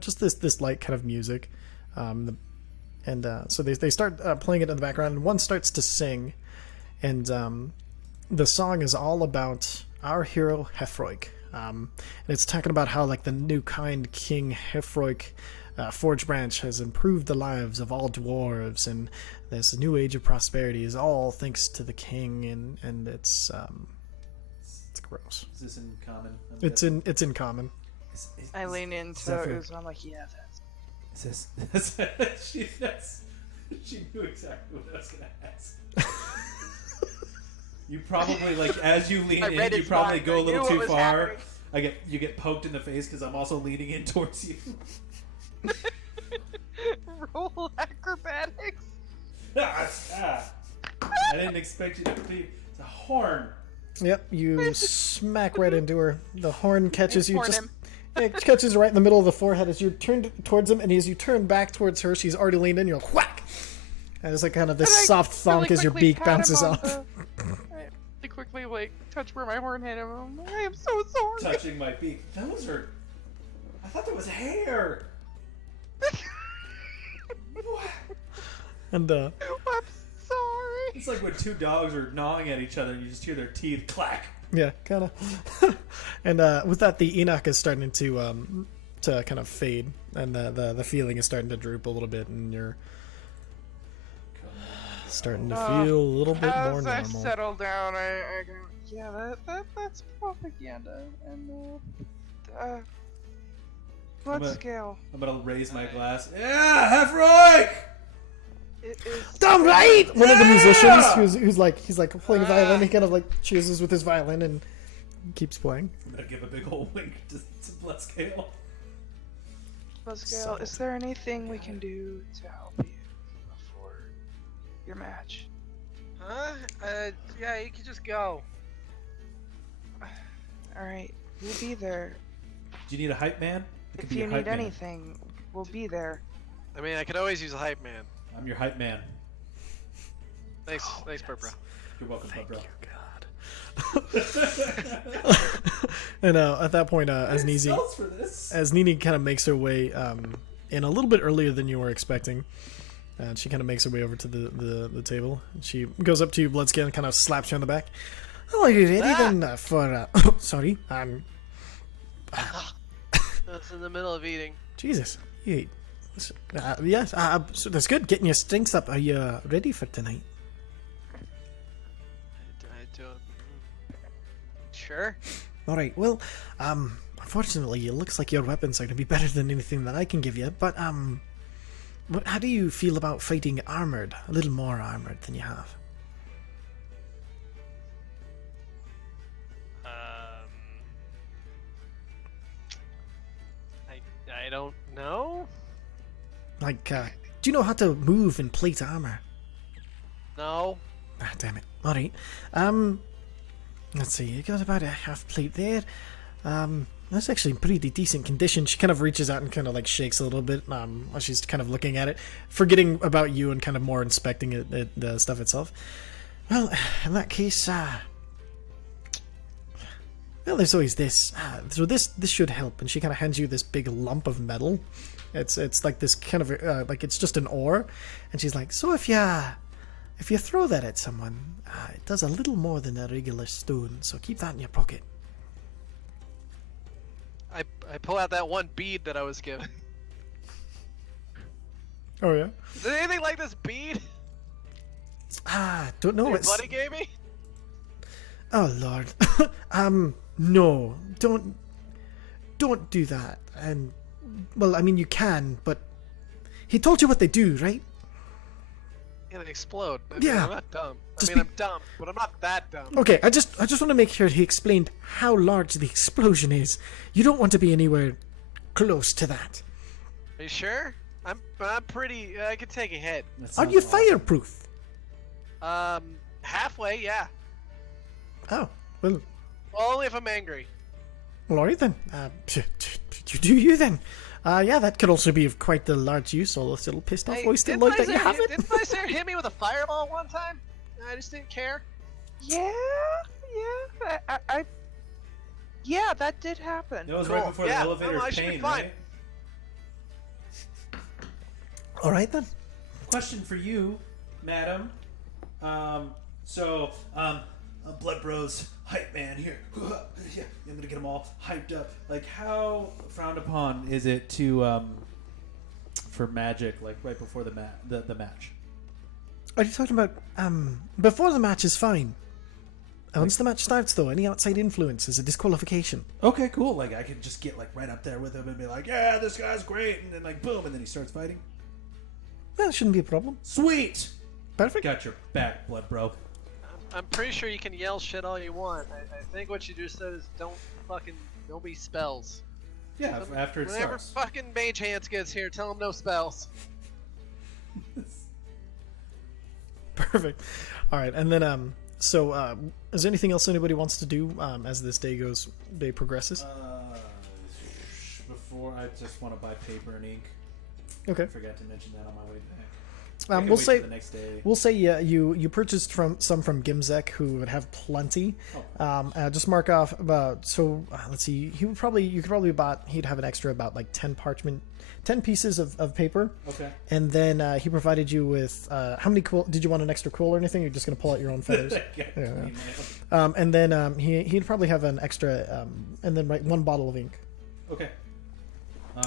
just this light kind of music, so they start playing it in the background. And one starts to sing, and the song is all about our hero Hefroik, and it's talking about how like the new kind King Hefroik Forge Branch has improved the lives of all dwarves, and this new age of prosperity is all thanks to the king, and it's gross. Is this in common? It's in common. I lean into Zephyr. Uzo. I'm like, yeah, that's. Is this she knew exactly what I was gonna ask. You probably like as you lean I in, read you his probably mind. go I a knew little what too was far. happening. You get poked in the face because I'm also leaning in towards you. Roll acrobatics. I didn't expect you to be. It's a horn. Yep, you smack right into her. The horn catches you Horn just him. It catches right in the middle of the forehead as you turn towards him, and as you turn back towards her, she's already leaned in. You're like, whack! And it's like kind of this And I soft thunk really as your quickly beak pat him bounces on off. I really quickly like touch where my horn hit him. I'm like, I am so sorry. Touching my beak. Those are. I thought that was hair. What? And I'm sorry. It's like when two dogs are gnawing at each other and you just hear their teeth clack. yeah, kind of. And with that, the Enoch is starting to kind of fade, and the feeling is starting to droop a little bit, and you're starting to feel a little bit more As I normal. settle down, I go, yeah, that's propaganda. And blood gonna- scale. I'm gonna raise my glass. Yeah, Hefroik! It is. Damn right! One of the musicians Yeah! who's like playing a violin, he kind of like chooses with his violin and keeps playing. I'm gonna give a big old wink to Blood Scale. Blood scale. Is there anything we can do to help you before your match? Huh? Yeah, you can just go. All right, we'll be there. Do you need a hype man? I could If be you a hype need man. anything, we'll be there. I mean, I could always use a hype man. I'm your hype man. Thanks, thanks, bro. You're welcome, bro. And at that point, as Nini kind of makes her way in a little bit earlier than you were expecting, and she kind of makes her way over to the table. And she goes up to you, Bloodskin, and kind of slaps you on the back. Oh, are you ready then for? Sorry, I was in the middle of eating. Jesus, you ate. Yes, so that's good. Getting your strength up. Are you ready for tonight? I do. Sure. All right. Well, unfortunately, it looks like your weapons are going to be better than anything that I can give you. But how do you feel about fighting armored? A little more armored than you have. I don't know. Like, do you know how to move in plate armor? No. Ah, damn it. All right. Let's see. You got about a half plate there. That's actually in pretty decent condition. She kind of reaches out and kind of like shakes a little bit while she's kind of looking at it, forgetting about you and kind of more inspecting the stuff itself. Well, in that case, well, there's always this. So this should help. And she kind of hands you this big lump of metal. It's like this kind of like it's just an ore, and she's like, so if you throw that at someone, it does a little more than a regular stone. So keep that in your pocket. I pull out that one bead that I was given. Oh yeah. Is there anything like this bead? Don't know. Your It's buddy gave me? oh lord. No, don't do that. And well, I mean you can, but he told you what they do, right? Yeah, they explode. Yeah. I'm not dumb. Just I'm dumb, but I'm not that dumb. Okay, I just want to make sure he explained how large the explosion is. You don't want to be anywhere close to that. Are you sure? I'm pretty. I can take a hit. Are you fireproof? Halfway, yeah. Oh, well, Only if I'm angry. alright then. You do you then. Yeah, that could also be of quite the large use, although it's a little pissed off. Hey, Oh, still didn't like that you have it. Didn't Visair hit me with a fireball one time? I just didn't care. Yeah. Yeah, that did happen. That was Cool. right before Yeah, the elevator no, I of should be pain, fine. right? Alright then. Question for you, madam. Blood Bros hype man here. Yeah, I'm gonna get them all hyped up. Like, how frowned upon is it to for magic, like right before the match? Are you talking about before the match is fine? Once the match starts, though, any outside influence is a disqualification. Okay, cool. Like, I could just get like right up there with him and be like, "Yeah, this guy's great," and then like, boom, and then he starts fighting. Well, that shouldn't be a problem. Sweet. Perfect. Got your back, Blood Bro. I'm pretty sure you can yell shit all you want. I think what you just said is don't be spells. Yeah, after it Whenever starts. fucking Mage Hands gets here, tell him no spells. Perfect. All right, and then so is there anything else anybody wants to do as this day progresses? before, I just want to buy paper and ink. Okay. I forgot to mention that on my way back. We'll Wait say for the next day. we'll say you purchased some from Gimzek, who would have plenty. Just mark off about let's see. He'd have an extra about like 10 pieces of paper. Okay. And then he provided you with how many quill? Did you want an extra quill or anything? You're just gonna pull out your own feathers. Yeah. And then he'd probably have an extra and then one bottle of ink. Okay.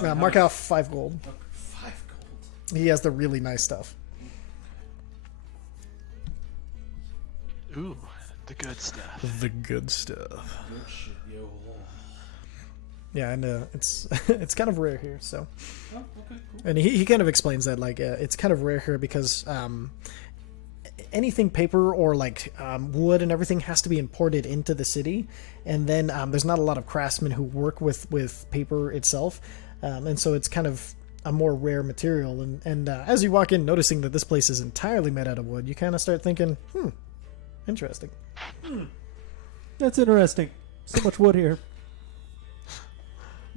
Mark out 5 gold. 5 gold. He has the really nice stuff. Ooh, the good stuff. The good stuff. Good shit, yo. Yeah, and it's it's kind of rare here. So, Oh, okay, cool. and he kind of explains that like it's kind of rare here because anything paper or like wood and everything has to be imported into the city, and then there's not a lot of craftsmen who work with paper itself, and so it's kind of a more rare material. And as you walk in, noticing that this place is entirely made out of wood, you kind of start thinking, interesting. That's interesting. So much wood here.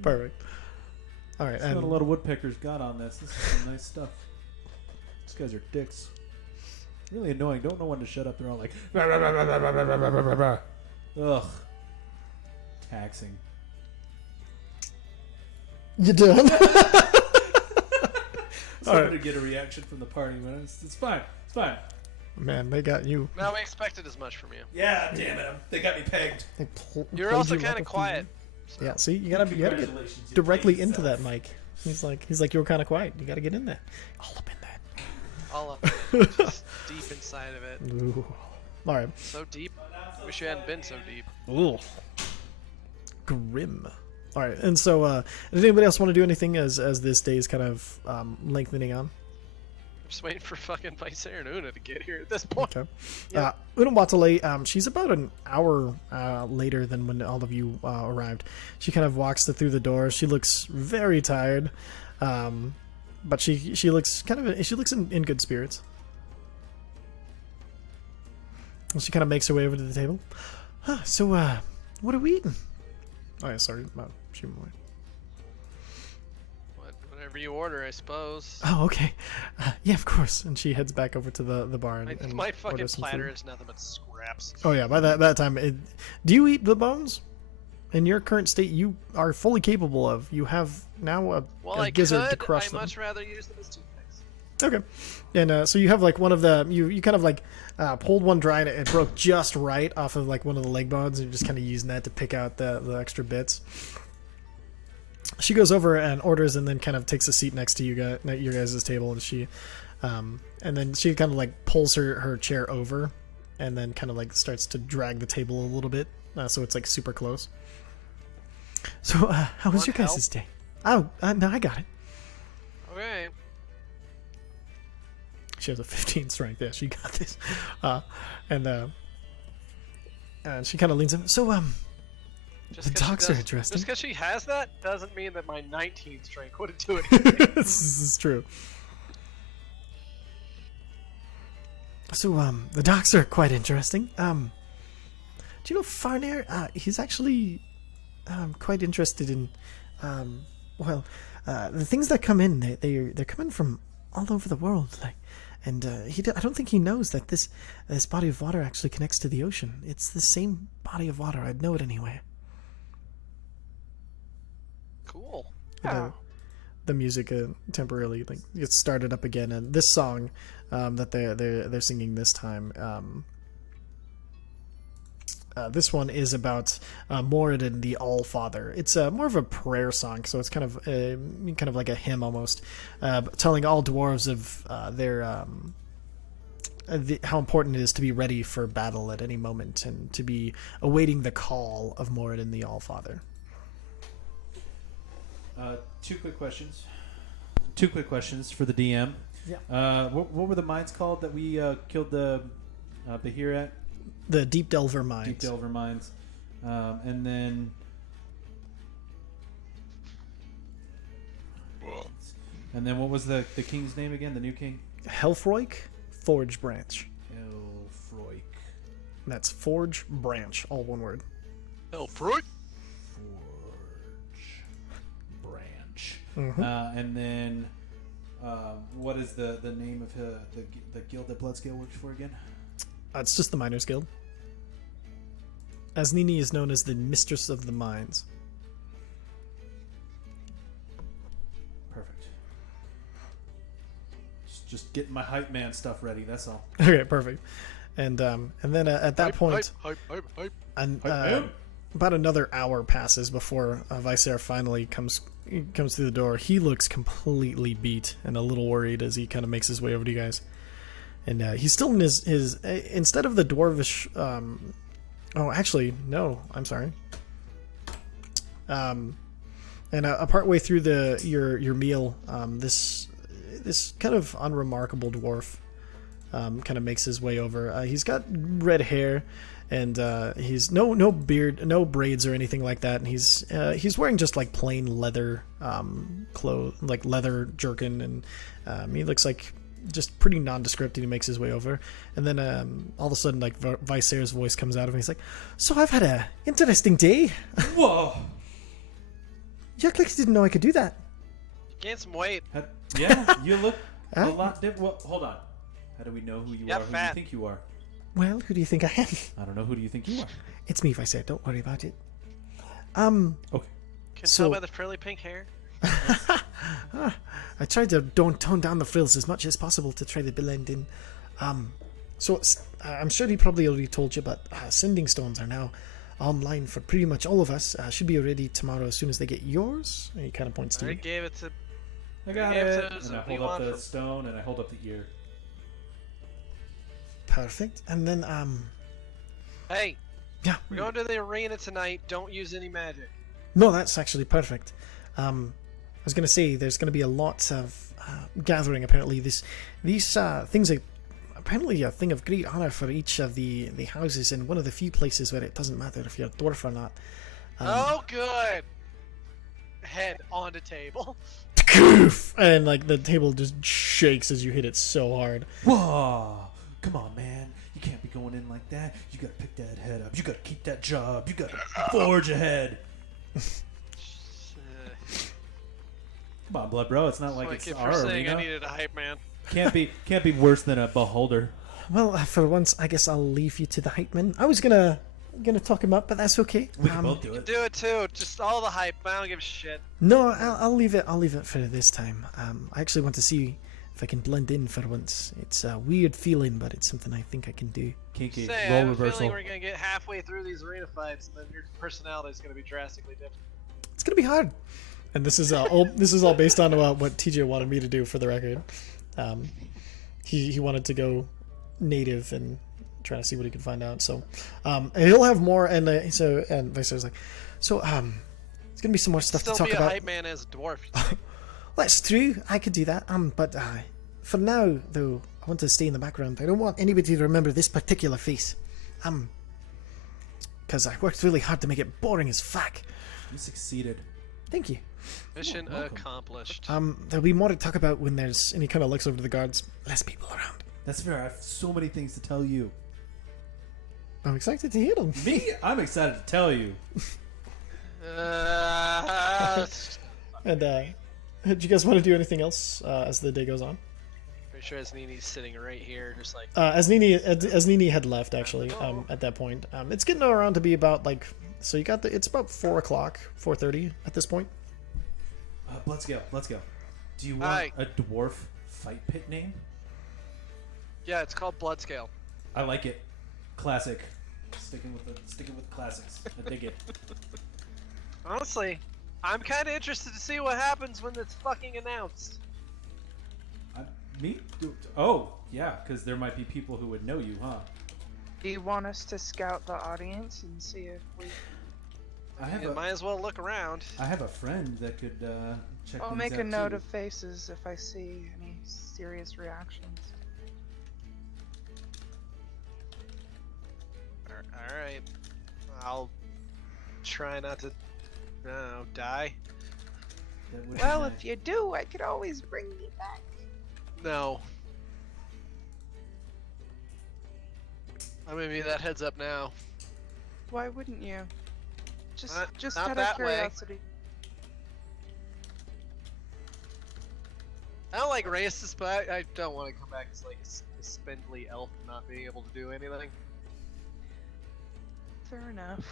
Perfect. All right, Not and a lot of woodpeckers got on this. This is some nice stuff. These guys are dicks. Really annoying. Don't know when to shut up. They're all like, "Rah, rah, rah, rah, rah, rah, rah, rah, rah, rah, rah." Ugh. Taxing. you done? Sorry to get a reaction from the party, man. It's fine. It's fine. Man, they got you. No, we expected as much from you. Yeah, damn it. They got me pegged. You're pulled also you kind up of a quiet. few- Yeah, see, you gotta get Congratulations, you directly paid into that yourself. mic. He's like you were kind of quiet. You gotta get in there, all up in that. All up in it, just deep inside of it. Ooh. All right. So deep. Wish you hadn't been so deep. Ooh. Grim. All right, and so does anybody else want to do anything as this day is kind of lengthening on? I'm just waiting for fucking Visair and Una to get here at this point. Okay. Unamatale, she's about an hour later than when all of you arrived. She kind of walks through the door. She looks very tired, but she looks in good spirits. And she kind of makes her way over to the table. So, what are we eating? Oh, yeah, sorry. She went away. Whatever you order, I suppose. Oh, okay. Yeah, of course. And she heads back over to the bar and My fucking orders some platter food. is nothing but scraps. Oh yeah, by that time, do you eat the bones? In your current state, you are fully capable of. You have now a gizzard to crush I'd them. much rather use them as toothpicks. Okay, and so you have like one of the you kind of like pulled one dry and it broke just right off of like one of the leg bones, and you're just kind of using that to pick out the extra bits. She goes over and orders, and then kind of takes a seat next to your guys' table, and she, and then she kind of like pulls her chair over, and then kind of like starts to drag the table a little bit, so it's like super close. So, how was Want your guys' help? day? Oh, no, I got it. Okay. She has a 15 strength. Yeah, she got this. And she kind of leans in. So, Just The 'cause she dogs are does- interesting. Just because she has that doesn't mean that my 19 strength wouldn't do it. this is true. So, the docs are quite interesting. Do you know Farnair? He's actually quite interested in, the things that come in. They're coming from all over the world. Like, and I don't think he knows that this body of water actually connects to the ocean. It's the same body of water. I'd know it anyway. Cool. The music temporarily like gets started up again, and this song that they're singing this time, this one is about Moradin the All-Father. It's more of a prayer song, so it's kind of like a hymn almost, telling all dwarves of their how important it is to be ready for battle at any moment and to be awaiting the call of Moradin the All-Father. Two quick questions. Two quick questions for the DM. Yeah. What were the mines called that we killed the Bahir at? The Deep Delver Mines. Deep Delver mines. And then... And then what was the king's name again? The new king? Helfroik Forge Branch. Elfroik. That's Forge Branch, all one word. Oh, fruit. Forge. Branch. And then, what is the name of the guild that Bloodscale works for again? It's just the Miners Guild. As Nini is known as the Mistress of the Mines. Perfect. Just getting my hype man stuff ready. That's all. Okay, perfect. And then at that point, and about another hour passes before Visair finally comes through the door. He looks completely beat and a little worried as he kind of makes his way over to you guys. And he's still in his instead of the Dwarvish. Oh, actually, no. I'm sorry. And part way through your meal, this kind of unremarkable dwarf kind of makes his way over. He's got red hair, and he's no beard, no braids or anything like that. And he's wearing just like plain leather clothes, like leather jerkin, and he looks like just pretty nondescript. And he makes his way over, and then all of a sudden, like Visair's voice comes out of him. He's like, "So I've had a interesting day." Whoa! You act like you didn't know I could do that. Gain some weight. Yeah, you look a lot different. Well, hold on. How do we know who you are? Who do fat. you think you are? Well, who do you think I am? I don't know. Who do you think you are? It's me, Visair. Don't worry about it. Okay. Can So- tell by the frilly pink hair. I tried to tone down the frills as much as possible to try to blend in. I'm sure he probably already told you, but sending stones are now online for pretty much all of us. Should be ready tomorrow as soon as they get yours. And he kind of points to I me. gave it to. I got Yeah, it. so- And so I what do you hold up want the from- stone and I hold up the ear. Perfect. And then Hey, yeah. we're going to the arena tonight. Don't use any magic. No, that's actually perfect. I was going to say there's going to be a lot of gathering. Apparently, these things are apparently a thing of great honor for each of the houses, and one of the few places where it doesn't matter if you're a dwarf or not. Oh, good. Head on the table. And like the table just shakes as you hit it so hard. Whoa! Come on, man. You can't be going in like that. You gotta pick that head up. You gotta keep that job. You gotta forge ahead. Come on, blood bro. It's not like Like it's if our you're saying I arena. needed a hype man. Can't be worse than a beholder. Well, for once, I guess I'll leave you to the hype man. I was gonna talk him up, but that's okay. We can both do it. Do it too. Just all the hype. I don't give a shit. No, I'll leave it. I'll leave it for this time. I actually want to see if I can blend in for once. It's a weird feeling, but it's something I think I can do. Kinky. Say, I Roll have a reversal. feeling we're gonna get halfway through these arena fights, and then your personality is gonna be drastically different. It's gonna be hard. And this is all based on what TJ wanted me to do. For the record, he wanted to go native and try to see what he could find out. So, and he'll have more. And Visair's like, so it's gonna be some more stuff Still to talk be a about. hype man as a dwarf. That's true. I could do that. But for now, though, I want to stay in the background. I don't want anybody to remember this particular face. Because I worked really hard to make it boring as fuck. You succeeded. Thank you. Mission welcome. accomplished. There'll be more to talk about when there's. And he kind of looks over to the guards. Less people around. That's fair. I have so many things to tell you. I'm excited to hear them. Me? I'm excited to tell you. And do you guys want to do anything else as the day goes on? Pretty sure as Nini's sitting right here, just like As Nini had left actually at that point. It's getting around to be about like. So you got it's about 4:30 at this point. Bloodscale. Do you want Hi. a dwarf fight pit name? yeah, it's called Bloodscale. I like it. Classic. Sticking with classics. I dig it. Honestly, I'm kind of interested to see what happens when it's fucking announced. Me? Oh, yeah, because there might be people who would know you, huh? Do you want us to scout the audience and see if we... You might as well look around. I have a friend that could check I'll things make out a note too. of faces if I see any serious reactions. Alright. I'll try not to, I don't know, die. That would be Well, nice. if you do, I could always bring you back. No. I'm gonna be that heads up now. Why wouldn't you? Just Not out of that way. curiosity. I don't like racist, but I don't want to come back as like a spindly elf not being able to do anything. Fair enough.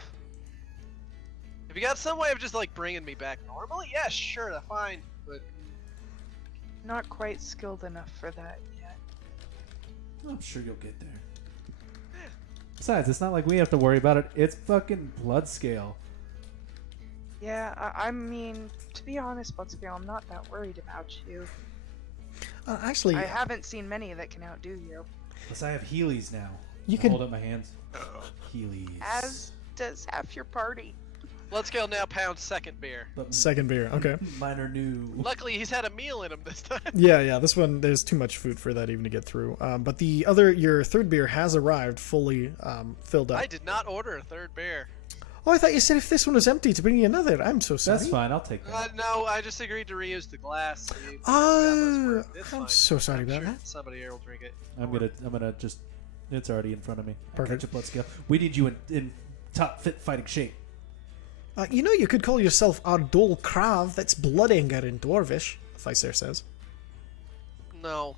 If you got some way of just like bringing me back normally, yeah, sure, that's fine. But Not quite skilled enough for that yet. I'm sure you'll get there. Besides, it's not like we have to worry about it. It's fucking blood scale. Yeah, I mean, to be honest, Bloodscale, I'm not that worried about you. Actually, I haven't seen many that can outdo you. Plus, I have Heelys now. You I can- hold up my hands. Heelys. As does half your party. Bloodscale now pounds second beer. But second beer. Okay. mine are new. Luckily, he's had a meal in him this time. Yeah. This one, there's too much food for that even to get through. But your third beer has arrived fully filled up. I did not order a third beer. Oh, I thought you said if this one was empty to bring you another. I'm so sorry. That's fine. I'll take that. No, I just agreed to reuse the glass. So you Oh, got less work. It's I'm fine. so sorry I'm about sure that. Somebody here will drink it. I'm gonna just. It's already in front of me. Perfect. Blood scale. We need you in top fit fighting shape. You could call yourself Ardol Krav. That's blood anger in Dwarvish, Vicer says. No,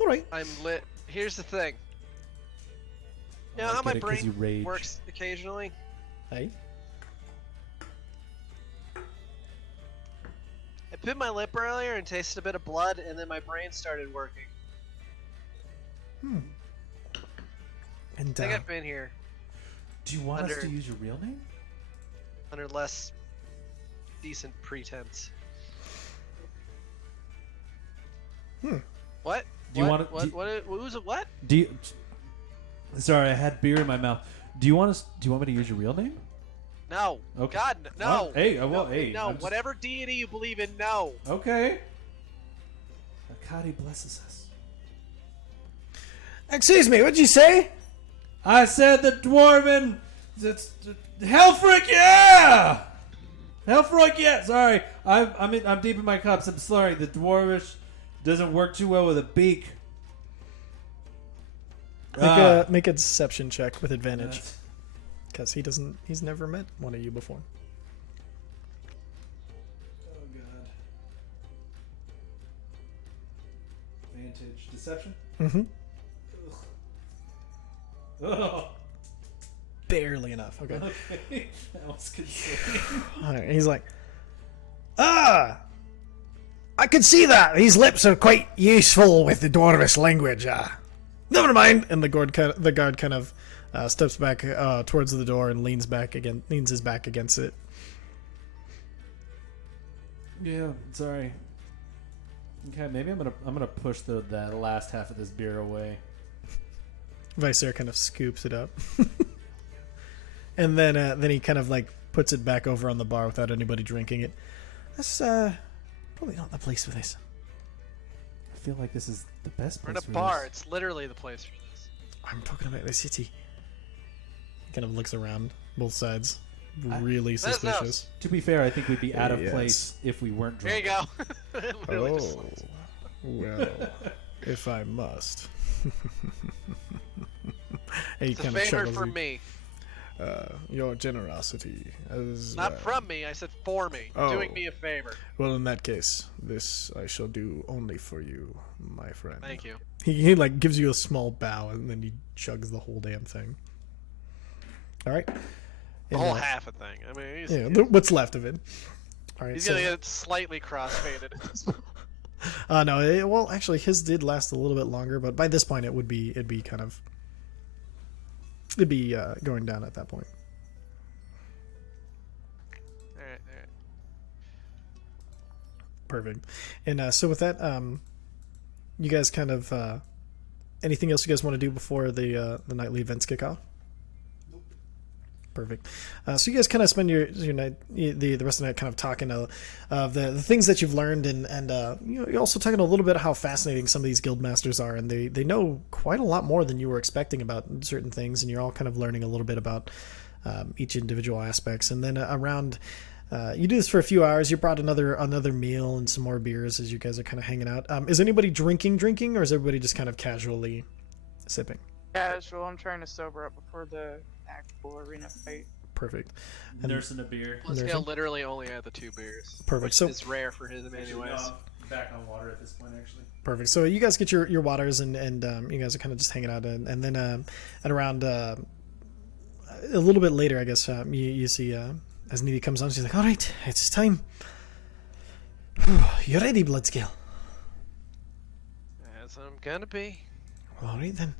All right. I'm lit. Here's the thing. You know I how my get it 'cause you brain rage. works occasionally? Hey. I bit my lip earlier and tasted a bit of blood, and then my brain started working. And I think I've been here Do you want us Under- to use your real name? under less decent pretense. What? Do you What? wanna- do- What? Who's it? What? Do you? Sorry, I had beer in my mouth. Do you want me to use your real name? No. Okay. God, no. Well, hey, no, well, hey, no. I'm just- Whatever deity you believe in, no. Okay. Akadi blesses us. Excuse me, what'd you say? I said the dwarven. Helfric, yeah. Helfric, yeah. Sorry, I'm deep in my cups. I'm sorry. The dwarvish doesn't work too well with a beak. Make a deception check with advantage. Because he's never met one of you before. Oh god. Vantage deception. Mm-hmm. Oh. Barely enough. Okay. Okay. That was concerning. All right, he's like, I can see that. These lips are quite useful with the Dwarvish language. Never mind. And the guard kind of steps back towards the door and leans his back against it. Yeah, sorry. Okay, maybe I'm gonna push that last half of this beer away. Vicer kind of scoops it up, and then he kind of like puts it back over on the bar without anybody drinking it. That's probably not the place for this. I feel like this is the best We're place in a for bar. this. It's literally the place for this. I'm talking about the city. He kind of looks around both sides, really Let us know. suspicious. To be fair, I think we'd be out of Yes. place if we weren't There drunk. you go. Literally just Oh, slides. well, if I must. He It's a kind of favor chuckles. for me. Your generosity. Not from me. I said for me. Oh. Doing me a favor. Well, in that case, this I shall do only for you, my friend. Thank you. He like gives you a small bow and then he chugs the whole damn thing. All right. The And, whole half a thing. I mean, he's, Yeah, what's left of it. All right. he's So, gonna get slightly crossfaded. no. Well, actually, his did last a little bit longer, but by this point, it'd be going down at that point. All right. Perfect. And so with that, you guys kind of anything else you guys want to do before the nightly events kick off? Nope. Perfect. So you guys kind of spend your night, the rest of the night, kind of talking of the things that you've learned, and you're also talking a little bit how fascinating some of these guild masters are, and they know quite a lot more than you were expecting about certain things, and you're all kind of learning a little bit about each individual aspects, and then around. You do this for a few hours. You brought another meal and some more beers as you guys are kind of hanging out. Is anybody drinking, or is everybody just kind of casually sipping? Casual. I'm trying to sober up before the actual arena fight. Perfect. And Nursing a beer. Blitzscale literally only had the 2 beers. Perfect. Which So is rare for him anyways. back on water at this point, actually. Perfect. So you guys get your waters, and you guys are kind of just hanging out, and then at around a little bit later, I guess you see as Needy comes on, she's like, "All right, it's time. You ready, Bloodscale?" As I'm gonna be. All right then.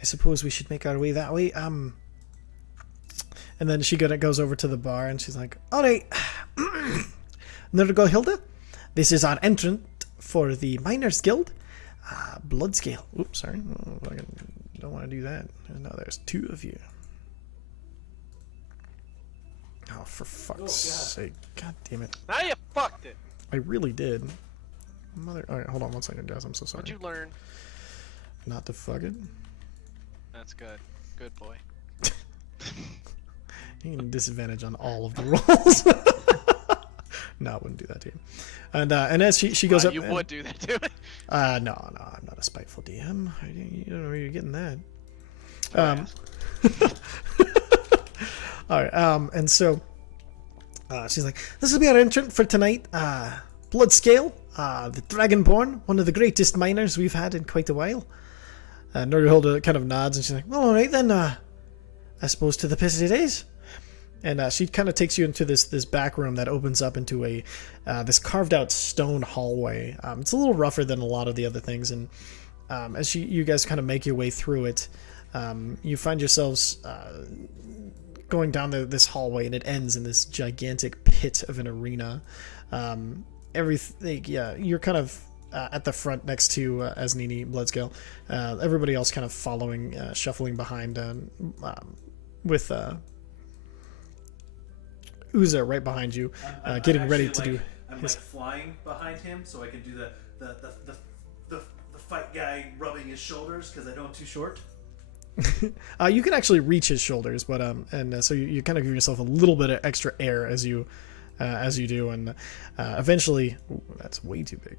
I suppose we should make our way that way. And then she goes over to the bar, and she's like, "All right, Hilda, this is our entrant for the Miners Guild, Bloodscale." Oops, sorry. Oh, I don't want to do that. No, there's two of you. Oh, for fuck's sake. God damn it. Now you fucked it. I really did. Mother. Alright, hold on one second, Jazz. I'm so sorry. What'd you learn? Not to fuck it. That's good. Good boy. You get a disadvantage on all of the rolls. No, I wouldn't do that to you. And as she goes up. You would do that to me. No, I'm not a spiteful DM. You don't know where you're getting that. All right. And so she's like, "This will be our entrant for tonight. Bloodscale, the Dragonborn, one of the greatest miners we've had in quite a while." Nordhilda kind of nods, and she's like, "Well, all right then. I suppose to the piss it is." And she kind of takes you into this back room that opens up into a this carved out stone hallway. It's a little rougher than a lot of the other things, and as you guys kind of make your way through it, you find yourselves going down this hallway, and it ends in this gigantic pit of an arena. Everything, yeah, you're kind of at the front next to Asnini, Bloodscale. Everybody else kind of following, shuffling behind, with Uza right behind you, getting ready to do. I'm like flying behind him, so I can do the fight guy rubbing his shoulders because I know I'm too short. You can actually reach his shoulders, but so you kind of give yourself a little bit of extra air as you do, and eventually, that's way too big.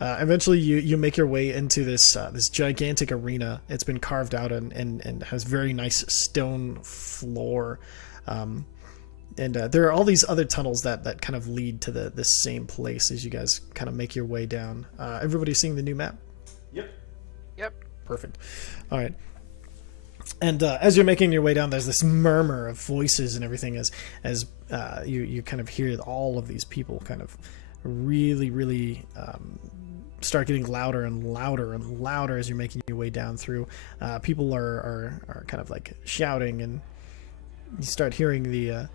Eventually, you make your way into this gigantic arena. It's been carved out and has very nice stone floor, and there are all these other tunnels that kind of lead to this same place as you guys kind of make your way down. Everybody seeing the new map? Yep. Perfect. All right. And as you're making your way down, there's this murmur of voices and everything as you kind of hear all of these people kind of really start getting louder and louder and louder as you're making your way down through. People are kind of like shouting, and you start hearing the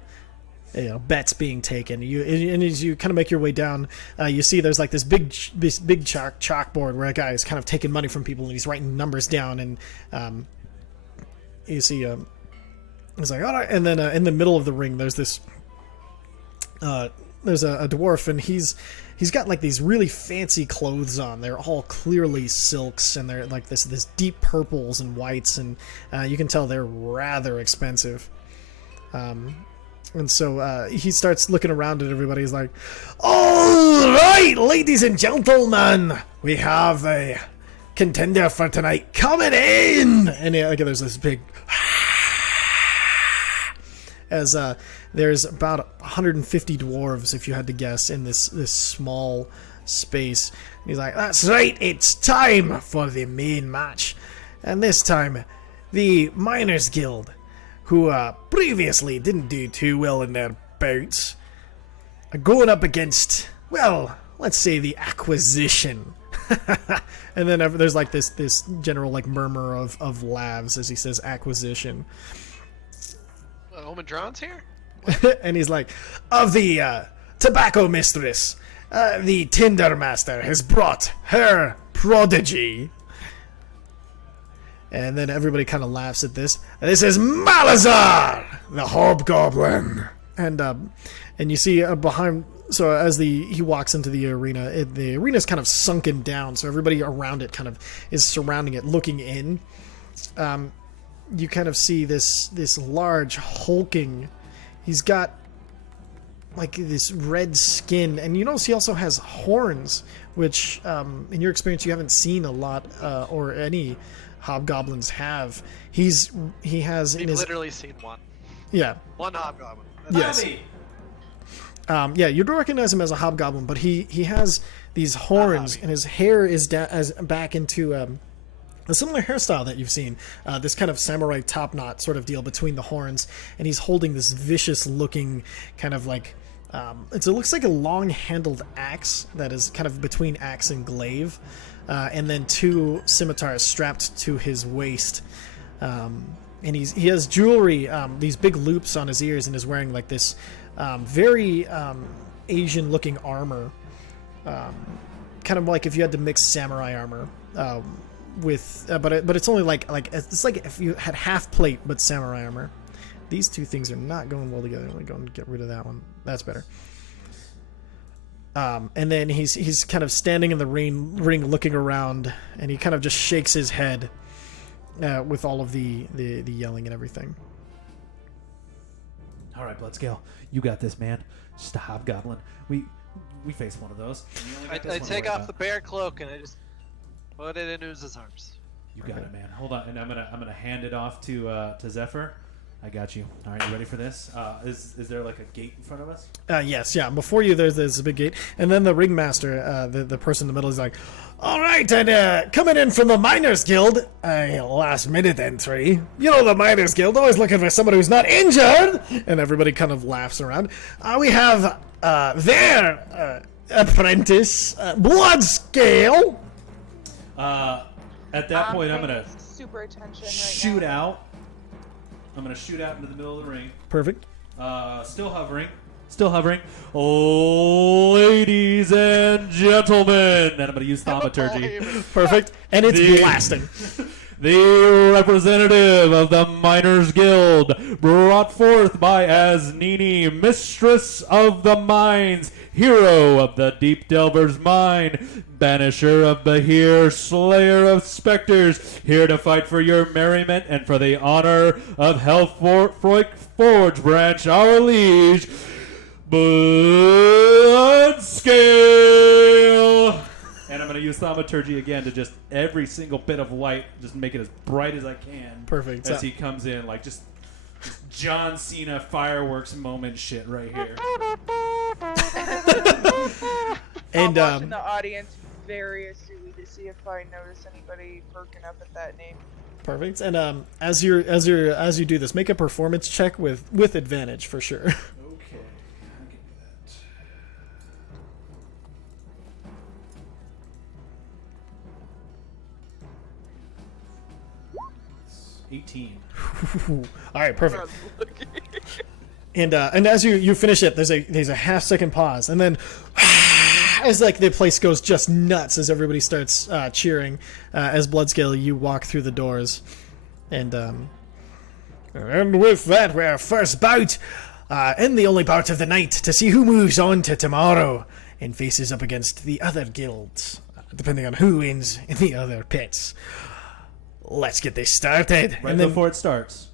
bets being taken. And as you kind of make your way down, you see there's like this big chalkboard where a guy is kind of taking money from people, and he's writing numbers down, and you see it's like, all right, and then in the middle of the ring there's this there's a dwarf, and he's got like these really fancy clothes on. They're all clearly silks, and they're like this deep purples and whites, and you can tell they're rather expensive. And so he starts looking around at everybody. He's like, "All right, ladies and gentlemen, we have a contender for tonight coming in." And there's this big as there's about 150 dwarves, if you had to guess, in this small space. And he's like, "That's right, it's time for the main match, and this time the Miners Guild, who previously didn't do too well in their bouts, are going up against, well, let's say the Acquisition." And then there's like this general like murmur of laughs as he says Acquisition. Omidron's here? And he's like, "Of the Tobacco Mistress, the Tinder Master has brought her prodigy." And then everybody kind of laughs at this. "This is Malazar, the Hobgoblin." And you see behind. So as he walks into the arena, the arena's kind of sunken down, so everybody around it kind of is surrounding it, looking in. You kind of see this large, hulking. He's got like this red skin, and you notice he also has horns, which in your experience you haven't seen a lot or any hobgoblins have. He has. We've literally seen one. Yeah. One hobgoblin. Yes. Yeah, you'd recognize him as a hobgoblin, but he has these horns, and his hair is back into a similar hairstyle that you've seen, this kind of samurai top knot sort of deal between the horns, and he's holding this vicious-looking kind of like it looks like a long-handled axe that is kind of between axe and glaive, and then 2 scimitars strapped to his waist. And he has jewelry, these big loops on his ears, and is wearing like this very Asian-looking armor, kind of like if you had to mix samurai armor with, but it's only like it's like if you had half plate but samurai armor. These 2 things are not going well together. Let me go and get rid of that one. That's better. And then he's kind of standing in the ring looking around, and he kind of just shakes his head with all of the yelling and everything. All right, Bloodscale, you got this, man. Just a hobgoblin. We faced one of those. I take off the bear cloak and I just put it in Uza's arms. You got it, man. Hold on, and I'm gonna hand it off to Zephyr. I got you. All right, you ready for this? Is there like a gate in front of us? Yes, yeah. Before you, there's a big gate, and then the ringmaster, the person in the middle, is like, "All right, and coming in from the Miners Guild, last minute entry. You know the Miners Guild, always looking for someone who's not injured." And everybody kind of laughs around. We have their apprentice, Bloodscale. At that point, I'm paying gonna super attention right shoot now. out. I'm gonna shoot out into the middle of the ring. Perfect. Still hovering. Ladies and gentlemen, and I'm gonna use thaumaturgy. Perfect. And it's blasting. The representative of the Miners Guild, brought forth by Asnini, mistress of the mines, hero of the Deep Delver's mine, banisher of Bahir, slayer of specters, here to fight for your merriment and for the honor of Forge branch, our liege, Bloodscale. And I'm going to use thaumaturgy again to just every single bit of light, just make it as bright as I can. Perfect. As he comes in, like just John Cena fireworks moment shit right here. And I'm watching the audience very astutely to see if I notice anybody perking up at that name. perfect. And as you do this, make a performance check with advantage for sure. Okay, I can do that. 18. All right, perfect. And as you finish it, there's a half-second pause, and then as like the place goes just nuts as everybody starts cheering. As Bloodscale, you walk through the doors, and with that, we're first bout, and the only bout of the night, to see who moves on to tomorrow and faces up against the other guilds, depending on who wins in the other pits. Let's get this started. Right and then, before it starts.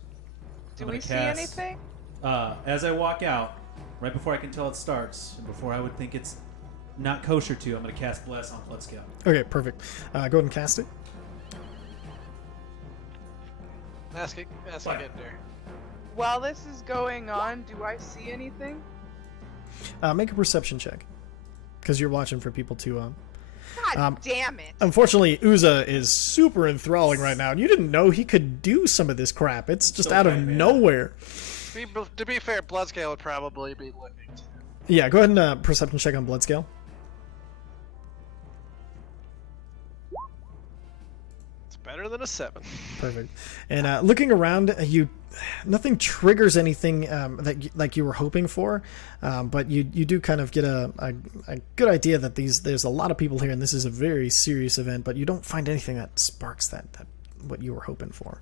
Do I'm we gonna see cast- anything? As I walk out, right before I can tell it starts, and before I would think it's not kosher to, I'm going to cast Bless on Bloodscale. Okay, perfect. Go ahead and cast it. Ask it in there. While this is going on, do I see anything? Make a perception check, because you're watching for people to. God damn it! Unfortunately, Uza is super enthralling right now, and you didn't know he could do some of this crap. It's just So out of Nightmare. nowhere. To be fair, Bloodscale would probably be looking. Yeah, go ahead and perception check on Bloodscale. It's better than a 7. Perfect. And looking around, nothing triggers anything like you were hoping for, but you do kind of get a good idea that there's a lot of people here, and this is a very serious event. But you don't find anything that sparks that what you were hoping for.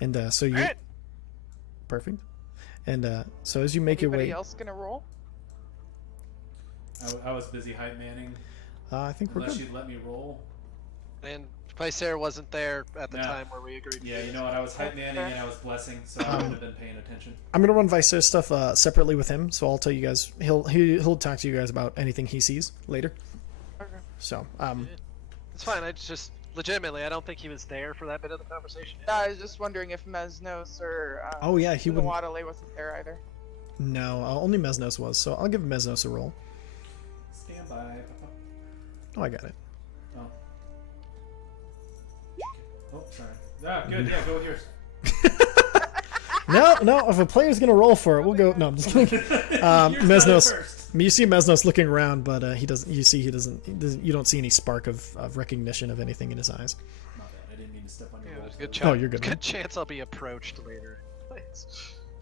And so you, Alright. perfect. And so as you make your Anybody way, else gonna roll? I was busy hype manning, I think we're unless good. you'd let me roll. And Pycere wasn't there at the Yeah. time where we agreed. Yeah, you know what? I was hype manning and I was blessing, so I wouldn't have been paying attention. I'm gonna run Vice's stuff separately with him, so I'll tell you guys. He'll talk to you guys about anything he sees later. Okay. So It's fine. I just legitimately, I don't think he was there for that bit of the conversation. I was just wondering if Mesnos or Oh yeah, he would. Waddley wasn't there either. No, only Mesnos was. So I'll give Mesnos a roll. Stand by. Oh, I got it. Oh. Oh, sorry. Ah, good. Yeah, go with yours. No. If a player's gonna roll for it, we'll go. No, I'm just kidding. Mesnos. You see Mesnos looking around, but he doesn't. You see, he doesn't. You don't see any spark of recognition of anything in his eyes. My bad. I didn't mean to step on your Yeah, roll. there's a good Oh, chance. you're good. Good chance I'll be approached later.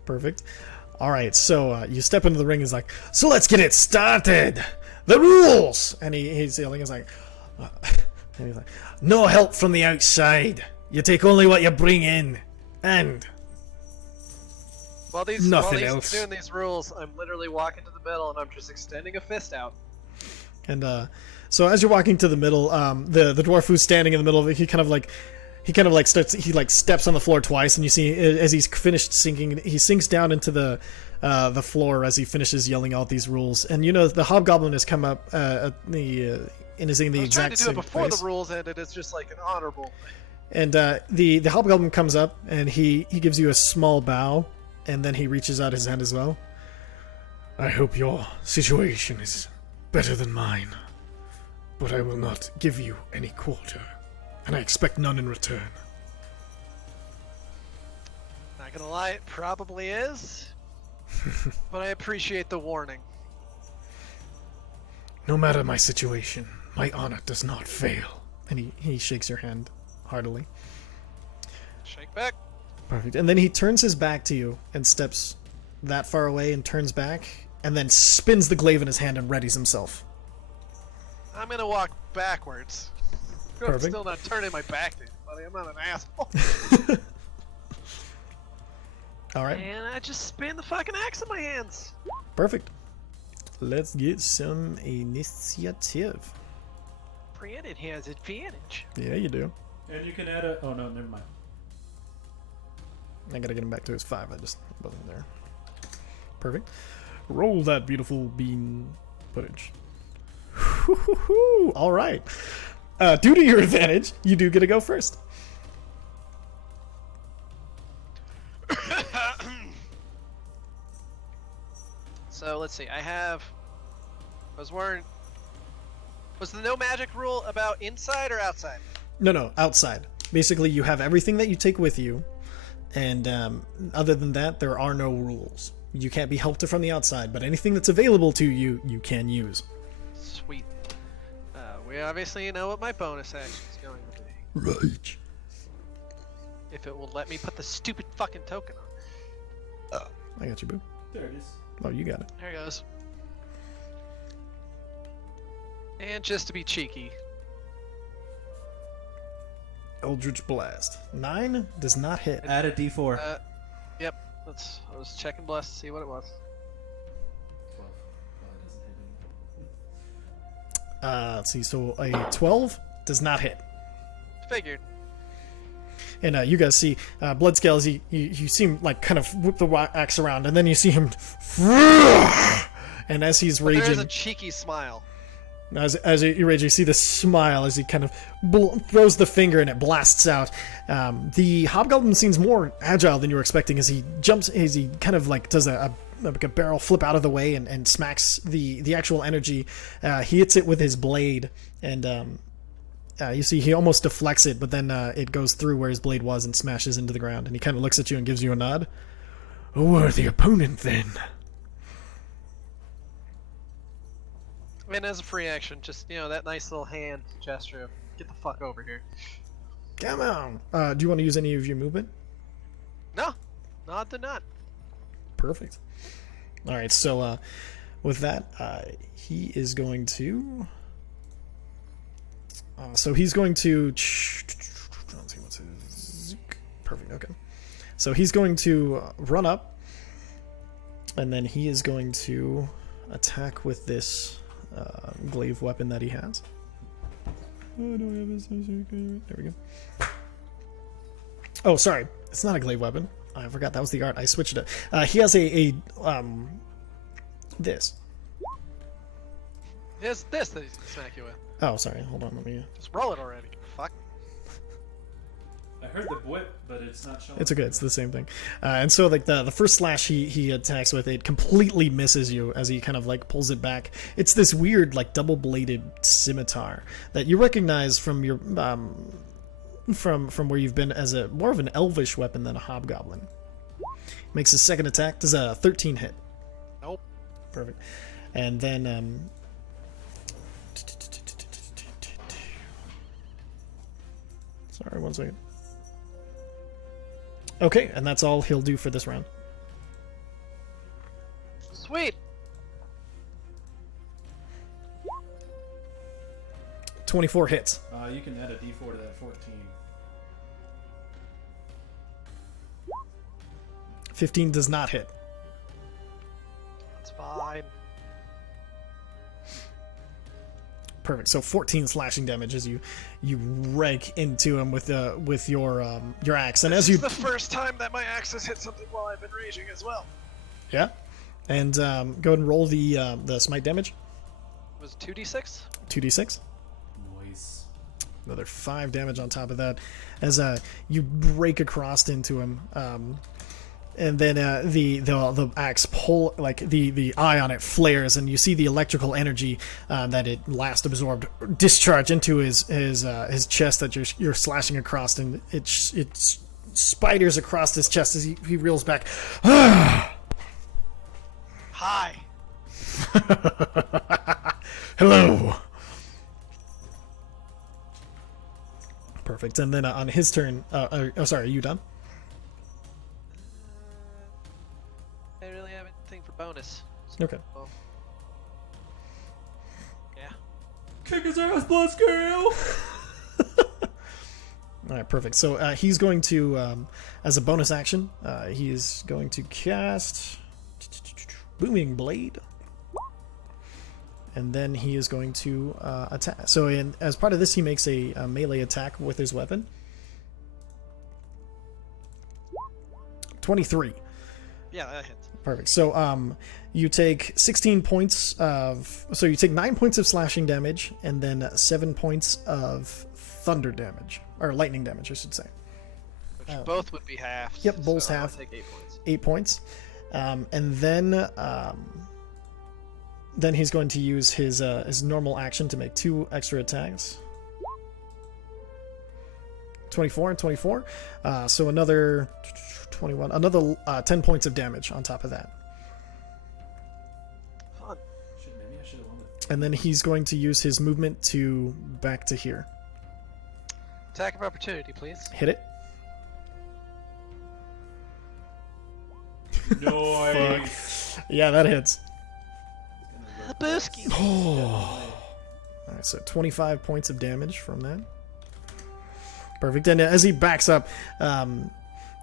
Perfect. All right, so you step into the ring. He's like, "So let's get it started. The rules." And he's yelling. He's like, and he's like, "No help from the outside. You take only what you bring in, and While Nothing he's else. doing these rules, I'm literally walking to the middle and I'm just extending a fist out. And so as you're walking to the middle, the dwarf who's standing in the middle of it, he kind of steps on the floor twice, and you see as he's finished sinking, he sinks down into the floor as he finishes yelling out these rules. And you know the hobgoblin has come up and is in the I was trying exact to do it same before place. the rules ended. It's just like an honorable. And the hobgoblin comes up and he gives you a small bow, and then he reaches out his hand as well. I hope your situation is better than mine, but I will not give you any quarter, and I expect none in return. Not gonna lie, it probably is. But I appreciate the warning. No matter my situation, my honor does not fail. And he shakes your hand heartily. Shake back. Perfect. And then he turns his back to you and steps that far away and turns back, and then spins the glaive in his hand and readies himself. I'm gonna walk backwards. I'm Perfect. still not turning my back to anybody. I'm not an asshole. All right. And I just spin the fucking axe in my hands. Perfect. Let's get some initiative. Brandon has advantage. Yeah, you do. And you can add a. Oh no, never mind. I gotta get him back to his 5. I just wasn't there. Perfect. Roll that beautiful bean footage. All right. Due to your advantage, you do get to go first. So let's see. Was the no magic rule about inside or outside? No, outside. Basically, you have everything that you take with you, and other than that, there are no rules. You can't be helped from the outside, but anything that's available to you, you can use. Sweet. We obviously know what my bonus action is going to be. Right. If it will let me put the stupid fucking token on. I got you, boo. There it is. Oh, you got it. There it goes. And just to be cheeky. Eldritch Blast. 9 does not hit. Add a D4. Yep. I was checking bless to see what it was. 12. Well, it doesn't hit me. Let's see. So a 12 does not hit. Figured. And you guys see Bloodscales, you see him like kind of whip the axe around, and then you see him, and as he's But there is raging, a cheeky smile. as he rage, you see the smile as he kind of throws the finger and it blasts out. The hobgoblin seems more agile than you were expecting as he jumps, as he kind of like does like a barrel flip out of the way and smacks the actual energy. He hits it with his blade, and you see he almost deflects it, but then it goes through where his blade was and smashes into the ground. And he kind of looks at you and gives you a nod. A worthy opponent, then. And as a free action, just, that nice little hand gesture of, get the fuck over here. Come on. Do you want to use any of your movement? No, not the nut. Perfect. All right, so with that, he is going to. So he's going to. Let's see what's his. Perfect. Okay. So he's going to run up, and then he is going to attack with this glaive weapon that he has. Oh, do I have his? There we go. Oh, sorry. It's not a glaive weapon. I forgot that was the art. I switched it. He has this. It's this that he's gonna smack you with. Oh, sorry. Hold on. Let me. Just roll it already. Fuck. I heard the whip, but it's not showing. It's okay. It's the same thing. And so like the first slash he attacks with, it completely misses you as he kind of like pulls it back. It's this weird like double-bladed scimitar that you recognize from your from where you've been as a more of an elvish weapon than a hobgoblin. Makes his second attack. Does a 13 hit? Nope. Perfect. And then sorry, 1 second. Okay, and that's all he'll do for this round. Sweet. 24 hits. You can add a D4 to that 14. 15 does not hit. That's fine. Perfect. So 14 slashing damage as you rake into him with your axe, and as This you is the first time that my axe has hit something while I've been raging as well. yeah, and go ahead and roll the smite damage. It was 2d6. 2d6. Nice. Another 5 damage on top of that as you break across into him. And then the axe pull, like the eye on it flares, and you see the electrical energy that it last absorbed discharge into his chest that you're slashing across, and it spiders across his chest as he reels back. Hi. Hello. Perfect. And then on his turn, sorry, are you done? I really have anything for bonus. Okay. Oh. Yeah. Kick his ass, Bloodscale! All right, perfect. So he's going to, as a bonus action, he is going to cast Booming Blade, and then he is going to attack. So, as part of this, he makes a melee attack with his weapon. 23. Yeah, that hits. Perfect. So, you take 16 points of. So you take 9 points of slashing damage, and then 7 points of thunder damage, or lightning damage, I should say. Which both would be half. Yep, both so half. I'll take 8 points. 8 points, and then he's going to use his normal action to make 2 extra attacks. 24 and 24. So another 21. Another 10 points of damage on top of that. Fun. Maybe I should have won with. And then he's going to use his movement to back to here. Attack of opportunity, please. Hit it. Nice. Yeah, that hits. Booski. All right, so 25 points of damage from that. Perfect. And as he backs up,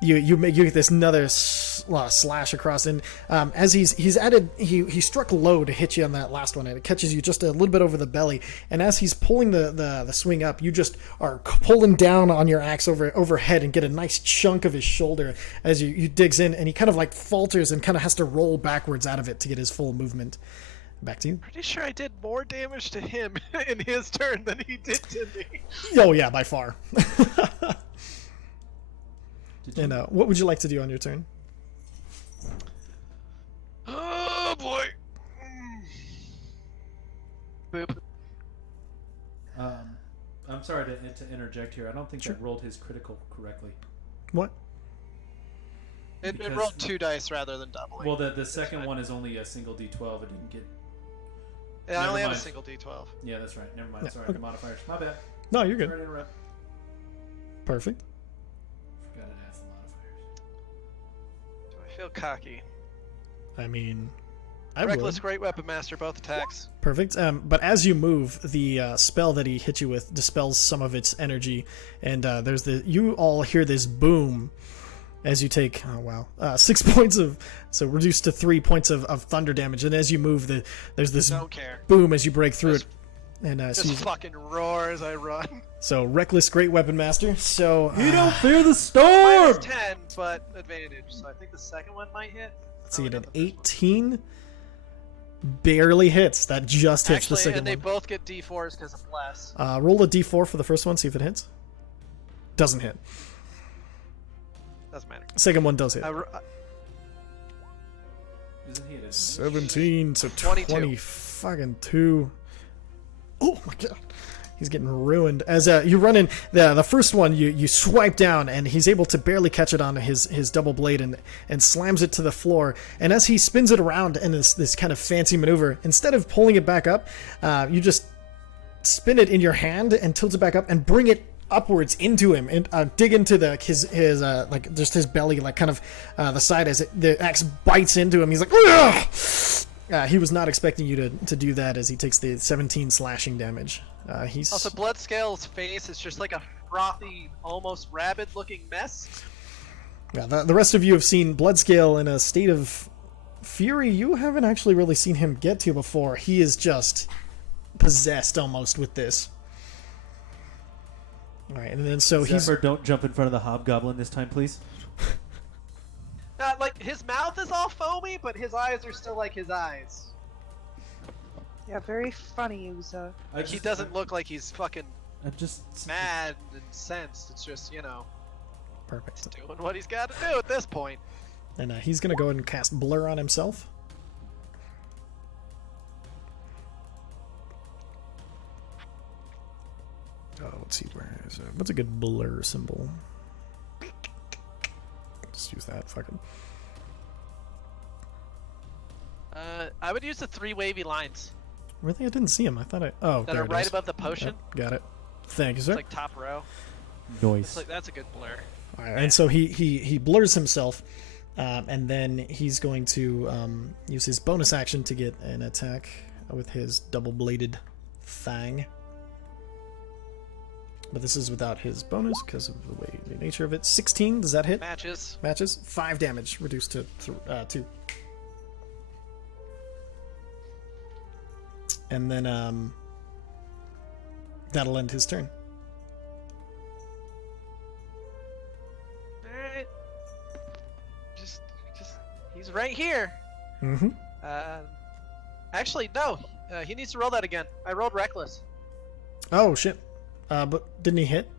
you get this another slash across, and as he's added, he struck low to hit you on that last one, and it catches you just a little bit over the belly. And as he's pulling the swing up, you just are pulling down on your axe overhead and get a nice chunk of his shoulder as you digs in, and he kind of like falters and kind of has to roll backwards out of it to get his full movement. Back to you. Pretty sure I did more damage to him in his turn than he did to me. Oh yeah, by far. Did you, And what would you like to do on your turn? Oh boy. Boop. I'm sorry to interject here. I don't think Sure. that rolled his critical correctly. What? It Because- rolled 2 dice rather than doubling. Well, the second one is only a single D12. It didn't get. Yeah, I only have a mind. single D12. Yeah, that's right. Never mind. Yeah, Sorry, okay. the modifiers. My bad. No, you're Sorry good. to interrupt. Perfect. Forgot to ask the modifiers. Do I feel cocky? I mean, I Reckless, would. Great Weapon Master, both attacks. Perfect. But as you move, the spell that he hit you with dispels some of its energy, and you all hear this boom as you take 6 points of, so reduced to 3 points of thunder damage, and as you move, there's this Don't care. boom as you break through Just- it, and Just fucking roar as I run. so reckless great weapon master. So You don't fear the storm. Minus 10, but advantage. So I think the second one might hit. let's see, Probably an not the first one. 18 barely hits. That just hits the Actually, second and they one. both get D4s because of bless. Roll a d4 for the first one, see if it hits. Doesn't hit. Doesn't matter. Second one does hit. Isn't he at his 17 to 22. 20 fucking 2. Oh my god. He's getting ruined. As you run in, the first one, you swipe down, and he's able to barely catch it on his double blade and slams it to the floor. And as he spins it around in this kind of fancy maneuver, instead of pulling it back up, you just spin it in your hand and tilt it back up and bring it upwards into him and dig into his like just his belly, like kind of the side as the axe bites into him. He's like, ugh! He was not expecting you to do that, as he takes the 17 slashing damage. He's Also, Bloodscale's face is just like a frothy, almost rabid-looking mess. Yeah, the rest of you have seen Bloodscale in a state of fury you haven't actually really seen him get to before. He is just possessed almost with this. All right, and then so Zephyr, don't jump in front of the hobgoblin this time, please. Like, his mouth is all foamy, but his eyes are still like his eyes. Yeah, very funny, Uza. Like, he doesn't look like he's fucking I'm just mad and incensed. It's just, you know, perfect. doing what he's got to do at this point. And he's gonna go ahead and cast Blur on himself. Oh, let's see, where is it? What's a good blur symbol? Just use that. Fucking. I would use the 3 wavy lines Really, I didn't see him. I thought Oh, that there are it right is. above the potion. Yep, got it. Thank you, It's sir. like top row. noise. That's a good blur. All right, and so he blurs himself, and then he's going to use his bonus action to get an attack with his double-bladed fang. But this is without his bonus because of the nature of it. 16, does that hit? Matches. Matches. 5 damage, reduced to 2. And then that'll end his turn. Alright. Just, he's right here. Mm-hmm. Actually, no. He needs to roll that again. I rolled reckless. Oh, shit. But didn't he hit?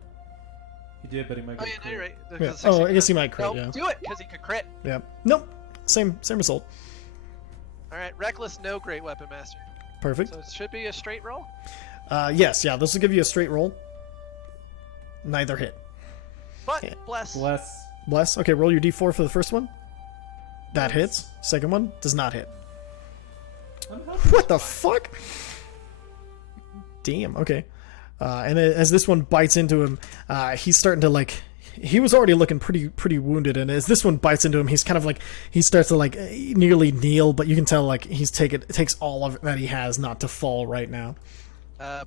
He did, but he might Oh, get yeah, no, you're right. Yeah. Because Oh, I guess he might crit, no, yeah. do it, because he could crit. Yeah. Nope. Same result. Alright, reckless, no great weapon master. Perfect. So it should be a straight roll. Yes, yeah, this will give you a straight roll. Neither hit. But, Yeah. bless. Bless. Okay, roll your d4 for the first one. That hits. Second one does not hit. What the fuck? Damn, okay. And as this one bites into him, he's starting to like... He was already looking pretty wounded, and as this one bites into him, he's kind of like... He starts to like nearly kneel, but you can tell like it takes all of it that he has not to fall right now.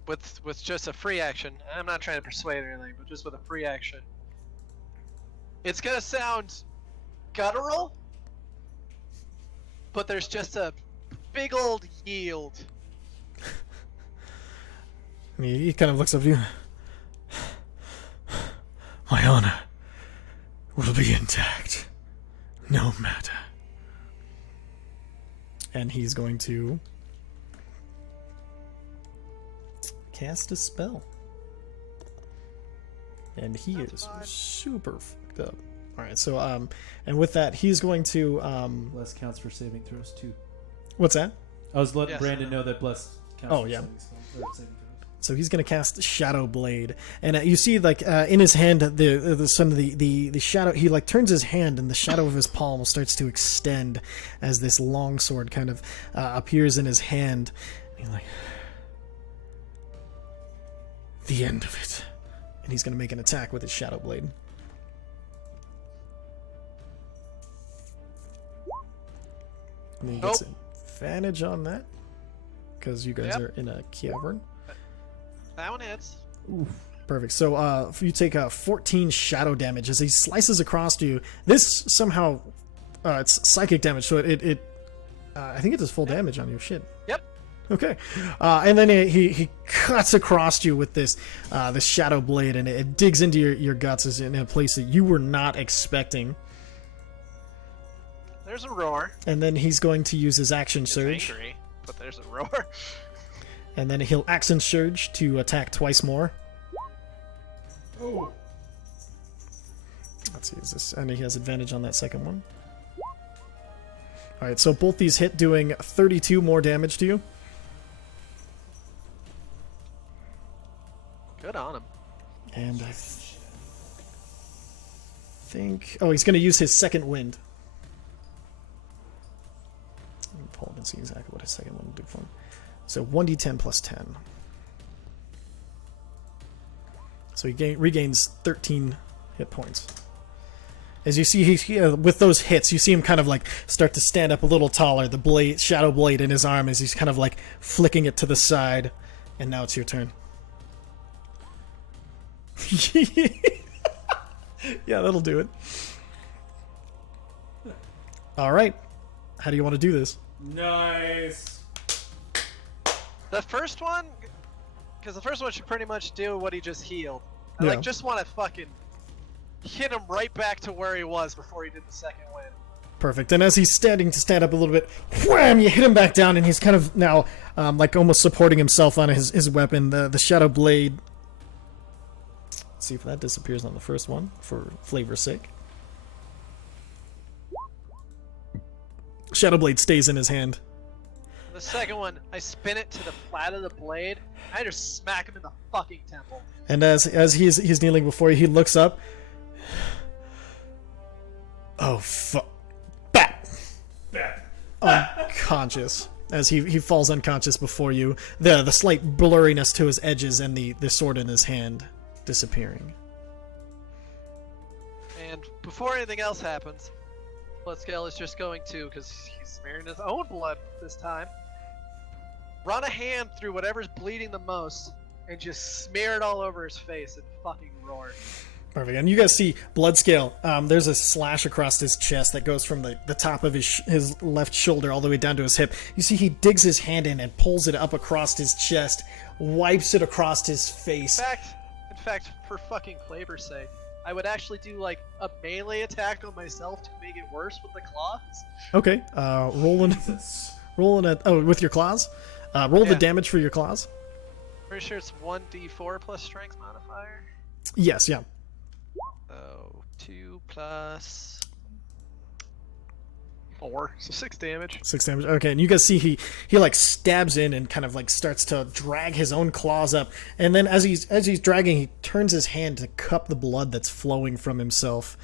With just a free action. I'm not trying to persuade or anything, but just with a free action. It's gonna sound guttural, but there's just a big old yield. I mean, he kind of looks up at you. My honor will be intact, no matter. And he's going to cast a spell. And he is super fucked up. Alright, so, and with that, he's going to, Bless counts for saving throws too. what's that? I was letting Yes, Brandon I know. know that Bless counts Oh, for yeah. saving throws. So he's going to cast Shadow Blade, and you see like in his hand the shadow. He like turns his hand, and the shadow of his palm starts to extend as this long sword kind of appears in his hand. And he's like, the end of it, and he's going to make an attack with his Shadow Blade. And he gets advantage on that because you guys Yep. are in a cavern. That one hits. Perfect. So you take 14 shadow damage as he slices across you. This somehow it's psychic damage, so it I think it does full damage on you. Shit. Yep. Okay. And then he cuts across you with this shadow blade, and it digs into your guts in a place that you were not expecting. There's a roar. And then he's going to use his action He's surge, angry, but there's a roar. and then he'll action surge to attack twice more. Let's see, is this, and he has advantage on that second one. Alright, so both these hit, doing 32 more damage to you. Good on him. And I think... Oh, he's going to use his second wind. Let me pull up and see exactly what his second one will do for him. So 1d10 plus 10. So he regains 13 hit points. As you see, with those hits, you see him kind of like start to stand up a little taller. The blade, shadow blade in his arm, as he's kind of like flicking it to the side. And now it's your turn. Yeah, that'll do it. All right. How do you want to do this? Nice. The first one, because the first one should pretty much do what he just healed. I Yeah. like just want to fucking hit him right back to where he was before he did the second win. Perfect. And as he's starting to stand up a little bit, wham! You hit him back down, and he's kind of now like almost supporting himself on his weapon, the shadow blade. Let's see if that disappears on the first one for flavor's sake. Shadow blade stays in his hand. The second one, I spin it to the flat of the blade. I just smack him in the fucking temple. And as he's kneeling before you, he looks up. Oh fuck! Bat. Unconscious. As he falls unconscious before you, the slight blurriness to his edges and the sword in his hand disappearing. And before anything else happens, Bloodscale is just going to, because he's smearing his own blood this time, run a hand through whatever's bleeding the most and just smear it all over his face and fucking roar. Perfect. And you guys see Bloodscale. There's a slash across his chest that goes from the top of his left shoulder all the way down to his hip. You see he digs his hand in and pulls it up across his chest, wipes it across his face. In fact, for fucking flavor's sake, I would actually do like a melee attack on myself to make it worse with the claws. Okay. Rolling at with your claws. Roll the Yeah. damage for your claws. Pretty sure it's 1d4 plus strength modifier. Yes. Yeah. So 2 plus 4, so 6 damage. 6 damage. Okay, and you guys see he like stabs in and kind of like starts to drag his own claws up, and then as he's dragging, he turns his hand to cup the blood that's flowing from himself,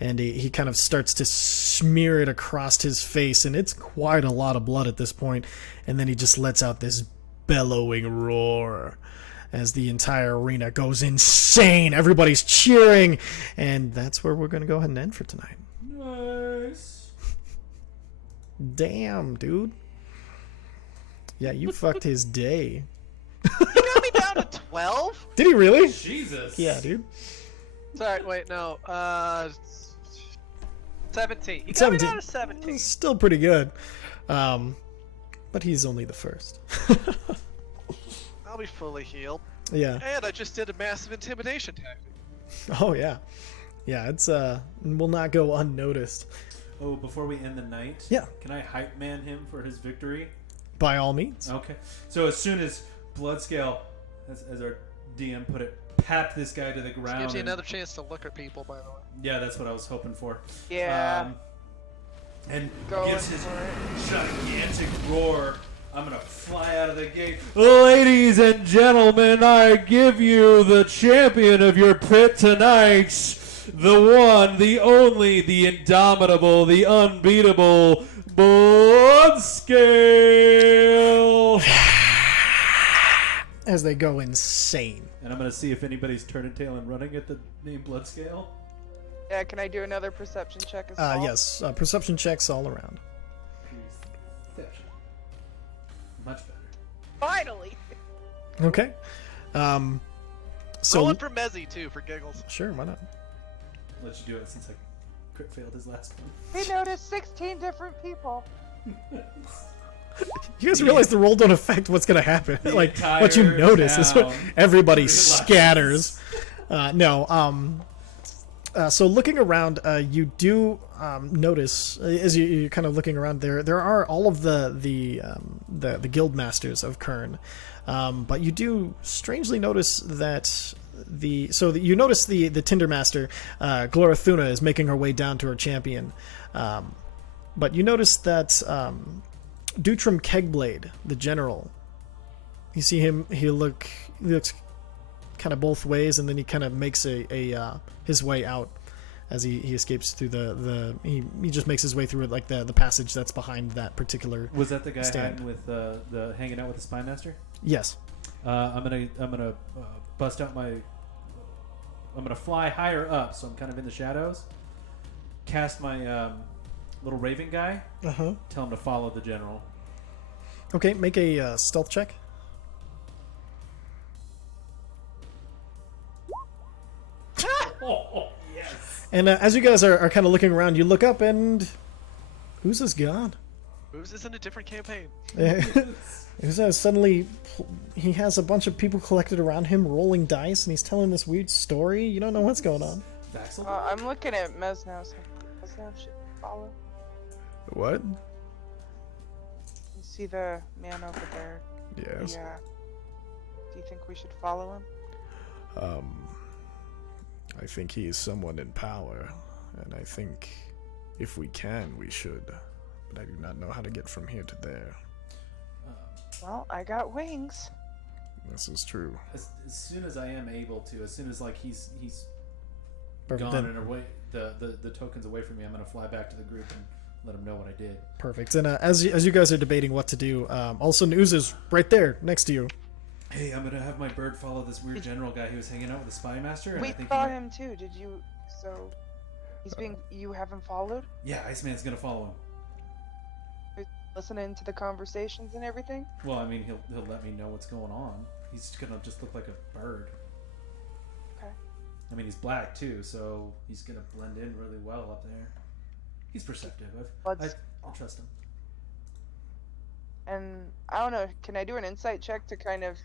and he kind of starts to smear it across his face, and it's quite a lot of blood at this point, and then he just lets out this bellowing roar as the entire arena goes insane. Everybody's cheering, and that's where we're going to go ahead and end for tonight. Nice. Damn, dude. Yeah, you fucked his day. You got me down to 12? Did he really? Jesus. Yeah, dude. Sorry, wait, no. 17. You got 17. me down to 17. Still pretty good. But he's only the first. I'll be fully healed. Yeah. And I just did a massive intimidation tactic. Oh, yeah. Yeah, it's will not go unnoticed. Oh, before we end the night, Yeah. can I hype man him for his victory? By all means. Okay. So as soon as Bloodscale, as our DM put it, pat this guy to the ground. Gives you and- another chance to look at people, by the way. Yeah, that's what I was hoping for. Yeah. And Going gives his for gigantic roar. I'm going to fly out of the gate. Ladies and gentlemen, I give you the champion of your pit tonight. The one, the only, the indomitable, the unbeatable Bloodscale. As they go insane. And I'm going to see if anybody's turning tail and running at the name Bloodscale. Yeah, can I do another perception check as well? Yes. Perception checks all around. Perception. Much better. Finally! Okay. So Rolling for Mezzy, too, for giggles. sure, why not? Let you do it since I crit failed his last one. We noticed 16 different people. You guys realize the roll don't affect what's going to happen. The Like, what you entire notice is town everybody realizes. scatters. So looking around, you do notice, as you're kind of looking around there are all of the guild masters of Kern. But you do strangely notice that you notice the Tinder Master, Glorithuna, is making her way down to her champion, but you notice that Dutram Kegblade, the general, you see him. He looks kind of both ways, and then he kind of makes his way out as he escapes through he just makes his way through it, like the passage that's behind that particular. Was that the guy stand. hiding with the hanging out with the Spy Master? Yes. I'm gonna bust out my. I'm gonna fly higher up, so I'm kind of in the shadows. Cast my little raven guy. Tell him to follow the general. Okay, make a stealth check. Yes. And as you guys are kind of looking around, you look up and who's this god? Who's this in a different campaign? Suddenly he has a bunch of people collected around him rolling dice, and he's telling this weird story. You don't know what's going on. I'm looking at Mez now, so Mez should follow. What? You see the man over there? Yes. Yeah. Do you think we should follow him? I think he is someone in power, and I think if we can, we should. But I do not know how to get from here to there. Well, I got wings. This is true. As soon as I am able to, as soon as like he's Perfect. gone and away, the token's away from me, I'm gonna fly back to the group and let them know what I did. Perfect. And as you guys are debating what to do, all of a sudden Uza's right there next to you. Hey, I'm gonna have my bird follow this weird general guy who was hanging out with the Spy Master. And We I think saw him too. Did you? So he's being. You have him followed? Yeah, Iceman's gonna follow him. Listening to the conversations and everything? Well, I mean, he'll let me know what's going on. He's gonna just look like a bird. Okay. I mean, he's black too, so he's gonna blend in really well up there. He's perceptive. I'll trust him. And I don't know. Can I do an insight check to kind of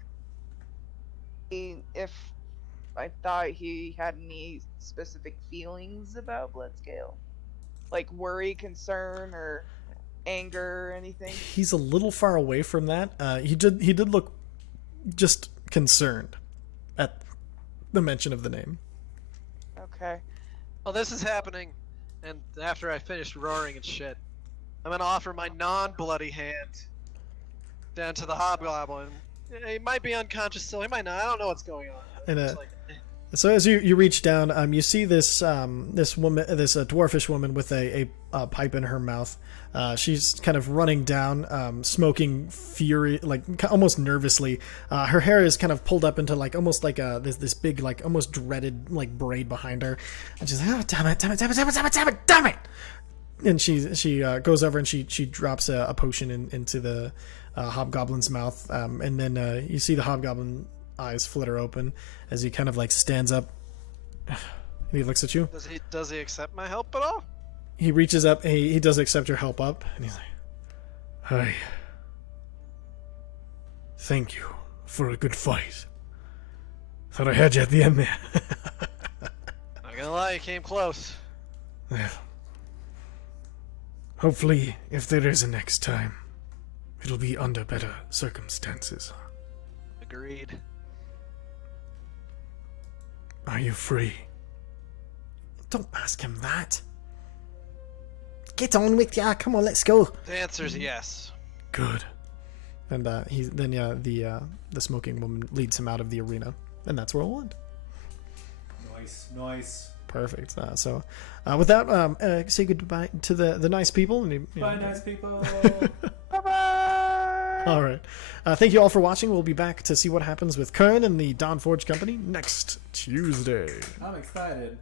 see if I thought he had any specific feelings about Bloodscale, like worry, concern, or anger or anything? He's a little far away from that. He did look just concerned at the mention of the name. Okay. Well, this is happening, and after I finish roaring and shit, I'm gonna offer my non-bloody hand down to the hobgoblin. He might be unconscious still. He might not. I don't know what's going on. And so as you reach down, you see this woman, this dwarfish woman with a pipe in her mouth. She's kind of running down, smoking almost nervously. Her hair is kind of pulled up into almost like this big, like almost dreaded braid behind her. And she's like, oh, damn it! And she goes over and she drops a potion into the hobgoblin's mouth. And then you see the hobgoblin eyes flitter open as he kind of stands up. And he looks at you. Does he accept my help at all? He reaches up. He does accept your help up, and he's like, Hi. Thank you for a good fight. Thought I had you at the end there. Not gonna lie, you came close. Well, hopefully, if there is a next time, it'll be under better circumstances. Agreed. Are you free? don't ask him that. Get on with ya. Come on, let's go. The answer's yes. Good. And the smoking woman leads him out of the arena, and that's where we'll end. Nice. Perfect. So, with that, say goodbye to the nice people. And, Bye, nice people. Bye-bye! All right. Thank you all for watching. We'll be back to see what happens with Kern and the Dawnforged company next Tuesday. I'm excited.